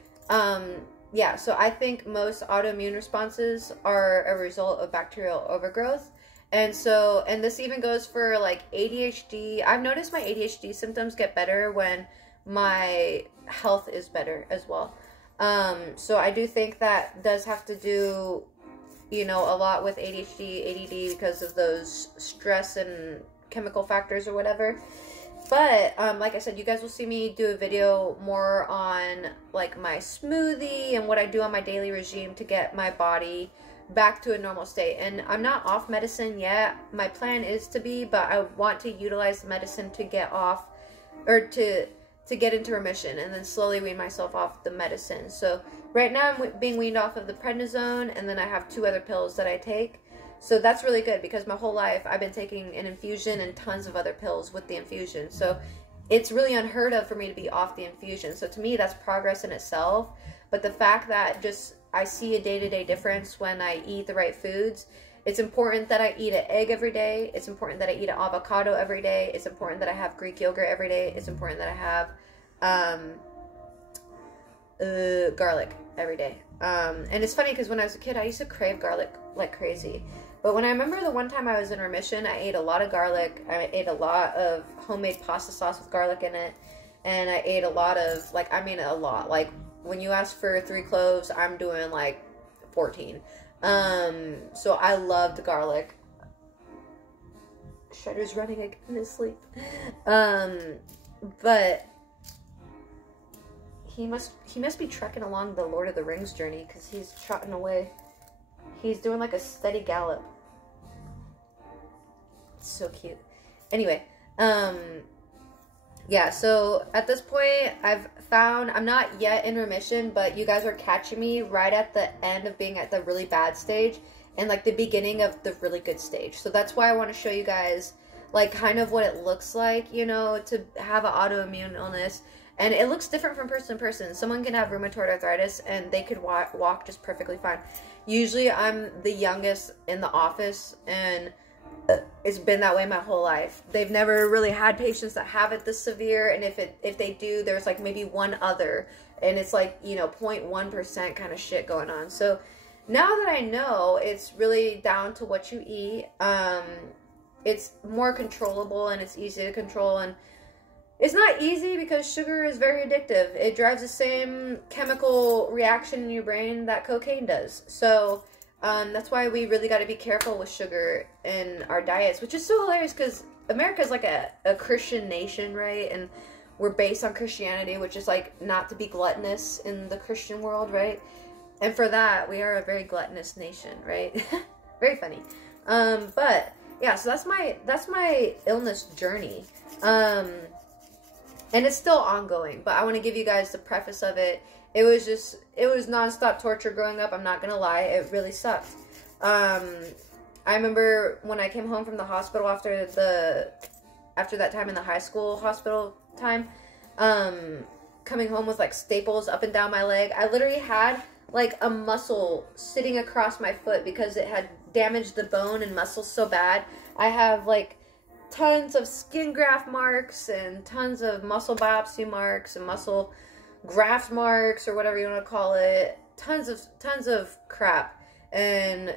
yeah, so I think most autoimmune responses are a result of bacterial overgrowth. And so, and this even goes for like ADHD. I've noticed my ADHD symptoms get better when my health is better as well. So I do think that does have to do, you know, a lot with ADHD, ADD, because of those stress and chemical factors or whatever. But like I said, you guys will see me do a video more on like my smoothie and what I do on my daily regime to get my body back to a normal state. And I'm not off medicine yet. My plan is to be, but I want to utilize the medicine to get off, or to get into remission, and then slowly wean myself off the medicine. So right now I'm being weaned off of the prednisone, and then I have 2 other pills that I take. So that's really good, because my whole life I've been taking an infusion and tons of other pills with the infusion. So it's really unheard of for me to be off the infusion. So to me, that's progress in itself. But the fact that just I see a day-to-day difference when I eat the right foods. It's important that I eat an egg every day. It's important that I eat an avocado every day. It's important that I have Greek yogurt every day. It's important that I have garlic every day. And it's funny because when I was a kid, I used to crave garlic like crazy. But when I remember the one time I was in remission, I ate a lot of garlic. I ate a lot of homemade pasta sauce with garlic in it. And I ate a lot of, like, I mean a lot. Like, when you ask for 3 cloves, I'm doing like 14. So I loved garlic. Shredder's running again in his sleep. But he must be trekking along the Lord of the Rings journey, because he's trotting away. He's doing like a steady gallop. It's so cute. Anyway, yeah, so at this point, I've found, I'm not yet in remission, but you guys are catching me right at the end of being at the really bad stage and like the beginning of the really good stage. So that's why I want to show you guys like kind of what it looks like, you know, to have an autoimmune illness. And it looks different from person to person. Someone can have rheumatoid arthritis and they could walk just perfectly fine. Usually I'm the youngest in the office, and it's been that way my whole life. They've never really had patients that have it this severe, and if they do, there's like maybe one other, and it's like, you know, 0.1% kind of shit going on. So now that I know, it's really down to what you eat. It's more controllable and it's easy to control, and it's not easy because sugar is very addictive. It drives the same chemical reaction in your brain that cocaine does. So that's why we really got to be careful with sugar in our diets, which is so hilarious because America is like a Christian nation, right? And we're based on Christianity, which is like not to be gluttonous in the Christian world, right? And for that, we are a very gluttonous nation, right? Very funny. But yeah, so that's my illness journey. And it's still ongoing, but I want to give you guys the preface of it. It was nonstop torture growing up. I'm not going to lie. It really sucked. I remember when I came home from the hospital after that time in the high school hospital time, coming home with like staples up and down my leg. I literally had like a muscle sitting across my foot because it had damaged the bone and muscle so bad. I have like tons of skin graft marks and tons of muscle biopsy marks and muscle graft marks, or whatever you want to call it. Tons of crap. And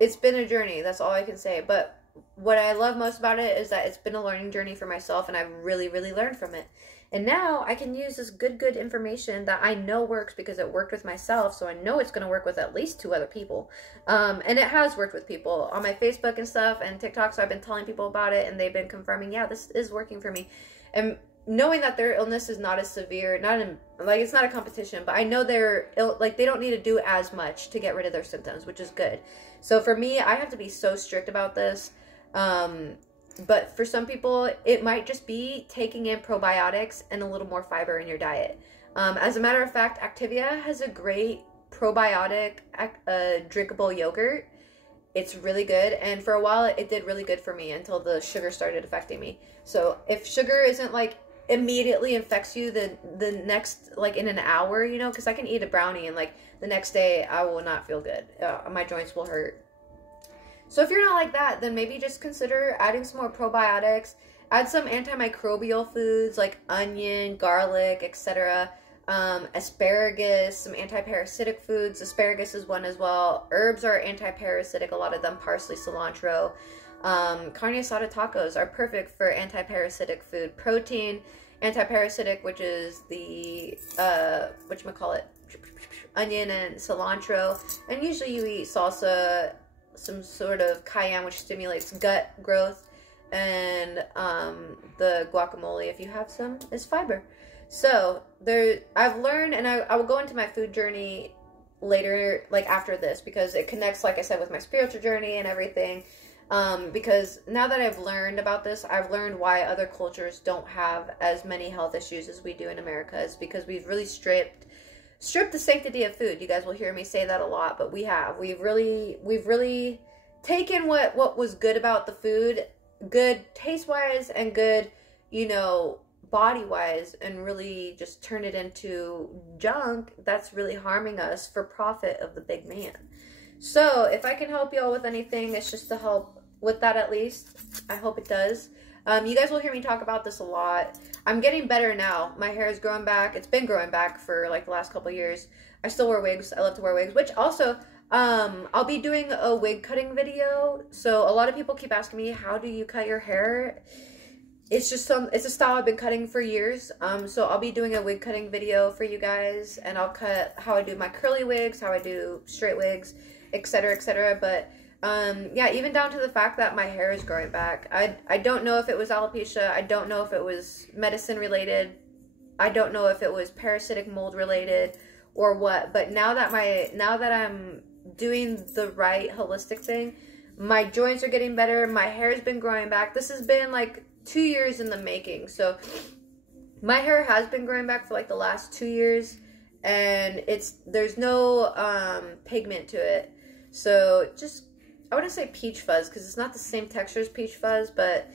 it's been a journey. That's all I can say. But what I love most about it is that it's been a learning journey for myself, and I've really, really learned from it. And now I can use this good information that I know works because it worked with myself, so I know it's going to work with at least 2 other people. And it has worked with people on my Facebook and stuff and TikTok, so I've been telling people about it, and they've been confirming, yeah, this is working for me. And knowing that their illness is not as severe, it's not a competition, but I know they don't need to do as much to get rid of their symptoms, which is good. So for me, I have to be so strict about this. But for some people, it might just be taking in probiotics and a little more fiber in your diet. As a matter of fact, Activia has a great probiotic drinkable yogurt. It's really good, and for a while it did really good for me until the sugar started affecting me. So if sugar isn't like immediately infects you the next, like in an hour, you know, because I can eat a brownie and like the next day I will not feel good. My joints will hurt. So if you're not like that, then maybe just consider adding some more probiotics. Add some antimicrobial foods like onion, garlic, etc. Asparagus, some anti-parasitic foods. Asparagus is one as well. Herbs are anti-parasitic, a lot of them. Parsley, cilantro. Carne asada tacos are perfect for anti-parasitic food. Protein, anti-parasitic, which is the, whatchamacallit, onion and cilantro. And usually you eat salsa, some sort of cayenne, which stimulates gut growth. And the guacamole, if you have some, is fiber. So I've learned, and I will go into my food journey later, like after this, because it connects, like I said, with my spiritual journey and everything. Because now that I've learned about this, I've learned why other cultures don't have as many health issues as we do in America. Is because we've really stripped the sanctity of food. You guys will hear me say that a lot, but we've really taken what was good about the food, good taste wise and good, you know, body wise, and really just turn it into junk that's really harming us for profit of the big man. So if I can help y'all with anything, it's just to help with that. At least I hope it does. You guys will hear me talk about this a lot. I'm getting better now. My hair is growing back. It's been growing back for like the last couple of years. I still wear wigs. I love to wear wigs, which also I'll be doing a wig cutting video. So a lot of people keep asking me, how do you cut your hair? It's just it's a style I've been cutting for years. So I'll be doing a wig cutting video for you guys, and I'll cut how I do my curly wigs, how I do straight wigs, etc., etc. But yeah, even down to the fact that my hair is growing back. I don't know if it was alopecia. I don't know if it was medicine related. I don't know if it was parasitic mold related or what. But now that I'm doing the right holistic thing, my joints are getting better. My hair's been growing back. This has been like 2 years in the making. So my hair has been growing back for like the last 2 years, and there's no pigment to it. So just, I wouldn't say peach fuzz because it's not the same texture as peach fuzz, but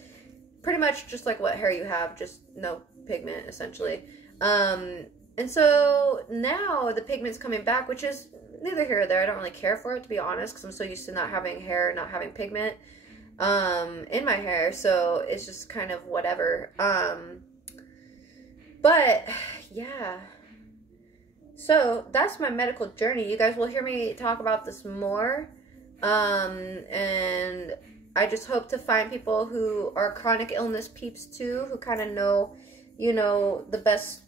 pretty much just like what hair you have, just no pigment essentially. And so now the pigment's coming back, which is neither here or there. I don't really care for it, to be honest, because I'm so used to not having hair, not having pigment in my hair, so it's just kind of whatever. But yeah, so that's my medical journey. You guys will hear me talk about this more. And I just hope to find people who are chronic illness peeps too, who kind of know, you know, the best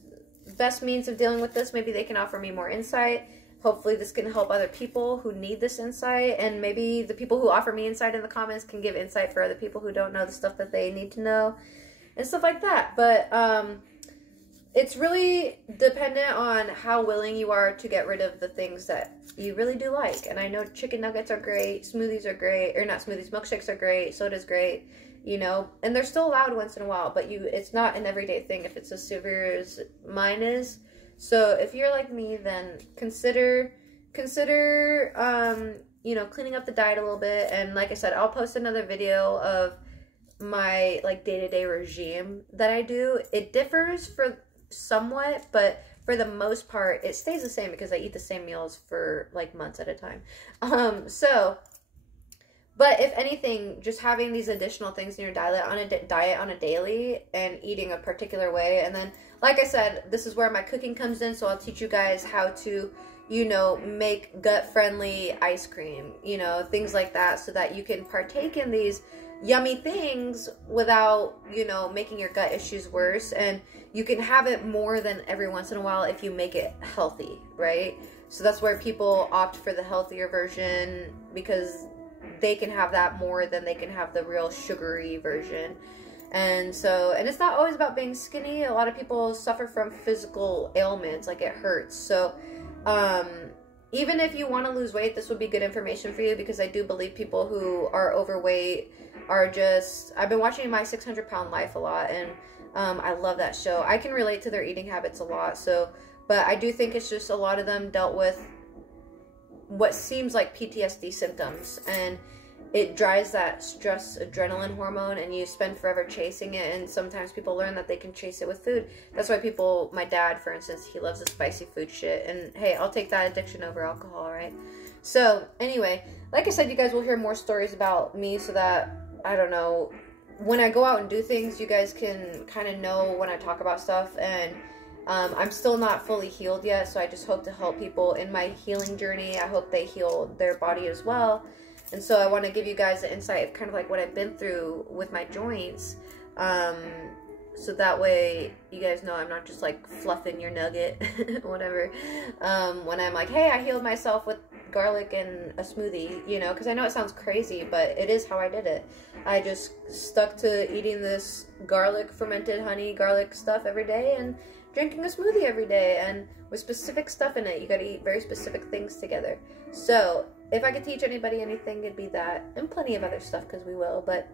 means of dealing with this. Maybe they can offer me more insight. Hopefully this can help other people who need this insight, and maybe the people who offer me insight in the comments can give insight for other people who don't know the stuff that they need to know and stuff like that. But it's really dependent on how willing you are to get rid of the things that you really do like. And I know chicken nuggets are great, smoothies are great, or not smoothies, milkshakes are great, soda's great, you know, and they're still allowed once in a while, but it's not an everyday thing if it's as severe as mine is. So if you're like me, then consider you know, cleaning up the diet a little bit. And like I said, I'll post another video of my like day-to-day regime that I do. It differs for somewhat, but for the most part it stays the same because I eat the same meals for like months at a time. But if anything, just having these additional things in your diet on a daily and eating a particular way. And then, like I said, this is where my cooking comes in. So I'll teach you guys how to, you know, make gut-friendly ice cream, you know, things like that, so that you can partake in these yummy things without, you know, making your gut issues worse. And you can have it more than every once in a while if you make it healthy, right? So that's where people opt for the healthier version, because they can have that more than they can have the real sugary version. And so, and it's not always about being skinny. A lot of people suffer from physical ailments, like it hurts. So even if you want to lose weight, this would be good information for you, because I do believe people who are overweight are just, I've been watching My 600-Pound Life a lot, and I love that show. I can relate to their eating habits a lot. So, but I do think it's just a lot of them dealt with what seems like PTSD symptoms, and it drives that stress adrenaline hormone, and you spend forever chasing it. And sometimes people learn that they can chase it with food. That's why people, my dad, for instance, he loves the spicy food shit. And hey, I'll take that addiction over alcohol, right? So anyway, like I said, you guys will hear more stories about me, so that, I don't know, when I go out and do things, you guys can kind of know when I talk about stuff. And I'm still not fully healed yet, so I just hope to help people in my healing journey. I hope they heal their body as well. And so I want to give you guys the insight of kind of like what I've been through with my joints. So that way you guys know I'm not just like fluffing your nugget, whatever. When I'm like, hey, I healed myself with garlic and a smoothie, you know, because I know it sounds crazy, but it is how I did it. I just stuck to eating this garlic, fermented honey, garlic stuff every day, and drinking a smoothie every day, and with specific stuff in it. You gotta eat very specific things together. So if I could teach anybody anything, it'd be that, and plenty of other stuff, because we will. But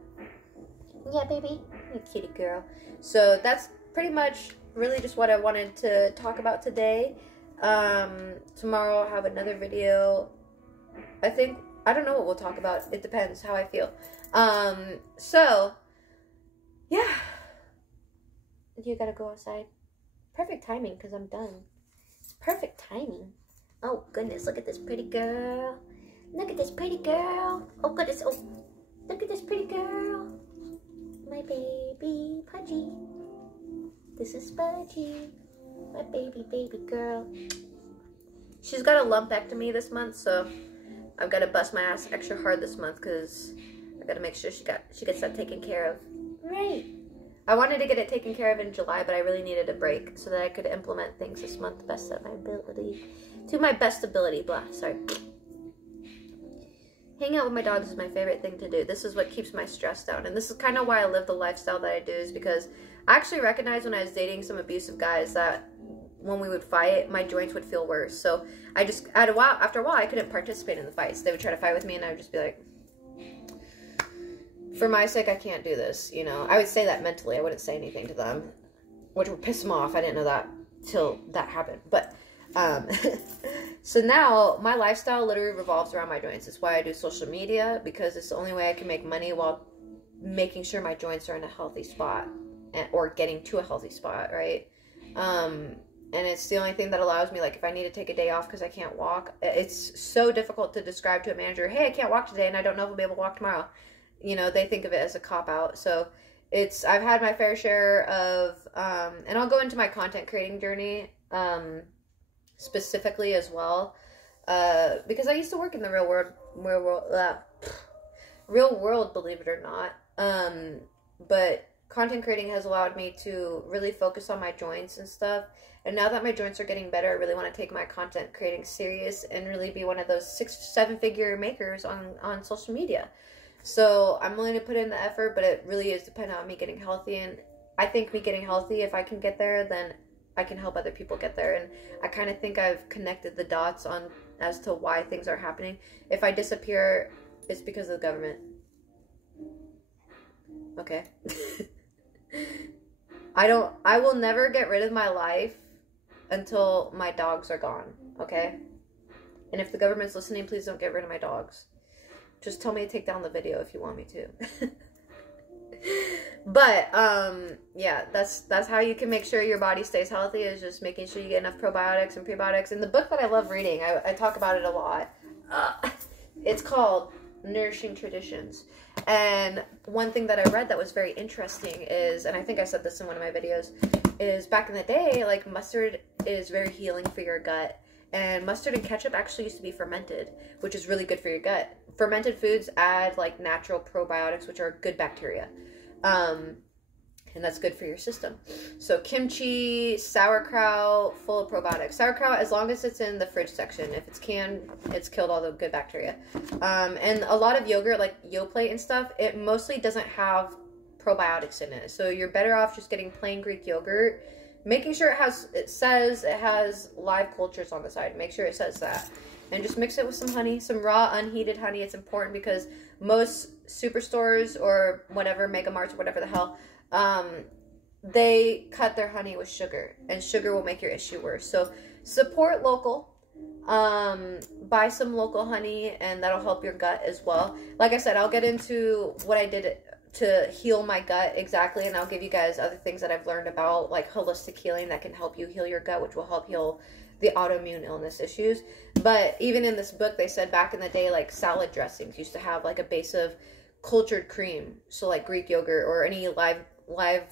yeah, baby, you kitty girl. So that's pretty much really just what I wanted to talk about today. Tomorrow I'll have another video. I don't know what we'll talk about. It depends how I feel. So yeah, you gotta go outside. Perfect timing, because I'm done. It's perfect timing. Oh goodness, look at this pretty girl. Look at this pretty girl. Oh goodness, oh, look at this pretty girl. My baby Pudgy. This is Pudgy. My baby girl. She's got a lumpectomy this month, so I've got to bust my ass extra hard this month, because I got to make sure she gets that taken care of. Right. I wanted to get it taken care of in July, but I really needed a break so that I could implement things this month to my best ability. Blah, sorry. Hanging out with my dogs is my favorite thing to do. This is what keeps my stress down. And this is kind of why I live the lifestyle that I do, is because I actually recognized when I was dating some abusive guys that when we would fight, my joints would feel worse. So I just, after a while, I couldn't participate in the fights. They would try to fight with me, and I would just be like, for my sake, I can't do this, you know. I would say that mentally. I wouldn't say anything to them, which would piss them off. I didn't know that till that happened. But, so now my lifestyle literally revolves around my joints. It's why I do social media, because it's the only way I can make money while making sure my joints are in a healthy spot, or getting to a healthy spot, right? And it's the only thing that allows me, like, if I need to take a day off because I can't walk, it's so difficult to describe to a manager, hey, I can't walk today, and I don't know if I'll be able to walk tomorrow. You know, they think of it as a cop-out. So I've had my fair share of, and I'll go into my content creating journey, specifically as well, because I used to work in the real world, believe it or not. But content creating has allowed me to really focus on my joints and stuff. And now that my joints are getting better, I really want to take my content creating serious and really be one of those 6-7 figure makers on social media. So I'm willing to put in the effort, but it really is dependent on me getting healthy. And I think me getting healthy, if I can get there, then I can help other people get there. And I kind of think I've connected the dots on as to why things are happening. If I disappear, it's because of the government. Okay. I will never get rid of my life until my dogs are gone. Okay. And if the government's listening, please don't get rid of my dogs. Just tell me to take down the video if you want me to. But yeah, that's how you can make sure your body stays healthy, is just making sure you get enough probiotics and prebiotics. In the book that I love reading, I talk about it a lot. It's called Nourishing Traditions. And one thing that I read that was very interesting is, and I think I said this in one of my videos, is back in the day, like, mustard is very healing for your gut. And mustard and ketchup actually used to be fermented, which is really good for your gut. Fermented foods add, like, natural probiotics, which are good bacteria. And that's good for your system. So kimchi, sauerkraut, full of probiotics. Sauerkraut, as long as it's in the fridge section. If it's canned, it's killed all the good bacteria. And a lot of yogurt, like Yoplait and stuff, it mostly doesn't have probiotics in it. So you're better off just getting plain Greek yogurt. Making sure it says it has live cultures on the side. Make sure it says that. And just mix it with some honey, some raw, unheated honey. It's important because most superstores or whatever, Mega Marts or whatever the hell, they cut their honey with sugar. And sugar will make your issue worse. So support local. Buy some local honey, and that'll help your gut as well. Like I said, I'll get into what I did to heal my gut exactly, and I'll give you guys other things that I've learned about, like holistic healing that can help you heal your gut, which will help heal the autoimmune illness issues. But even in this book, they said back in the day, like, salad dressings used to have like a base of cultured cream, so like Greek yogurt or any live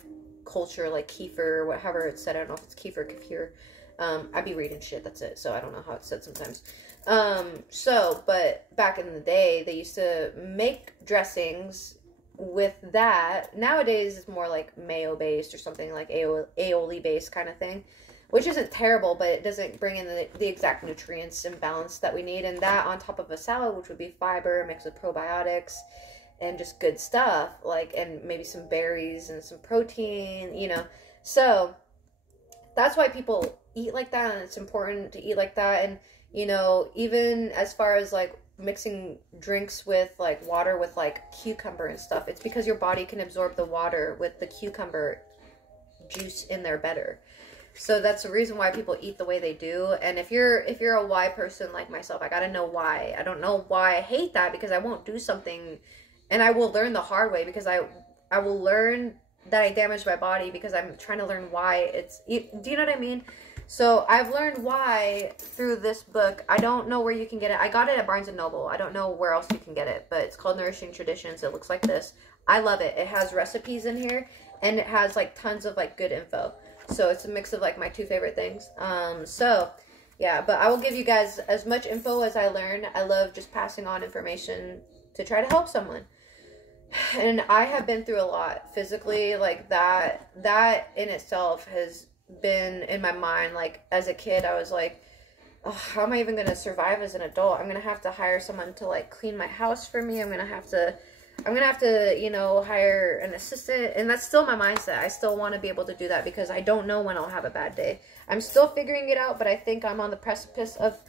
culture like kefir or whatever it's said. I don't know if it's kefir, kefir. I'd be reading shit, that's it, so I don't know how it's said sometimes. But back in the day, they used to make dressings with that. Nowadays, it's more like mayo-based or something like aioli-based kind of thing, which isn't terrible, but it doesn't bring in the exact nutrients and balance that we need. And that on top of a salad, which would be fiber mixed with probiotics and just good stuff, like, and maybe some berries and some protein, you know. So that's why people eat like that, and it's important to eat like that. And, you know, even as far as like mixing drinks with like water with like cucumber and stuff, it's because your body can absorb the water with the cucumber juice in there better. So that's the reason why people eat the way they do. And if you're a why person like myself, I gotta know why. I don't know why I hate that, because I won't do something, and I will learn the hard way, because I will learn that I damaged my body because I'm trying to learn why it's, do you know what I mean? So I've learned why through this book. I don't know where you can get it. I got it at Barnes & Noble. I don't know where else you can get it, but it's called Nourishing Traditions. It looks like this. I love it. It has recipes in here, and it has like tons of like good info. So it's a mix of like my two favorite things. So yeah, but I will give you guys as much info as I learn. I love just passing on information to try to help someone. And I have been through a lot physically, like that in itself has been in my mind. Like as a kid, I was like, oh, how am I even going to survive as an adult? I'm going to have to hire someone to like clean my house for me. I'm going to have to, you know, hire an assistant. And that's still my mindset. I still want to be able to do that because I don't know when I'll have a bad day. I'm still figuring it out, but I think I'm on the precipice of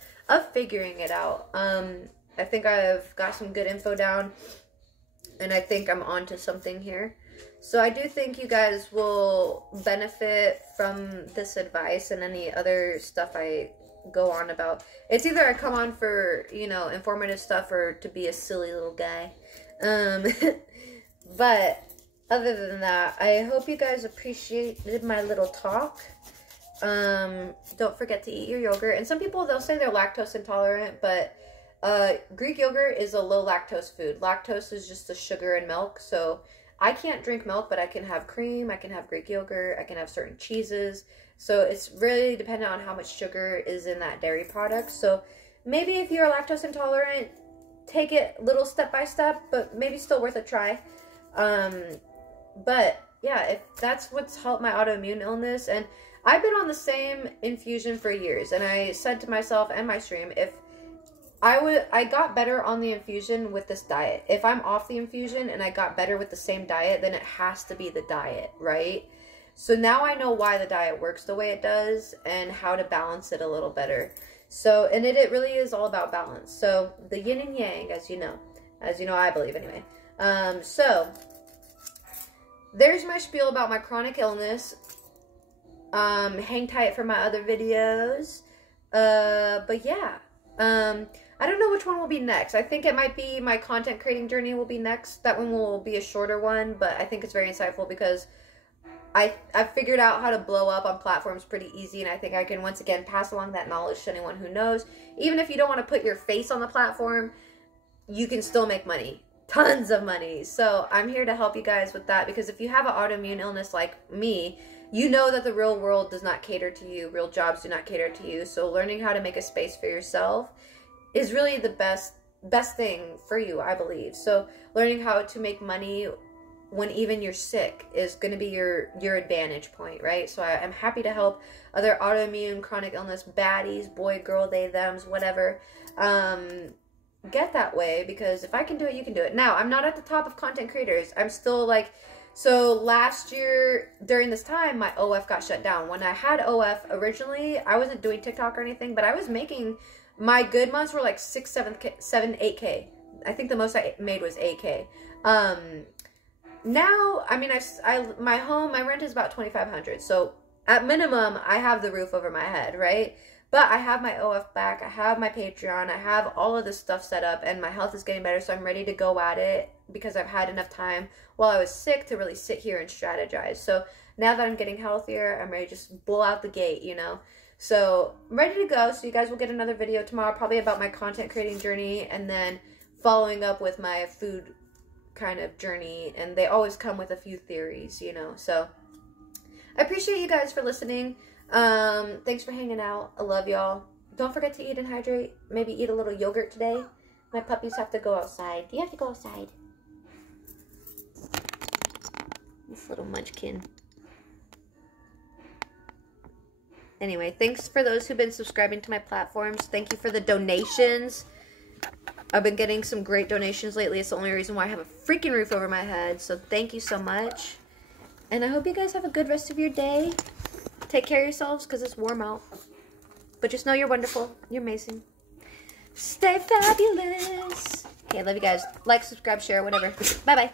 figuring it out. I think I've got some good info down, and I think I'm onto something here. So I do think you guys will benefit from this advice and any other stuff I go on about. It's either I come on for, you know, informative stuff or to be a silly little guy. But other than that, I hope you guys appreciated my little talk. Don't forget to eat your yogurt. And some people, they'll say they're lactose intolerant, but Greek yogurt is a low lactose food. Lactose is just the sugar in milk. So I can't drink milk, but I can have cream, I can have Greek yogurt, I can have certain cheeses. So it's really dependent on how much sugar is in that dairy product. So maybe if you're lactose intolerant, take it little step by step, but maybe still worth a try. But yeah, if that's what's helped my autoimmune illness, and I've been on the same infusion for years, and I said to myself and my stream, if I got better on the infusion with this diet. If I'm off the infusion and I got better with the same diet, then it has to be the diet, right? So now I know why the diet works the way it does and how to balance it a little better. So, and it really is all about balance. So the yin and yang, as you know, I believe anyway. So there's my spiel about my chronic illness. Hang tight for my other videos. But yeah, I don't know which one will be next. I think it might be my content creating journey will be next. That one will be a shorter one, but I think it's very insightful because I've figured out how to blow up on platforms pretty easy, and I think I can once again pass along that knowledge to anyone who knows. Even if you don't want to put your face on the platform, you can still make money. Tons of money. So I'm here to help you guys with that, because if you have an autoimmune illness like me, you know that the real world does not cater to you. Real jobs do not cater to you. So learning how to make a space for yourself is really the best thing for you, I believe. So learning how to make money when even you're sick is going to be your advantage point, right? So I'm happy to help other autoimmune, chronic illness baddies, boy, girl, they, thems, whatever, get that way, because if I can do it, you can do it. Now, I'm not at the top of content creators. I'm still like, so last year during this time, my OF got shut down. When I had OF originally, I wasn't doing TikTok or anything, but I was making, my good months were like 6, 7, 8K. I think the most I made was 8K. Now, I mean, my rent is about $2,500. So at minimum, I have the roof over my head, right? But I have my OF back, I have my Patreon, I have all of this stuff set up, and my health is getting better, so I'm ready to go at it because I've had enough time while I was sick to really sit here and strategize. So now that I'm getting healthier, I'm ready to just blow out the gate, you know? So I'm ready to go, so you guys will get another video tomorrow, probably about my content creating journey, and then following up with my food kind of journey, and they always come with a few theories, you know? So I appreciate you guys for listening. Thanks for hanging out. I love y'all. Don't forget to eat and hydrate. Maybe eat a little yogurt today. My puppies have to go outside. You have to go outside. This little munchkin. Anyway, thanks for those who've been subscribing to my platforms. Thank you for the donations. I've been getting some great donations lately. It's the only reason why I have a freaking roof over my head. So thank you so much. And I hope you guys have a good rest of your day. Take care of yourselves because it's warm out. But just know you're wonderful. You're amazing. Stay fabulous. Okay, I love you guys. Like, subscribe, share, whatever. Bye-bye.